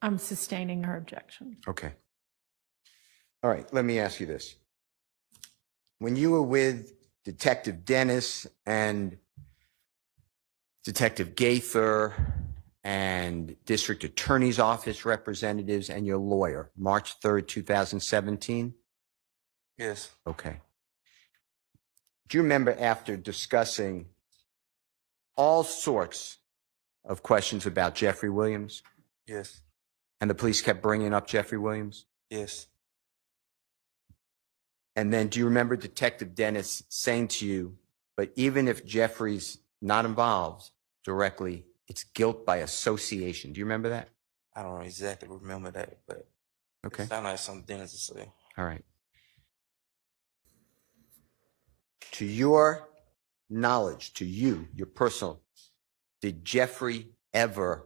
I'm sustaining her objection. Okay. All right, let me ask you this. When you were with Detective Dennis and Detective Gaither and District Attorney's Office representatives and your lawyer, March 3rd, 2017? Yes. Okay. Do you remember after discussing all sorts of questions about Jeffrey Williams, Yes. and the police kept bringing up Jeffrey Williams? Yes. And then do you remember Detective Dennis saying to you, but even if Jeffrey's not involved directly, it's guilt by association? Do you remember that? I don't exactly remember that, but Okay. it sounded like something Dennis to say. All right. To your knowledge, to you, your personal, did Jeffrey ever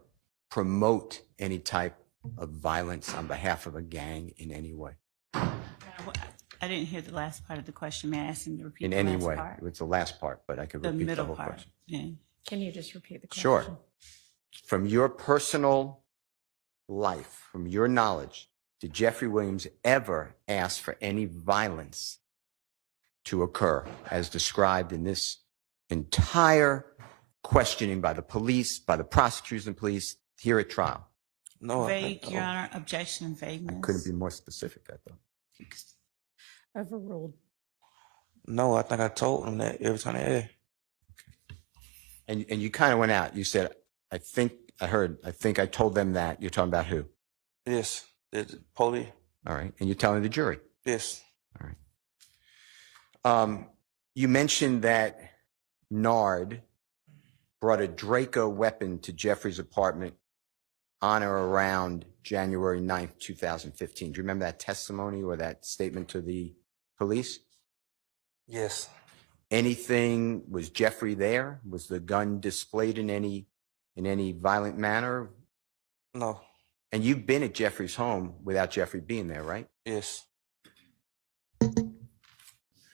promote any type of violence on behalf of a gang in any way? I didn't hear the last part of the question. May I ask him to repeat In the any last way? part? It's the last part, but I could The repeat the middle whole part. question. Yeah. Can you just repeat the question? Sure. From your personal life, from your knowledge, did Jeffrey Williams ever ask for any violence to occur as described in this entire questioning by the police, by the prosecutors and police here at trial? No. Vague, Your Honor. Objection and vagueness. I couldn't be more specific, I thought. Overruled. No, I think I told them that every time they asked. And you kind of went out. You said, I think I told them that. You're talking about who? Yes, the police. All right. And you're telling the jury. Yes, All right. You mentioned that Nard brought a Draco weapon to Jeffrey's apartment on or around January 9th, 2015. Do you remember that testimony or that statement to the police? yes, Was Jeffrey there? Was the gun displayed in any violent manner? no, And you've been at Jeffrey's home without Jeffrey being there, right? yes,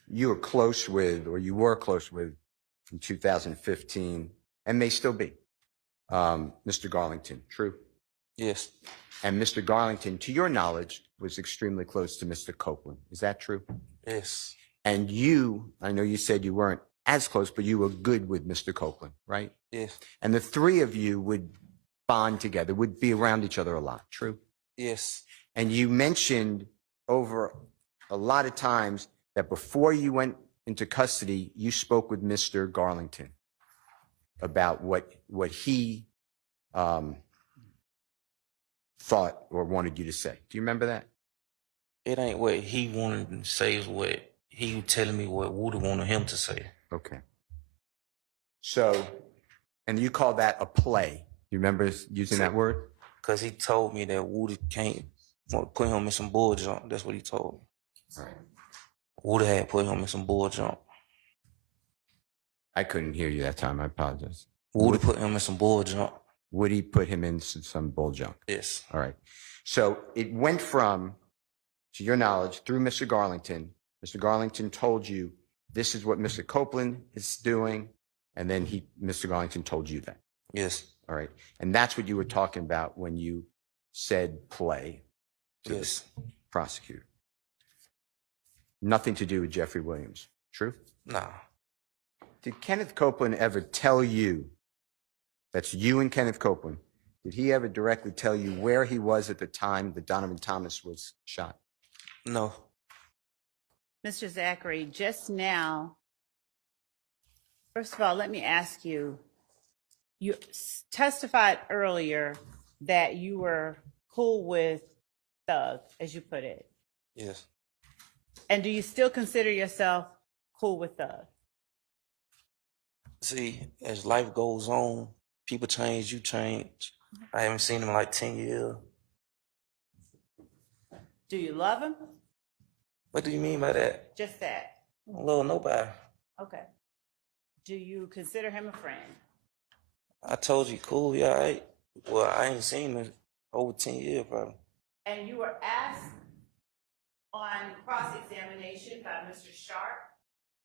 You were close with in 2015, and may still be, Mr. Garlington, true? yes, And Mr. Garlington, to your knowledge, was extremely close to Mr. Copeland. Is that true? yes, And I know you said you weren't as close, but you were good with Mr. Copeland, right? yes, And the three of you would bond together, would be around each other a lot, true? yes, And you mentioned over a lot of times that before you went into custody, you spoke with Mr. Garlington about what he thought or wanted you to say. Do you remember that? it ain't what he wanted to say, is what he was telling me what Woody wanted him to say. Okay. So, and you call that a play. You remember using that word? Because he told me that Woody can't put him in some bull jump. That's what he told me. All right. Woody had put him in some bull jump. I couldn't hear you that time. I apologize. Woody put him in some bull jump. Woody put him in some bull junk. Yes, All right. So it went from, to your knowledge, through Mr. Garlington. Mr. Garlington told you this is what Mr. Copeland is doing, and then Mr. Garlington told you that. yes, All right. And that's what you were talking about when you said play to yes, the prosecutor. Nothing to do with Jeffrey Williams. True? nah, Did Kenneth Copeland ever tell you, that's you and Kenneth Copeland, did he ever directly tell you where he was at the time that Donovan Thomas was shot? no, Mr. Zachary, just now, first of all, let me ask you, you testified earlier that you were cool with Thug, as you put it. yes, And do you still consider yourself cool with Thug? See, as life goes on, people change, you change. I haven't seen him in like 10 years. Do you love him? What do you mean by that? Just that. I don't love nobody. Okay. Do you consider him a friend? I told you, cool, yeah, well, I ain't seen him in over 10 years, probably. And you were asked on cross-examination by Mr. Sharp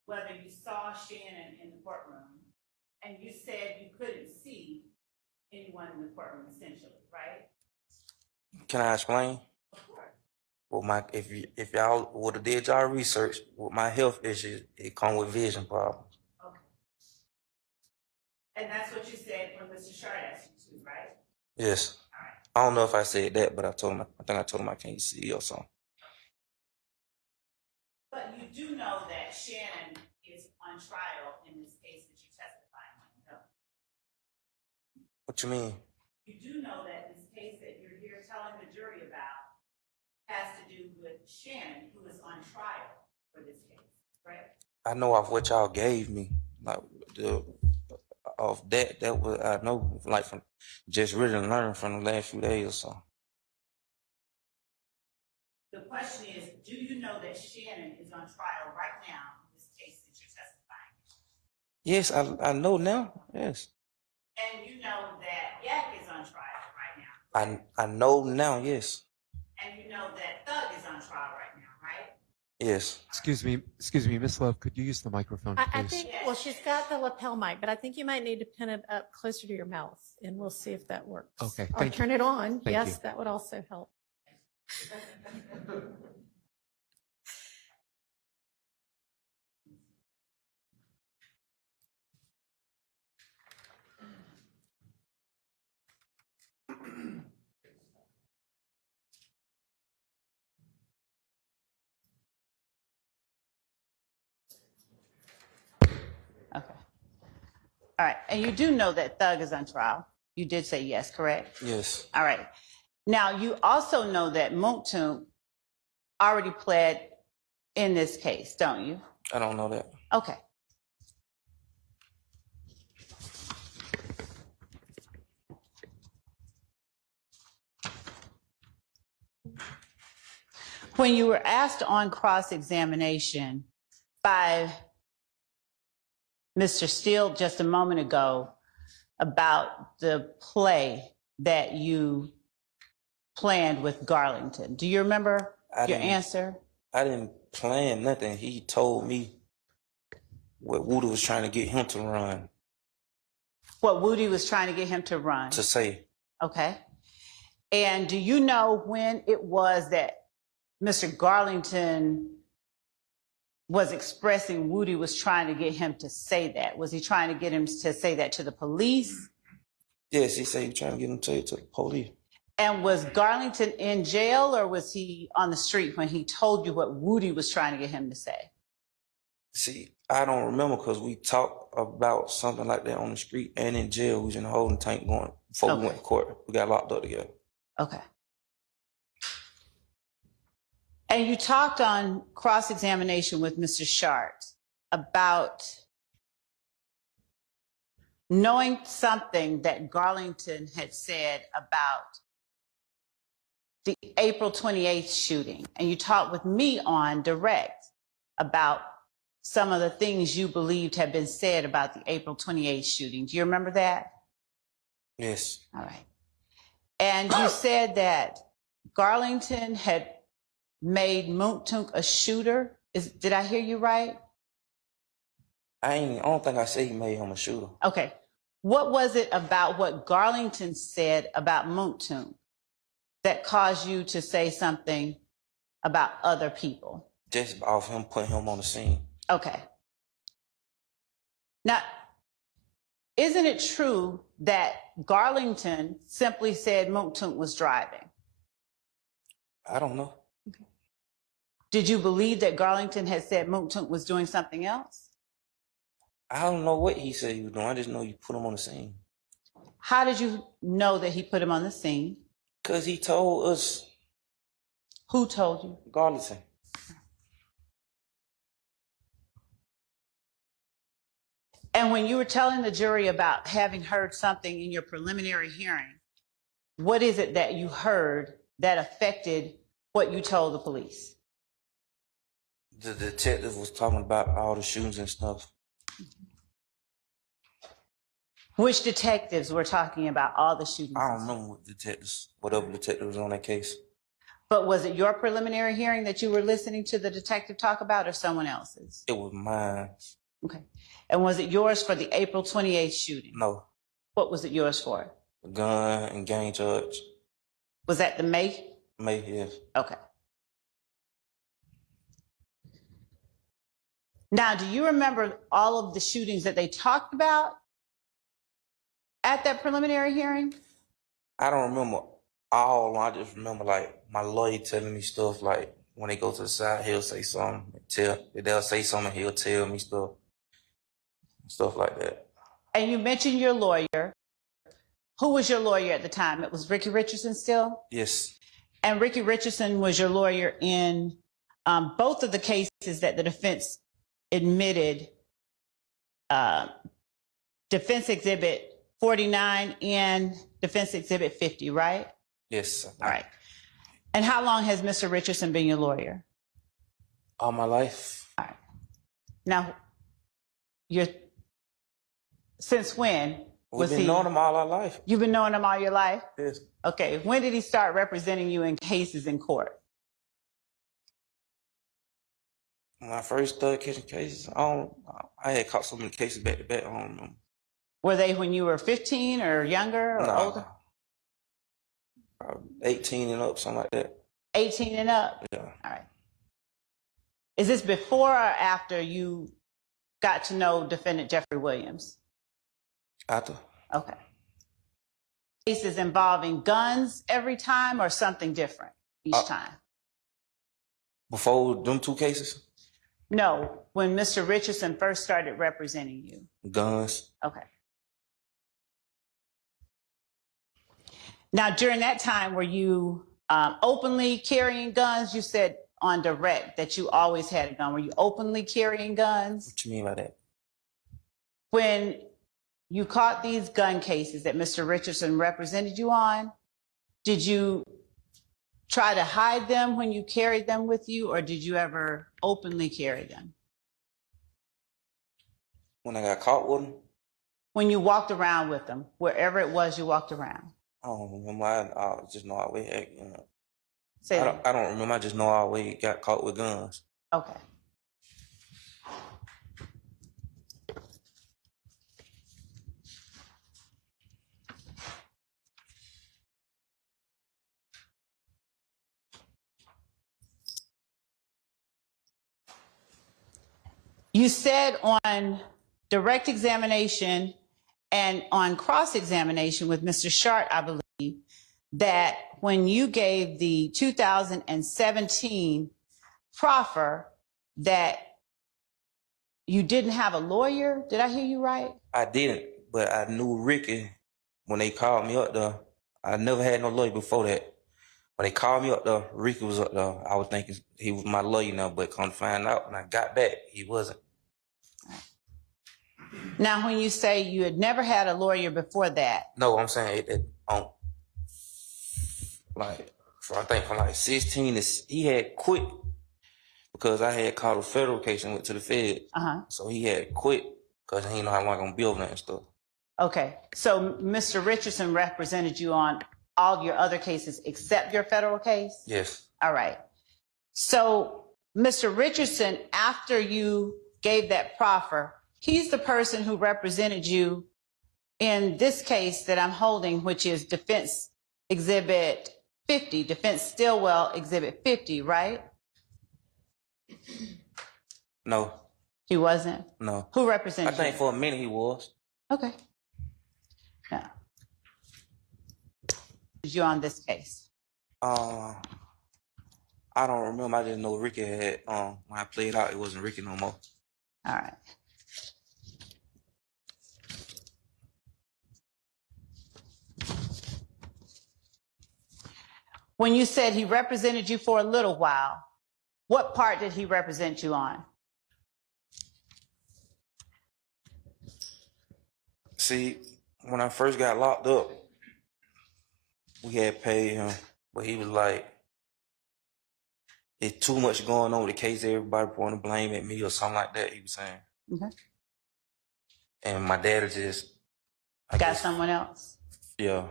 whether you saw Shannon in the courtroom, and you said you couldn't see anyone in the courtroom, essentially, right? Can I explain? Of course. Well, if y'all would have did y'all research with my health issues, it come with vision problems. Okay. And that's what you said when Mr. Sharp asked you to, right? Yes. All right. I don't know if I said that, but I think I told him I can't see or something. But you do know that Shannon is on trial in this case that you're testifying on, no? What you mean? You do know that this case that you're here telling the jury about has to do with Shannon, who is on trial for this case, right? I know off what y'all gave me, like of that was I know like from just really learning from the last few days or so. The question is, do you know that Shannon is on trial right now in this case that you're testifying? Yes, I know now. Yes, And you know that Yak is on trial right now. I know now. Yes, And you know that Thug is on trial right now, right? yes. Excuse me, Miss Love, could you use the microphone, please? I think, well, she's got the lapel mic, but I think you might need to pin it up closer to your mouth, and we'll see if that works. Okay, Or thank you. turn it on. Thank Yes, you. that would also help. All right. And you do know that Thug is on trial. You did say yes, correct? Yes. All right. Now, you also know that Moontoon already pled in this case, don't you? I don't know that. Okay. When you were asked on cross-examination by Mr. Steele just a moment ago about the play that you planned with Garlington, do you remember your answer? I didn't plan nothing. He told me what Woody was trying to get him to run, What Woody was trying to get him to run. to say. Okay. And do you know when it was that Mr. Garlington was expressing Woody was trying to get him to say that? Was he trying to get him to say that to the police? Yes, he said he was trying to get him to say it to the police. And was Garlington in jail or was he on the street when he told you what Woody was trying to get him to say? See, I don't remember because we talked about something like that on the street and in jail. We was in a holding tank going before we went to court. We got locked up together. Okay. And you talked on cross-examination with Mr. Shart about knowing something that Garlington had said about the April 28th shooting. And you talked with me on direct about some of the things you believed had been said about the April 28th shooting. Do you remember that? Yes. All right. And you said that Garlington had made Moontoon a shooter. Did I hear you right? I don't think I said he made him a shooter. Okay. What was it about what Garlington said about Moontoon that caused you to say something about other people? Just off him putting him on the scene. Okay. Now, isn't it true that Garlington simply said Moontoon was driving? I don't know. Did you believe that Garlington had said Moontoon was doing something else? I don't know what he said he was doing. I just know you put him on the scene. How did you know that he put him on the scene? Because he told us. Who told you? Garlington. And when you were telling the jury about having heard something in your preliminary hearing, what is it that you heard that affected what you told the police? The detective was talking about all the shootings and stuff. Which detectives were talking about all the shootings? I don't remember whatever detective was on that case. But was it your preliminary hearing that you were listening to the detective talk about or someone else's? It was mine. Okay. And was it yours for the April 28th shooting? No. What was it yours for? A gun and gang charge. Was that the May? May, yes. Okay. Now, do you remember all of the shootings that they talked about at that preliminary hearing? I don't remember all. I just remember like my lawyer telling me stuff like when they go to the side, he'll say something. They'll say something, he'll tell me stuff like that. And you mentioned your lawyer. Who was your lawyer at the time? It was Ricky Richardson still? Yes. And Ricky Richardson was your lawyer in both of the cases that the defense admitted, Defense Exhibit 49 and Defense Exhibit 50, right? Yes. All right. And how long has Mr. Richardson been your lawyer? All my life. All right. Now, since when We've was been he? knowing him all our life. You've been knowing him all your life? Yes. Okay. When did he start representing you in cases in court? When I first started catching cases, I had caught so many cases back to back. I don't remember. Were they when you were 15 or younger or older? 18 and up, something like that. 18 and up? Yeah. All right. Is this before or after you got to know defendant Jeffrey Williams? After. Okay. Cases involving guns every time or something different each time? Before them two cases? No, when Mr. Richardson first started representing you. Guns. Okay. Now, during that time, were you openly carrying guns? You said on direct that you always had a gun. Were you openly carrying guns? What you mean by that? When you caught these gun cases that Mr. Richardson represented you on, did you try to hide them when you carried them with you, or did you ever openly carry them? When I got caught with them, When you walked around with them, wherever it was you walked around? I don't remember. I just know I always had, Say that. I don't remember. I just know I always got caught with guns. Okay. You said on direct examination and on cross-examination with Mr. Shart, I believe, that when you gave the 2017 proffer that you didn't have a lawyer. Did I hear you right? I didn't, but I knew Ricky when they called me up there. I never had no lawyer before that. When they called me up there, Ricky was up there. I was thinking he was my lawyer now, but come to find out when I got back, he wasn't. Now, when you say you had never had a lawyer before that. No, I'm saying like, I think from like 16, he had quit because I had called a federal case and went to the Fed. So he had quit because he didn't know how long I'm going to be over there and stuff. Okay, so Mr. Richardson represented you on all your other cases except your federal case? Yes. All right. So Mr. Richardson, after you gave that proffer, he's the person who represented you in this case that I'm holding, which is Defense Exhibit 50, Defense Stillwell Exhibit 50, right? No. He wasn't? No. Who represented I think you? for a minute he was. Okay. Now, you on this case? I don't remember. I just know Ricky had, when I played out, it wasn't Ricky no more. All right. When you said he represented you for a little while, what part did he represent you on? See, when I first got locked up, we had paid him, but he was like, it's too much going on with the case. Everybody want to blame at me or something like that, he was saying. Okay. And my dad just... Got someone else? Yeah.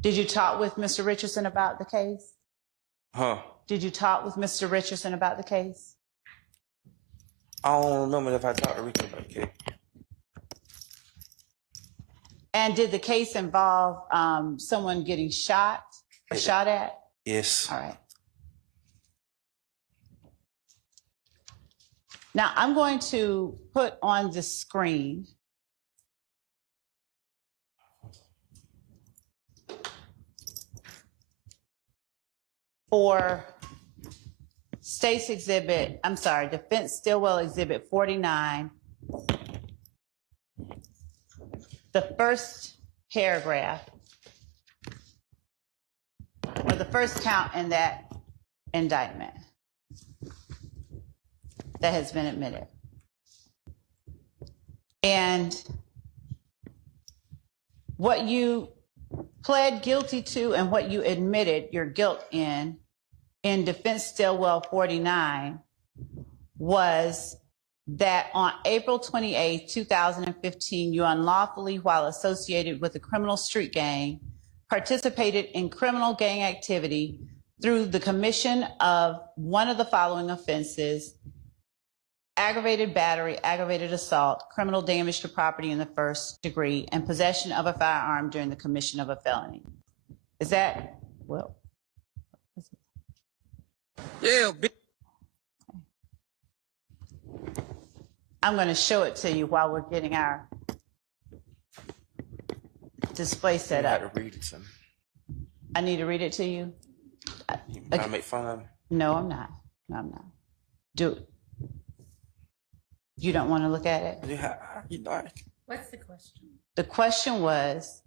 Did you talk with Mr. Richardson about the case? Huh? Did you talk with Mr. Richardson about the case? I don't remember if I talked to Ricky about the case. And did the case involve someone getting shot or shot at? Yes. All right. Now I'm going to put on the screen for State's Exhibit, I'm sorry, Defense Stillwell Exhibit 49, the first paragraph, or the first count in that indictment that has been admitted. And what you pled guilty to and what you admitted your guilt in Defense Stillwell 49 was that on April 28, 2015, you unlawfully, while associated with a criminal street gang, participated in criminal gang activity through the commission of one of the following offenses: aggravated battery, aggravated assault, criminal damage to property in the first degree, and possession of a firearm during the commission of a felony. Is that, well? Yeah. I'm going to show it to you while we're getting our display set I up. had to read it to me. I need to read it to you? You gotta make fun of me. No, I'm not. No, I'm not. You don't want to look at it? Yeah, you know. What's the question? The question was,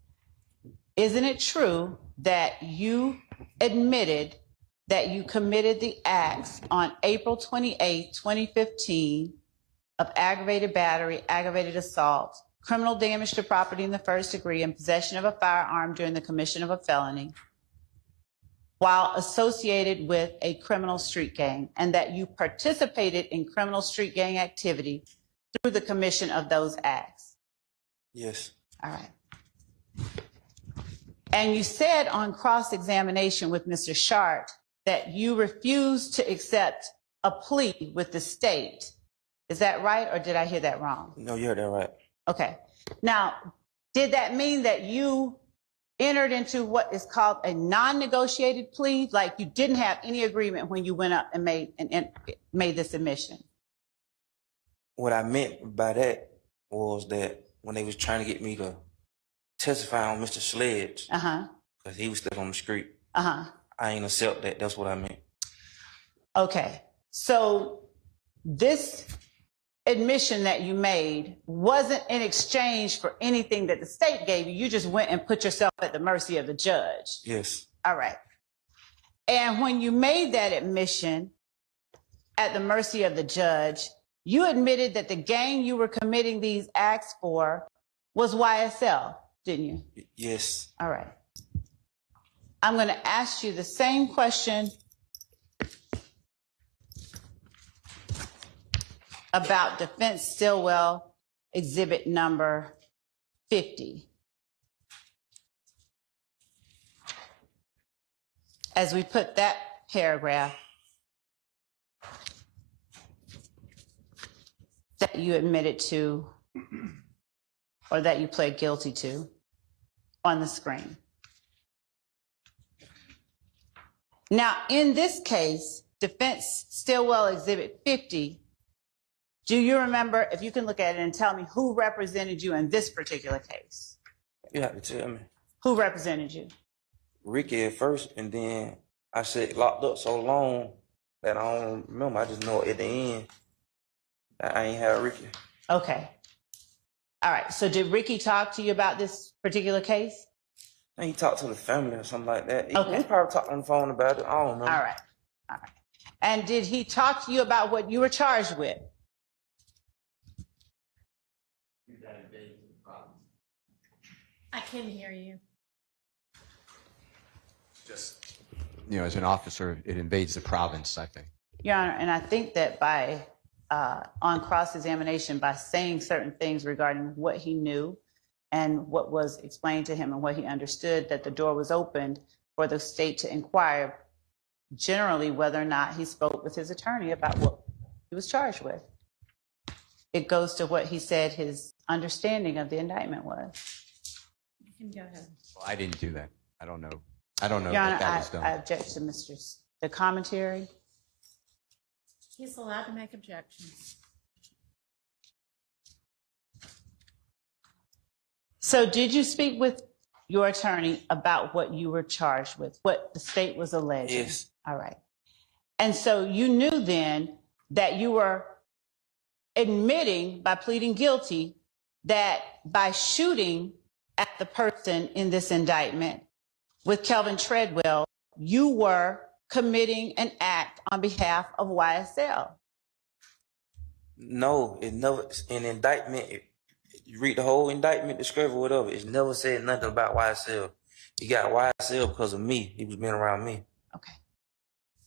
isn't it true that you admitted that you committed the acts on April 28, 2015 of aggravated battery, aggravated assault, criminal damage to property in the first degree, and possession of a firearm during the commission of a felony while associated with a criminal street gang, and that you participated in criminal street gang activity through the commission of those acts? Yes. All right. And you said on cross-examination with Mr. Shart that you refused to accept a plea with the state. Is that right, or did I hear that wrong? No, you heard that right. Okay. Now, did that mean that you entered into what is called a non-negotiated plea, like you didn't have any agreement when you went up and made this admission? What I meant by that was that when they was trying to get me to testify on Mr. Sledge, because he was still on the street, I ain't accept that. That's what I meant. Okay. So this admission that you made wasn't in exchange for anything that the state gave you. You just went and put yourself at the mercy of the judge. Yes. All right. And when you made that admission at the mercy of the judge, you admitted that the gang you were committing these acts for was YSL, didn't you? Yes. All right. I'm going to ask you the same question about Defense Stillwell exhibit number 50. As we put that paragraph that you admitted to, or that you pled guilty to, on the screen. Now, in this case, Defense Stillwell exhibit 50, do you remember, if you can look at it and tell me who represented you in this particular case? You have to tell me. Who represented you? Ricky at first, and then I said locked up so long that I don't remember. I just know at the end I ain't had Ricky. Okay. All right. So did Ricky talk to you about this particular case? I think he talked to the family or something like that. Okay. He probably talked on the phone about it. I don't know. All right. All right. And did he talk to you about what you were charged with? I couldn't hear you. Just, as an officer, it invades the province, I think. Your Honor, and I think that by, on cross-examination, by saying certain things regarding what he knew and what was explained to him and what he understood, that the door was opened for the state to inquire generally whether or not he spoke with his attorney about what he was charged with. It goes to what he said his understanding of the indictment was. You can go ahead. Well, I didn't do that. I don't know. I don't know Your Honor, that that was done. I object to the commentary. He's allowed to make objections. So did you speak with your attorney about what you were charged with, what the state was alleging? Yes. All right. And so you knew then that you were admitting by pleading guilty that by shooting at the person in this indictment with Kelvin Treadwell, you were committing an act on behalf of YSL. No, it never, in indictment, you read the whole indictment, description, whatever, it's never said nothing about YSL. He got YSL because of me. He was being around me. Okay.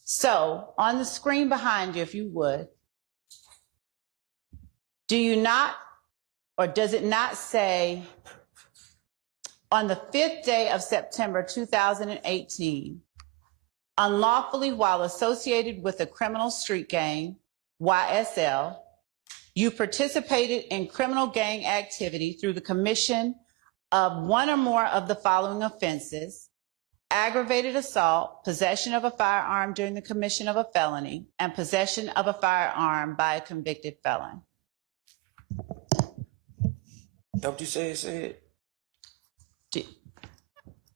So on the screen behind you, if you would, do you not, or does it not say, on the 5th day of September 2018, unlawfully while associated with a criminal street gang, YSL, you participated in criminal gang activity through the commission of one or more of the following offenses: aggravated assault, possession of a firearm during the commission of a felony, and possession of a firearm by a convicted felon? That what you said?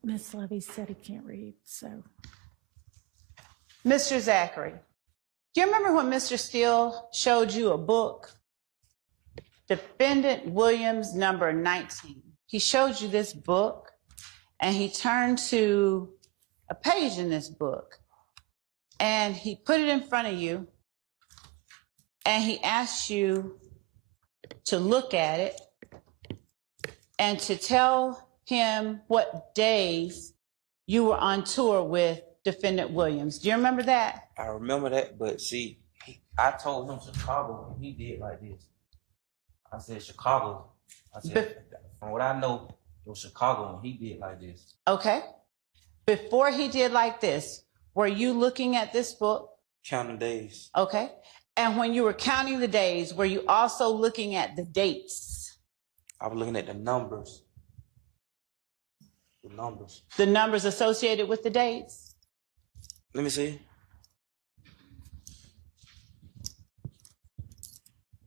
Ms. Levy said he can't read, so. Mr. Zachary, do you remember when Mr. Steele showed you a book? Defendant Williams number 19. He showed you this book, and he turned to a page in this book and he put it in front of you and he asked you to look at it and to tell him what days you were on tour with Defendant Williams. Do you remember that? I remember that, but see, I told him Chicago, and he did like this. I said Chicago. I said, from what I know, it was Chicago, and he did like this. Okay. Before he did like this, were you looking at this book? Counting days. Okay. And when you were counting the days, were you also looking at the dates? I was looking at the numbers. The numbers. The numbers associated with the dates? Let me see.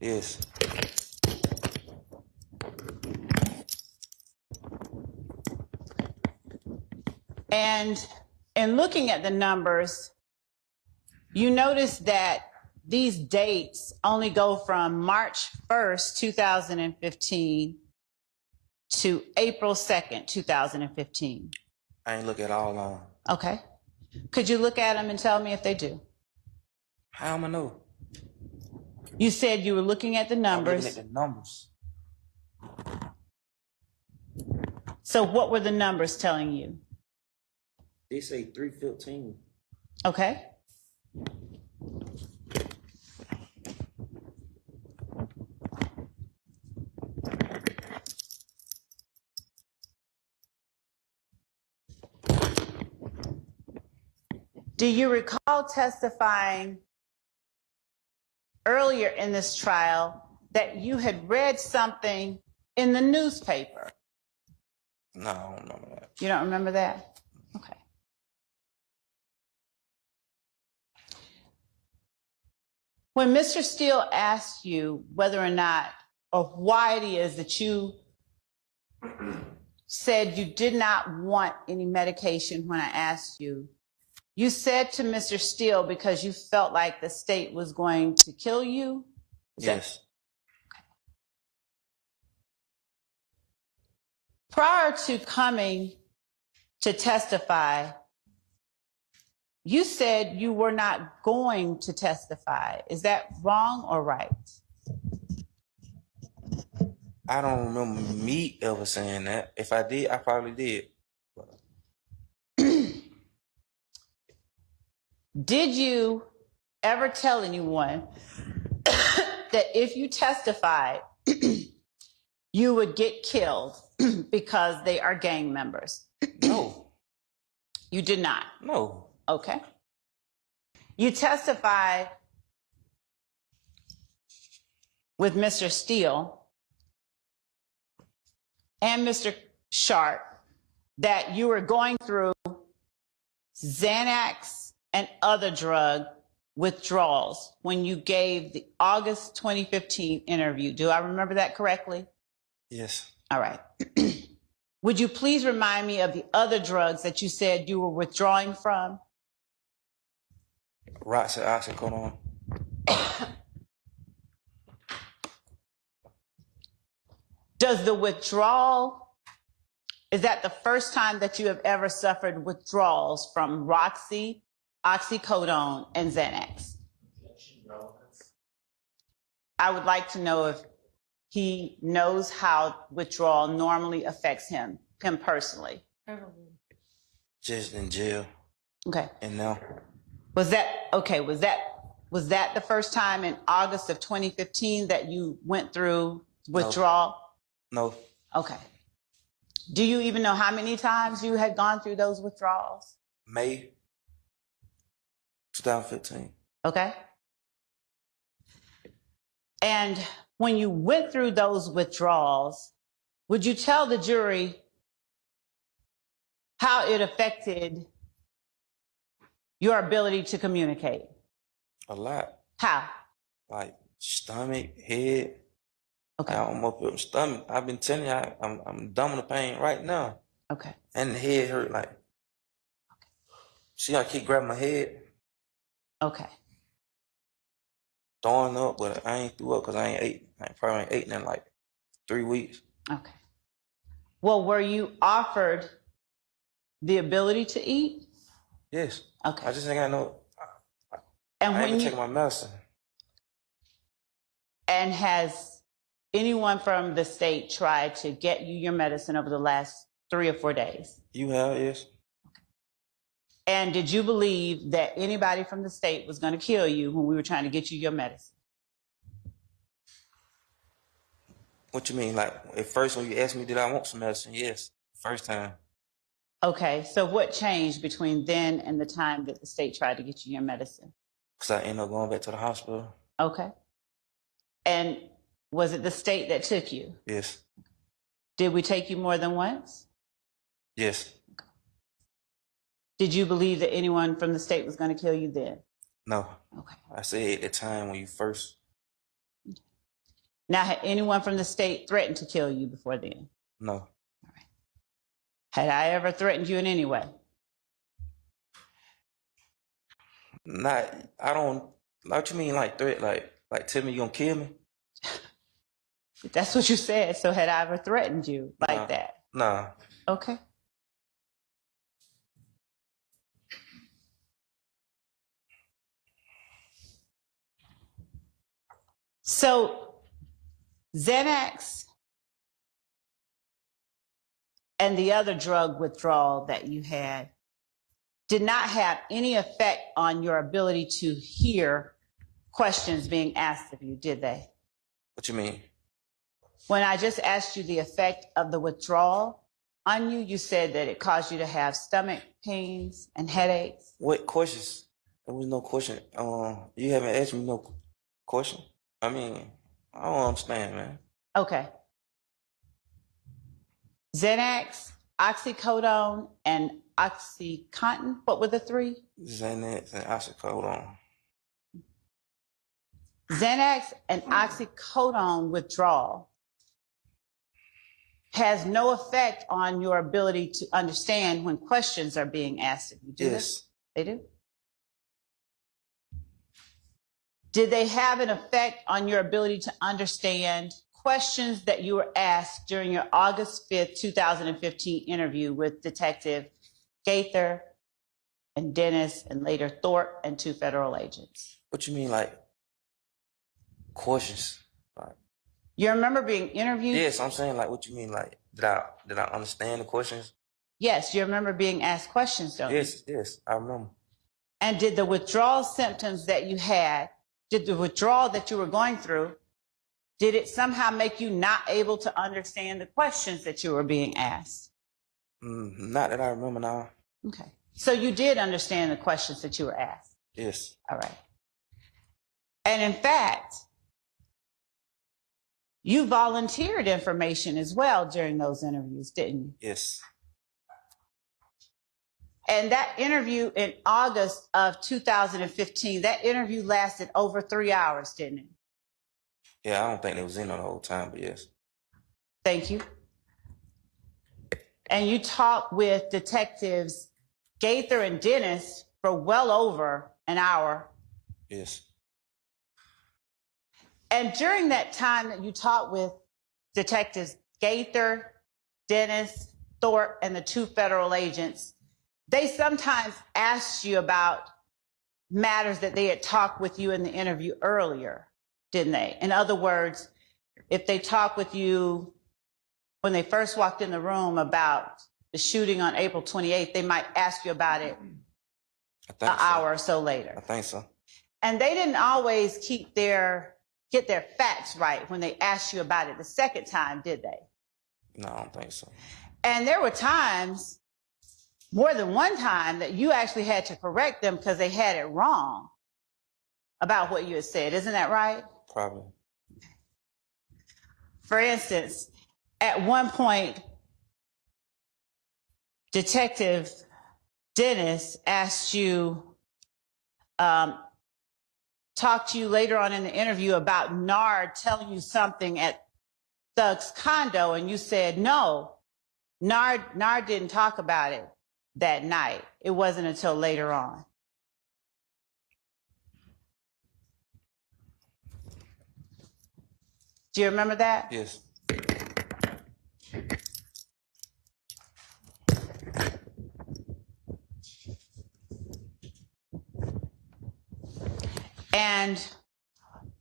Yes. And in looking at the numbers, you notice that these dates only go from March 1st, 2015 to April 2nd, 2015. I ain't look at all on. Okay. Could you look at them and tell me if they do? How am I know? You said you were looking at the numbers. I'm looking at the numbers. So what were the numbers telling you? They say 315. Okay. Do you recall testifying earlier in this trial that you had read something in the newspaper? No, I don't remember that. You don't remember that? Okay. When Mr. Steele asked you whether or not, or why it is that you said you did not want any medication when I asked you, you said to Mr. Steele because you felt like the state was going to kill you? Yes. Prior to coming to testify, you said you were not going to testify. Is that wrong or right? I don't remember me ever saying that. If I did, I probably did. Did you ever tell anyone that if you testified, you would get killed because they are gang members? No. You did not? No. Okay. You testified with Mr. Steele and Mr. Sharp that you were going through Xanax and other drug withdrawals when you gave the August 2015 interview. Do I remember that correctly? Yes. All right. Would you please remind me of the other drugs that you said you were withdrawing from? Roxy, oxycodone. Does the withdrawal, is that the first time that you have ever suffered withdrawals from Roxy, oxycodone, and Xanax? I would like to know if he knows how withdrawal normally affects him personally. Just in jail. Okay. And now. Was that the first time in August of 2015 that you went through withdrawal? No. Okay. Do you even know how many times you had gone through those withdrawals? May 2015. Okay. And when you went through those withdrawals, would you tell the jury how it affected your ability to communicate? A lot. How? Like stomach, head. Okay. I'm up with my stomach. I've been telling you, I'm dumb with the pain right now. Okay. And the head hurt like. See, I keep grabbing my head. Okay. Throwing up, but I ain't threw up because I probably ain't ate in like 3 weeks. Okay. Well, were you offered the ability to eat? Yes. Okay. I just ain't got no. And I ain't when been you taking my medicine. and has anyone from the state tried to get you your medicine over the last 3 or 4 days? You have, yes. And did you believe that anybody from the state was going to kill you when we were trying to get you your medicine? What you mean? Like, at first when you asked me, did I want some medicine? Yes. First time. Okay, so what changed between then and the time that the state tried to get you your medicine? Because I ended up going back to the hospital. Okay. And was it the state that took you? Yes. Did we take you more than once? Yes. Did you believe that anyone from the state was going to kill you then? No. Okay. I said at the time when you first. Now, had anyone from the state threatened to kill you before then? No. Had I ever threatened you in any way? Not. I don't. What you mean, like threat? Like tell me you gonna kill me? That's what you said. So had I ever threatened you like Nah. that? Nah. Okay. So Xanax and the other drug withdrawal that you had did not have any effect on your ability to hear questions being asked of you, did they? What you mean? When I just asked you the effect of the withdrawal on you, you said that it caused you to have stomach pains and headaches. What questions? There was no question. You haven't asked me no question. I mean, I don't understand, man. Okay. Xanax, oxycodone, and OxyContin. What were the three? Xanax and oxycodone. Xanax and oxycodone withdrawal has no effect on your ability to understand when questions are being asked of you, do Yes. they? They do? Did they have an effect on your ability to understand questions that you were asked during your August 5th, 2015 interview with Detective Gaither and Dennis and later Thorpe and 2 federal agents? What you mean, like questions? Like, You remember being interviewed? yes, I'm saying like what you mean, like did I understand the questions? Yes, you remember being asked questions, don't you? Yes, I remember. And did the withdrawal symptoms that you had, did the withdrawal that you were going through, did it somehow make you not able to understand the questions that you were being asked? Not that I remember now. Okay. So you did understand the questions that you were asked? Yes. All right. And in fact, you volunteered information as well during those interviews, didn't you? Yes. And that interview in August of 2015, that interview lasted over 3 hours, didn't it? Yeah, I don't think they was in on the whole time, but yes. Thank you. And you talked with detectives Gaither and Dennis for well over an hour. Yes. And during that time that you talked with detectives Gaither, Dennis, Thorpe, and the 2 federal agents, they sometimes asked you about matters that they had talked with you in the interview earlier, didn't they? In other words, if they talked with you when they first walked in the room about the shooting on April 28th, they might ask you about it an hour or so later. I think so. And they didn't always get their facts right when they asked you about it the second time, did they? No, I don't think so. And there were times, more than one time, that you actually had to correct them because they had it wrong about what you had said. Isn't that right? Probably. For instance, at one point, Detective Dennis asked you, talked to you later on in the interview about Nard telling you something at Thug's condo, and you said, no, Nard didn't talk about it that night. It wasn't until later on. Do you remember that? Yes. And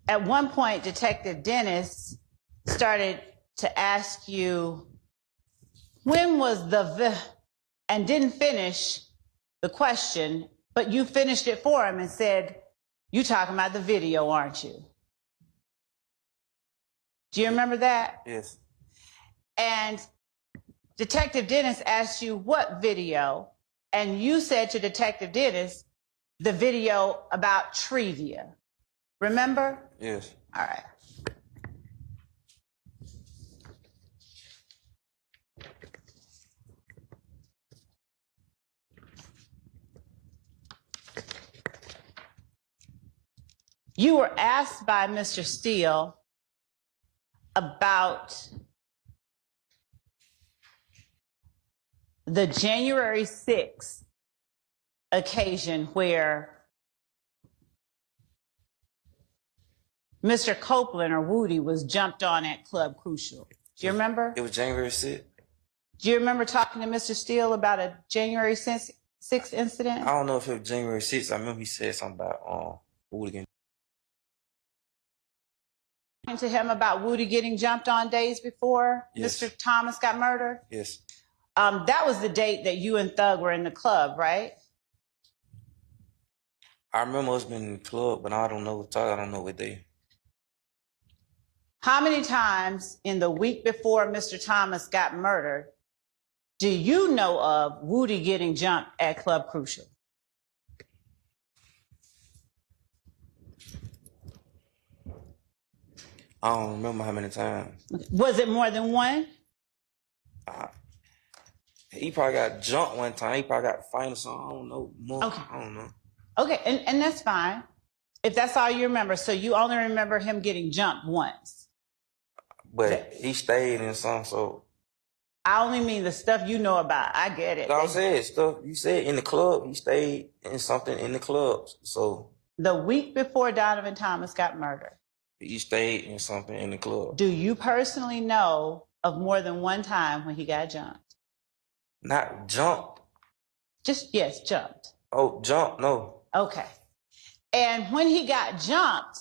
at one point, Detective Dennis started to ask you, when was and didn't finish the question, but you finished it for him and said, you talking about the video, aren't you? Do you remember that? Yes. And Detective Dennis asked you what video, and you said to Detective Dennis, the video about Trivia. Remember? Yes. All right. You were asked by Mr. Steele about the January 6th occasion where Mr. Copeland or Woody was jumped on at Club Crucial. Do you remember? It was January 6th. Do you remember talking to Mr. Steele about a January 6th incident? I don't know if it was January 6th. I remember he said something about hooligan. Talking to him about Woody getting jumped on days before Yes. Mr. Thomas got murdered? Yes. That was the date that you and Thug were in the club, right? I remember us being in the club, but I don't know what day. How many times in the week before Mr. Thomas got murdered do you know of Woody getting jumped at Club Crucial? I don't remember how many times. Was it more than one? He probably got jumped one time. He probably got fined or something. I don't know. More. Okay. I don't know. Okay, and that's fine. If that's all you remember. So you only remember him getting jumped once. But he stayed in some, so. I only mean the stuff you know about. I get it. Like I said, stuff you said in the club, he stayed in something in the clubs. So. The week before Donovan Thomas got murdered. He stayed in something in the club. Do you personally know of more than one time when he got jumped? Not jumped. Just, yes, jumped. Oh, jumped? No. Okay. And when he got jumped,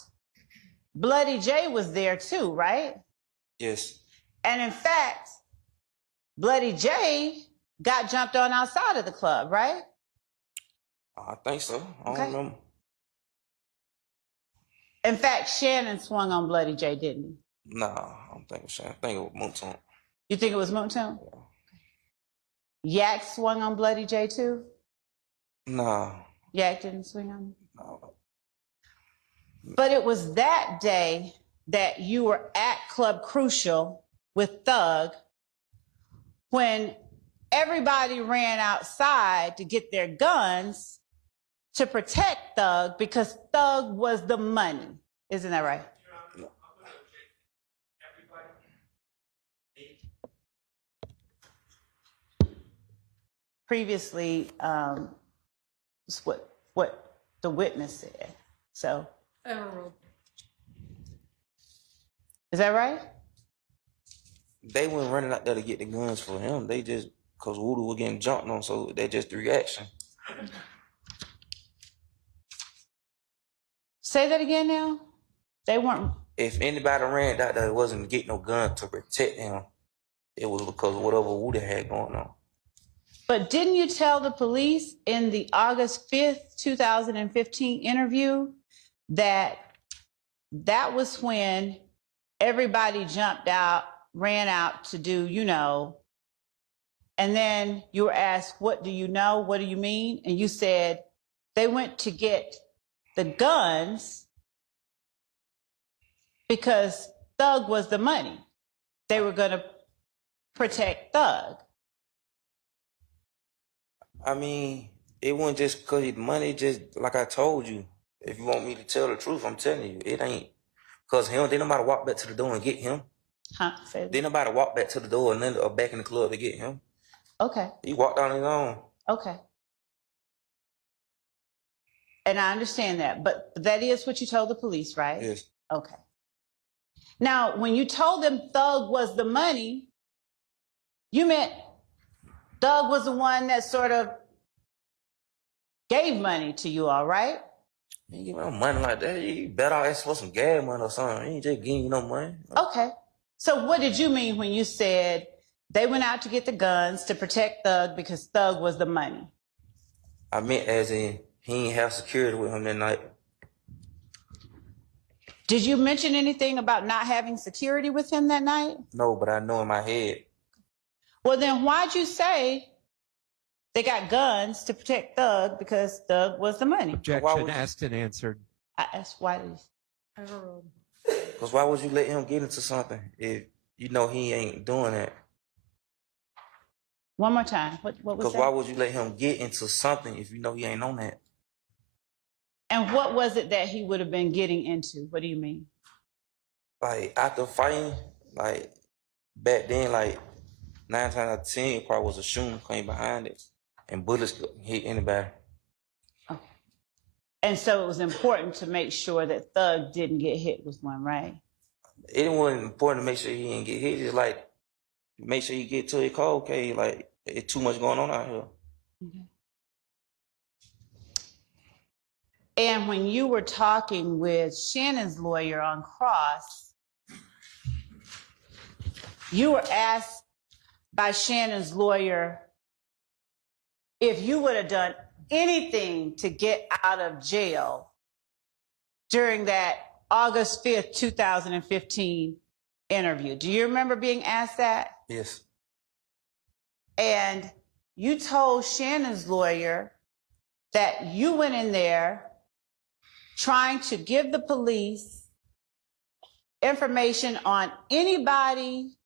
Bloody J was there too, right? Yes. And in fact, Bloody J got jumped on outside of the club, right? I think so. I don't Okay. remember. In fact, Shannon swung on Bloody J, didn't he? Nah, I don't think so. I think it was Moontown. You think it was Moontown? Yak swung on Bloody J too? Nah. Yak didn't swing on him? No. But it was that day that you were at Club Crucial with Thug when everybody ran outside to get their guns to protect Thug because Thug was the money. Isn't that right? Previously, it's what the witness said. So, Overruled. is that right? They weren't running out there to get the guns for him. They just, because Woody was getting jumped on, so they just the reaction. Say that again now. They weren't. If anybody ran out there, it wasn't to get no gun to protect him. It was because of whatever Woody had going on. But didn't you tell the police in the August 5th, 2015 interview that that was when everybody jumped out, ran out to do, and then you were asked, what do you know? What do you mean? And you said they went to get the guns because Thug was the money. They were going to protect Thug. I mean, it wasn't just because of the money, just like I told you. If you want me to tell the truth, I'm telling you, it ain't. Because him, didn't nobody walk back to the door and get him. Huh? Say that. Didn't nobody walk back to the door and then or back in the club to get him. Okay. He walked on his own. Okay. And I understand that, but that is what you told the police, right? Yes. Okay. Now, when you told them Thug was the money, you meant Thug was the one that sort of gave money to you all, right? He ain't give me no money like that. You better ask for some gas money or something. He ain't just giving you no money. Okay. So what did you mean when you said they went out to get the guns to protect Thug because Thug was the money? I meant as in he ain't have security with him that night. Did you mention anything about not having security with him that night? No, but I know in my head. Well, then why'd you say they got guns to protect Thug because Thug was the money? Objection asked and answered. I asked why did you... Overruled. Because why would you let him get into something if you know he ain't doing that? One more time. What was Because that? why would you let him get into something if you know he ain't on that? And what was it that he would have been getting into? What do you mean? Like after fighting, like back then, like 9 times out of 10, probably was a shooting came behind it, and bullets could hit anybody. Okay. And so it was important to make sure that Thug didn't get hit with one, right? It wasn't important to make sure he didn't get hit. It's like make sure you get to it cold, okay? Like it's too much going on out here. Okay. And when you were talking with Shannon's lawyer on cross, you were asked by Shannon's lawyer if you would have done anything to get out of jail during that August 5th, 2015 interview. Do you remember being asked that? Yes. And you told Shannon's lawyer that you went in there trying to give the police information on anybody.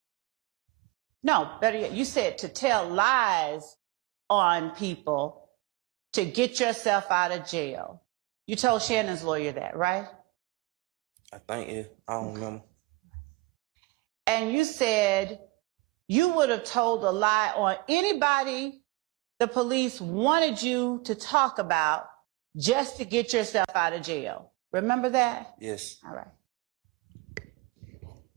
No, better yet, you said to tell lies on people to get yourself out of jail. You told Shannon's lawyer that, right? I think it. I don't remember. And you said you would have told a lie on anybody the police wanted you to talk about just to get yourself out of jail. Remember that? Yes. All right.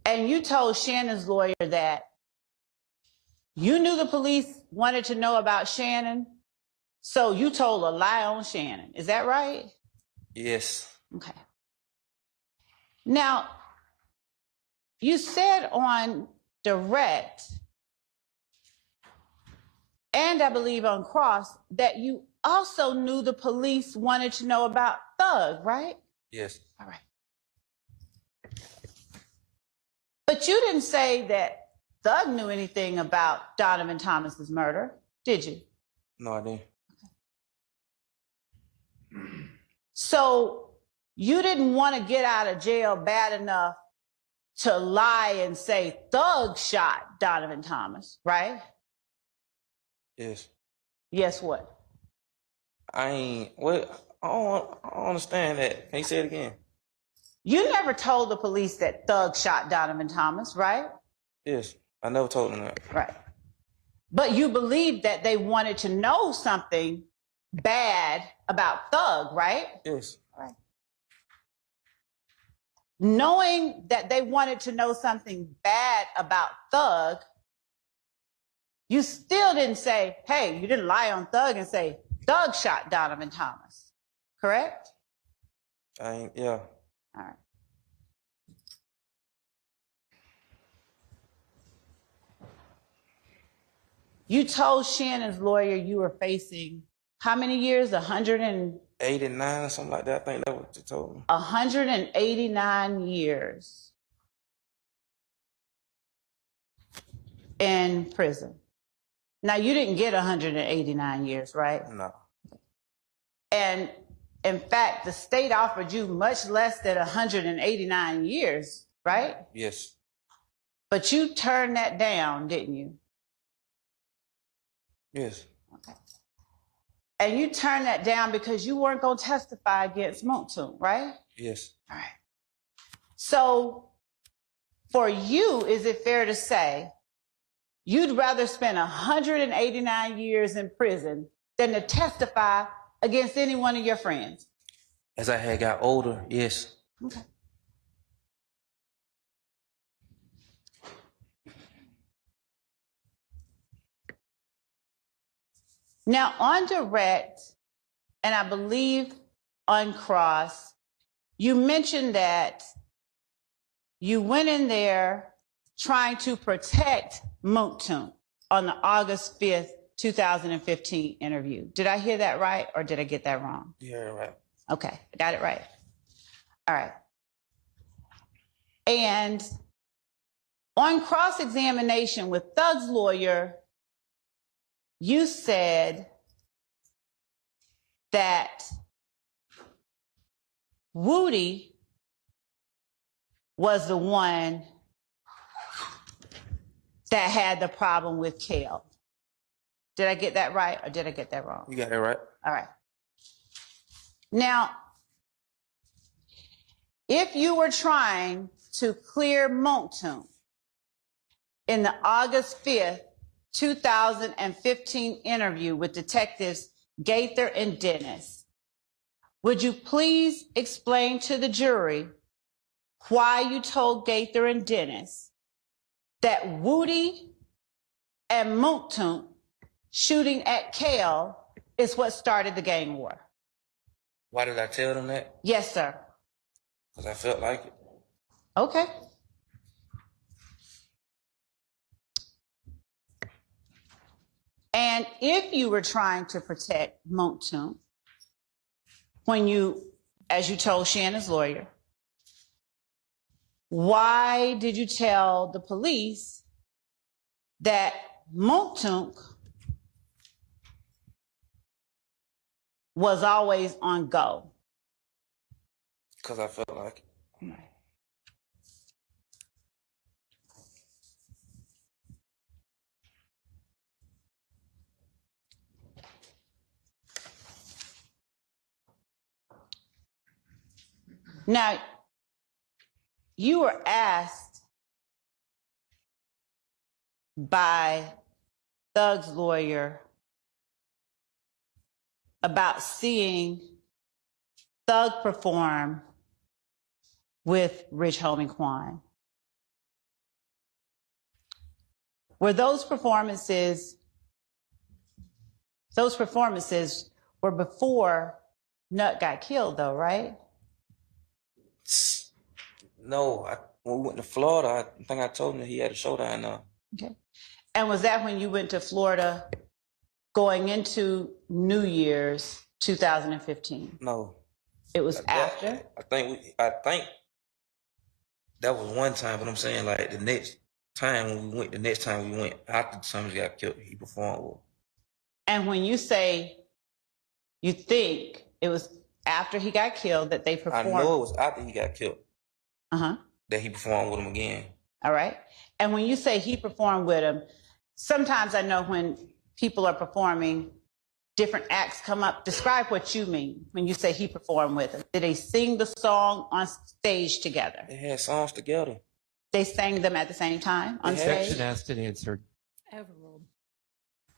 And you told Shannon's lawyer that you knew the police wanted to know about Shannon, so you told a lie on Shannon. Is that right? Yes. Okay. Now, you said on direct, and I believe on cross, that you also knew the police wanted to know about Thug, right? Yes. All right. But you didn't say that Thug knew anything about Donovan Thomas's murder, did you? No, I didn't. So you didn't want to get out of jail bad enough to lie and say Thug shot Donovan Thomas, right? Yes. Yes, what? I ain't. What? I don't understand that. Can you say it again? You never told the police that Thug shot Donovan Thomas, right? Yes. I never told them that. Right. But you believed that they wanted to know something bad about Thug, right? Yes. Right. Knowing that they wanted to know something bad about Thug, you still didn't say, hey, you didn't lie on Thug and say, Thug shot Donovan Thomas, correct? I ain't. Yeah. All right. You told Shannon's lawyer you were facing how many years? 89 or something like that. I think that's what you told me. 189 years in prison. Now, you didn't get 189 years, right? No. And in fact, the state offered you much less than 189 years, right? Yes. But you turned that down, didn't you? Yes. Okay. And you turned that down because you weren't going to testify against Montun, right? Yes. All right. So for you, is it fair to say you'd rather spend 189 years in prison than to testify against any one of your friends? As I had got older, yes. Okay. Now, on direct, and I believe on cross, you mentioned that you went in there trying to protect Mooktoon on the August 5th, 2015 interview. Did I hear that right or did I get that wrong? You heard it right. Okay, I got it right. All right. And on cross-examination with Thug's lawyer, you said that Woody was the one that had the problem with Kale. Did I get that right or did I get that wrong? You got it right. All right. Now, if you were trying to clear Mooktoon in the August 5th, 2015 interview with detectives Gaither and Dennis, would you please explain to the jury why you told Gaither and Dennis that Woody and Mooktoon shooting at Kale is what started the gang war? Why did I tell them that? Yes, sir. Because I felt like it. Okay. And if you were trying to protect Mooktoon, when you, as you told Shannon's lawyer, why did you tell the police that Mooktoon was always on go? Because I felt like it. Now, you were asked by Thug's lawyer about seeing Thug perform with Rich Homie Quan. Were those performances were before Nut got killed though, right? No, when we went to Florida, I think I told him that he had a showdown now. Okay. And was that when you went to Florida going into New Year's 2015? No. It was after? I think that was one time, but I'm saying like the next time we went after somebody got killed, he performed with. And when you say you think it was after he got killed that they performed? I know it was after he got killed. Uh-huh. That he performed with him again. All right. And when you say he performed with him, sometimes I know when people are performing, different acts come up. Describe what you mean when you say he performed with him. Did they sing the song on stage together? They had songs together. They sang them at the same time on stage? Objection asked and answered. Overruled.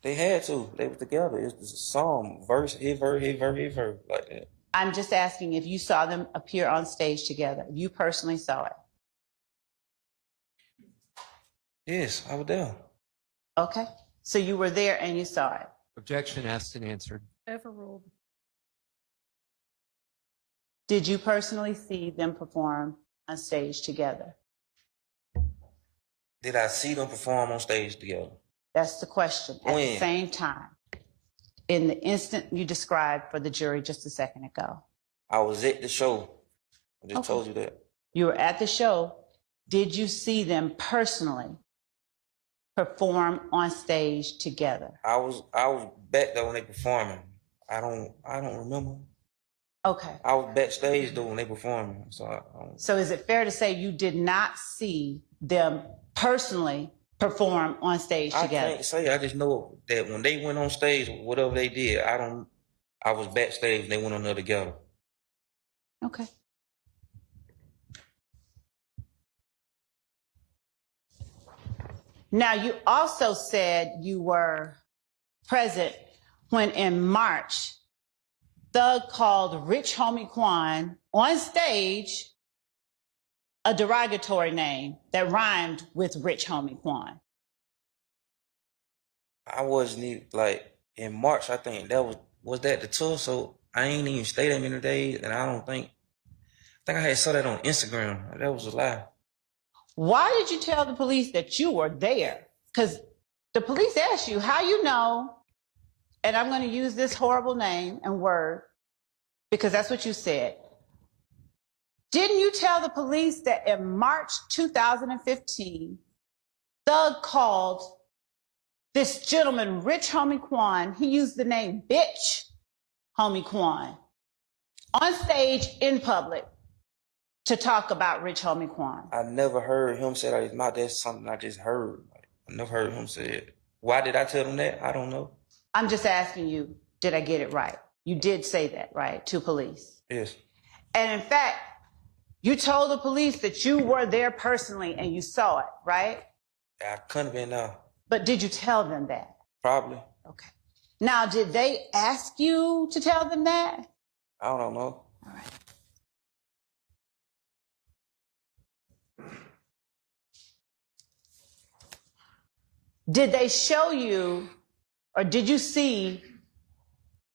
They had to. They were together. It's a song, verse, hit verse, like that. I'm just asking if you saw them appear on stage together. You personally saw it. Yes, I was there. Okay. So you were there and you saw it. Objection asked and answered. Overruled. Did you personally see them perform on stage together? Did I see them perform on stage together? That's the question. At When? the same time, in the instant you described for the jury just a second ago. I was at the show. I just Okay. told you that. You were at the show. Did you see them personally perform on stage together? I was back there when they performing. I don't remember. Okay. I was backstage though when they performing. So I don't. So is it fair to say you did not see them personally perform on stage I together? can't say. I just know that when they went on stage, whatever they did, I was backstage and they went on there together. Okay. Now, you also said you were present when in March, Thug called Rich Homie Quan on stage a derogatory name that rhymed with Rich Homie Quan. I wasn't even like in March. I think that was that the tour. So I ain't even stayed that many days, and I think I had saw that on Instagram. That was a lie. Why did you tell the police that you were there? Because the police asked you how you know, and I'm going to use this horrible name and word because that's what you said. Didn't you tell the police that in March 2015, Thug called this gentleman, Rich Homie Quan? He used the name Bitch Homie Quan on stage in public to talk about Rich Homie Quan. I never heard him say that. It's not that's something I just heard. I never heard him say it. Why did I tell him that? I don't know. I'm just asking you, did I get it right? You did say that, right, to police? Yes. And in fact, you told the police that you were there personally and you saw it, right? I couldn't have been there. But did you tell them that? Probably. Okay. Now, did they ask you to tell them that? I don't know. All right. Did they show you, or did you see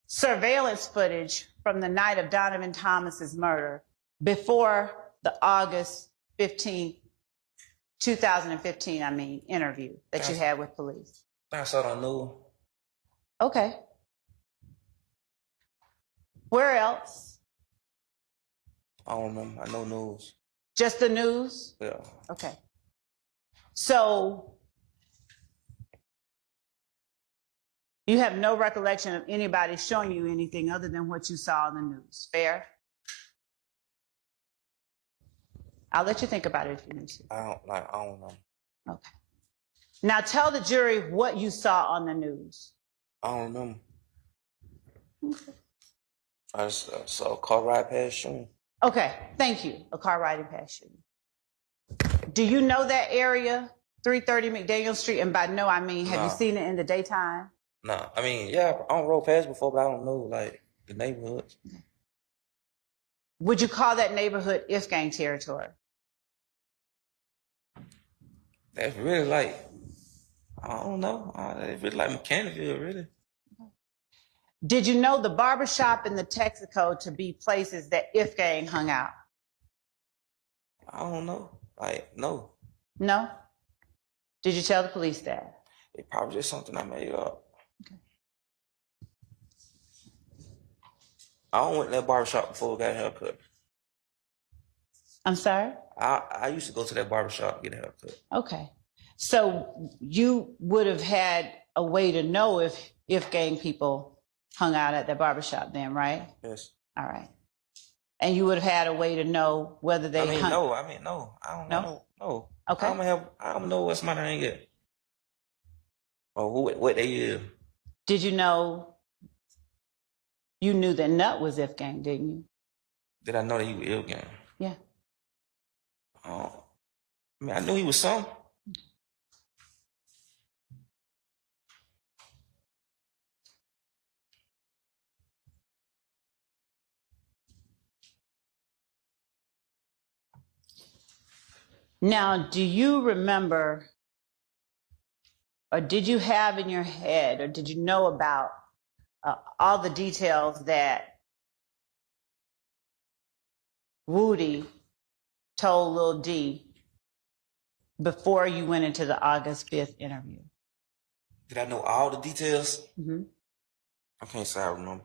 surveillance footage from the night of Donovan Thomas's murder before the August 15th, 2015, interview that you had with police? I saw it on news. Okay. Where else? I don't remember. I know news. Just the news? Yeah. Okay. So you have no recollection of anybody showing you anything other than what you saw on the news. Fair? I'll let you think about it if you need to. I don't know. Okay. Now tell the jury what you saw on the news. I don't remember. Okay. I just saw a car ride past you. Okay, thank you. A car riding past you. Do you know that area, 330 McDaniel Street? And by no, I mean, have you seen it in the daytime? No, I mean, yeah, I don't rode past before, but I don't know, like, the neighborhoods. Would you call that neighborhood if gang territory? That's really like, I don't know. It's really like Mechanicsville, really. Did you know the barbershop and the Texaco to be places that if gang hung out? I don't know. Like, no. No? Did you tell the police that? It's probably just something I made up. Okay. I don't went to that barbershop before I got a haircut. I'm sorry? I used to go to that barbershop to get a haircut. Okay. So you would have had a way to know if gang people hung out at that barbershop then, right? Yes. All right. And you would have had a way to know whether they no. I don't know. No. Okay. I don't know what somebody ain't get. Or what they is. Did you know you knew that Nut was if gang, didn't you? Did I know that he was ill gang? Yeah. I knew he was some. Now, do you remember, or did you have in your head, or did you know about all the details that Woody told Lil D before you went into the August 5th interview? Did I know all the details? Mm-hmm. I can't say I remember.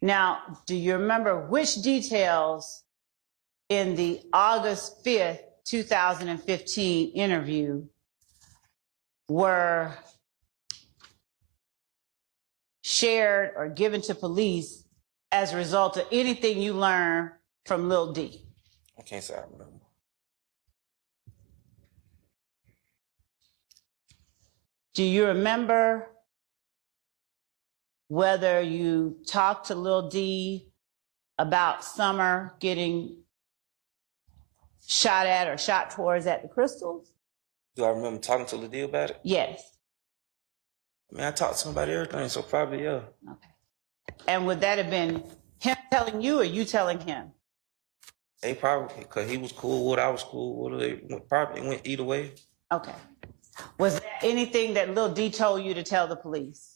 Now, do you remember which details in the August 5th, 2015 interview were shared or given to police as a result of anything you learned from Lil D? I can't say I remember. Do you remember whether you talked to Lil D about Summer getting shot at or shot towards at the Crystals? Do I remember talking to Ladie about it? Yes. I mean, I talked to him about everything, so probably, yeah. Okay. And would that have been him telling you or you telling him? They probably, because he was cool with, I was cool with, it probably went either way. Okay. Was there anything that Lil D told you to tell the police?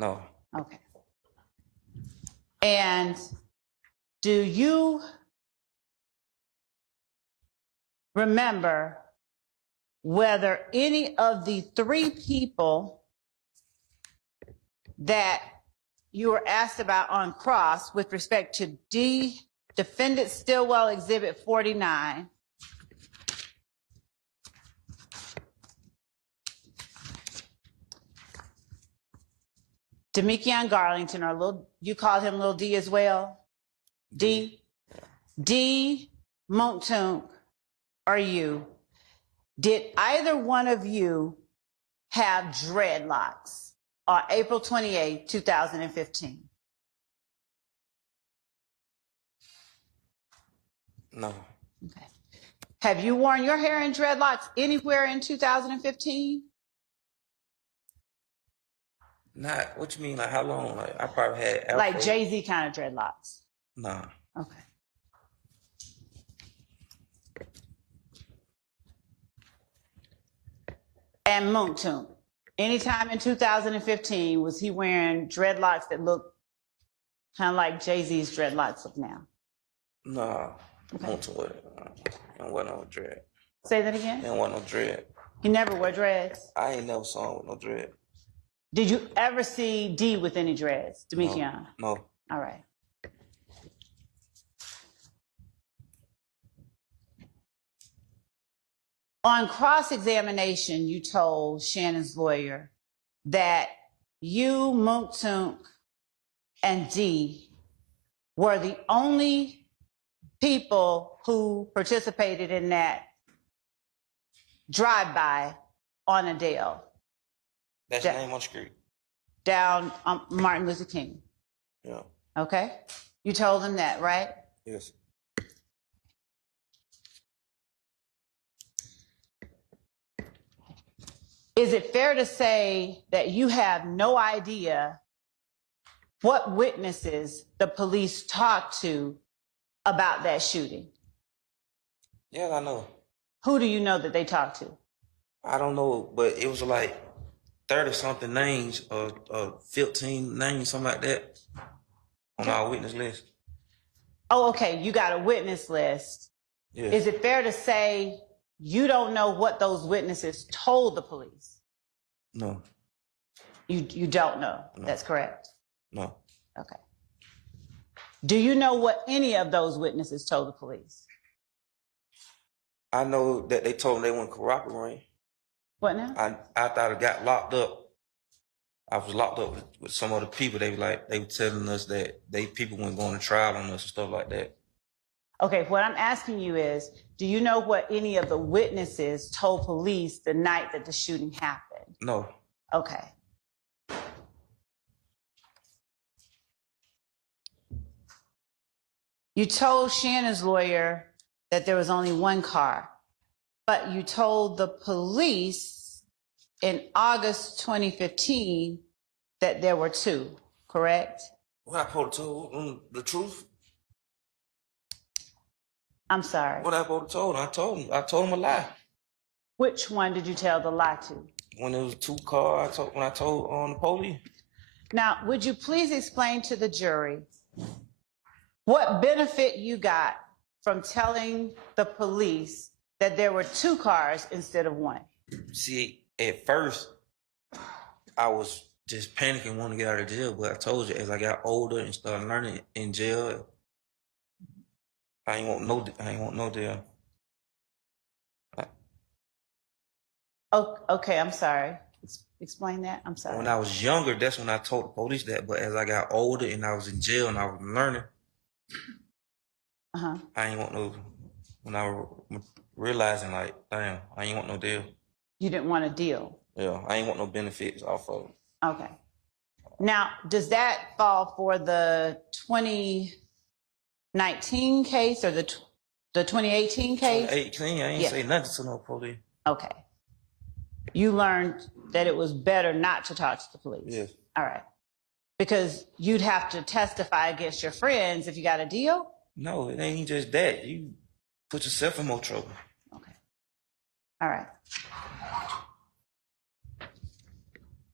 No. Okay. And do you remember whether any of the three people that you were asked about on cross with respect to Defendant Stillwell Exhibit 49, Demekion Garlington, or you called him Little D as well? D? D, Montunk, or you, did either one of you have dreadlocks on April 28, 2015? No. Okay. Have you worn your hair in dreadlocks anywhere in 2015? Not, what you mean, like how long? Like I probably had Afro. Like Jay-Z kind of dreadlocks? Nah. Okay. And Montunk, anytime in 2015, was he wearing dreadlocks that looked kind of like Jay-Z's dreadlocks look now? Nah. Okay. Monton with it. Ain't wear no dread. Say that again? Ain't wear no dread. He never wore dreads? I ain't never saw him with no dread. Did you ever see D with any dreads, Demekion? No. All right. On cross-examination, you told Shannon's lawyer that you, Montunk, and D were the only people who participated in that drive-by on Adele. That's the name on the street. Down Martin Luther King. Yeah. Okay? You told him that, right? Yes. Is it fair to say that you have no idea what witnesses the police talked to about that shooting? Yeah, I know. Who do you know that they talked to? I don't know, but it was like 30-something names or 15 names, something like that, on our witness list. Oh, okay. You got a witness list. Yeah. Is it fair to say you don't know what those witnesses told the police? No. You don't know. No. That's correct. No. Okay. Do you know what any of those witnesses told the police? I know that they told them they wouldn't cooperate. What now? After I got locked up, I was locked up with some other people. They were telling us that people weren't going to trial on us and stuff like that. Okay, what I'm asking you is, do you know what any of the witnesses told police the night that the shooting happened? No. Okay. You told Shannon's lawyer that there was only one car, but you told the police in August 2015 that there were two, correct? What I supposed to told them the truth? I'm sorry. What I supposed to told them? I told them a lie. Which one did you tell the lie to? When it was two cars, when I told on the police. Now, would you please explain to the jury what benefit you got from telling the police that there were two cars instead of one? See, at first, I was just panicking, wanting to get out of jail. But I told you, as I got older and started learning in jail, I ain't want no jail. Oh, okay, I'm sorry. Explain that. I'm sorry. When I was younger, that's when I told the police that. But as I got older and I was in jail and I was learning, I ain't want no. When I was realizing, like, damn, I ain't want no deal. You didn't want a deal. Yeah, I ain't want no benefits off of it. Okay. Now, does that fall for the 2019 case or the 2018 case? 2018, I ain't say nothing to no police. Okay. You learned that it was better not to talk to the police. Yes. All right. Because you'd have to testify against your friends if you got a deal? No, it ain't just that. You put yourself in more trouble. Okay. All right.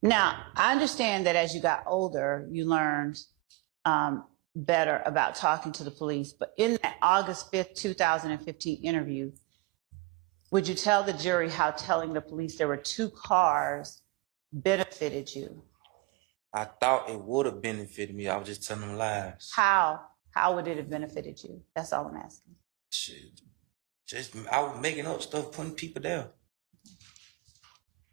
Now, I understand that as you got older, you learned better about talking to the police. But in that August 5th, 2015 interview, would you tell the jury how telling the police there were 2 cars benefited you? I thought it would have benefited me. I was just telling them lies. How? How would it have benefited you? That's all I'm asking. Shit. Just I was making up stuff, putting people there.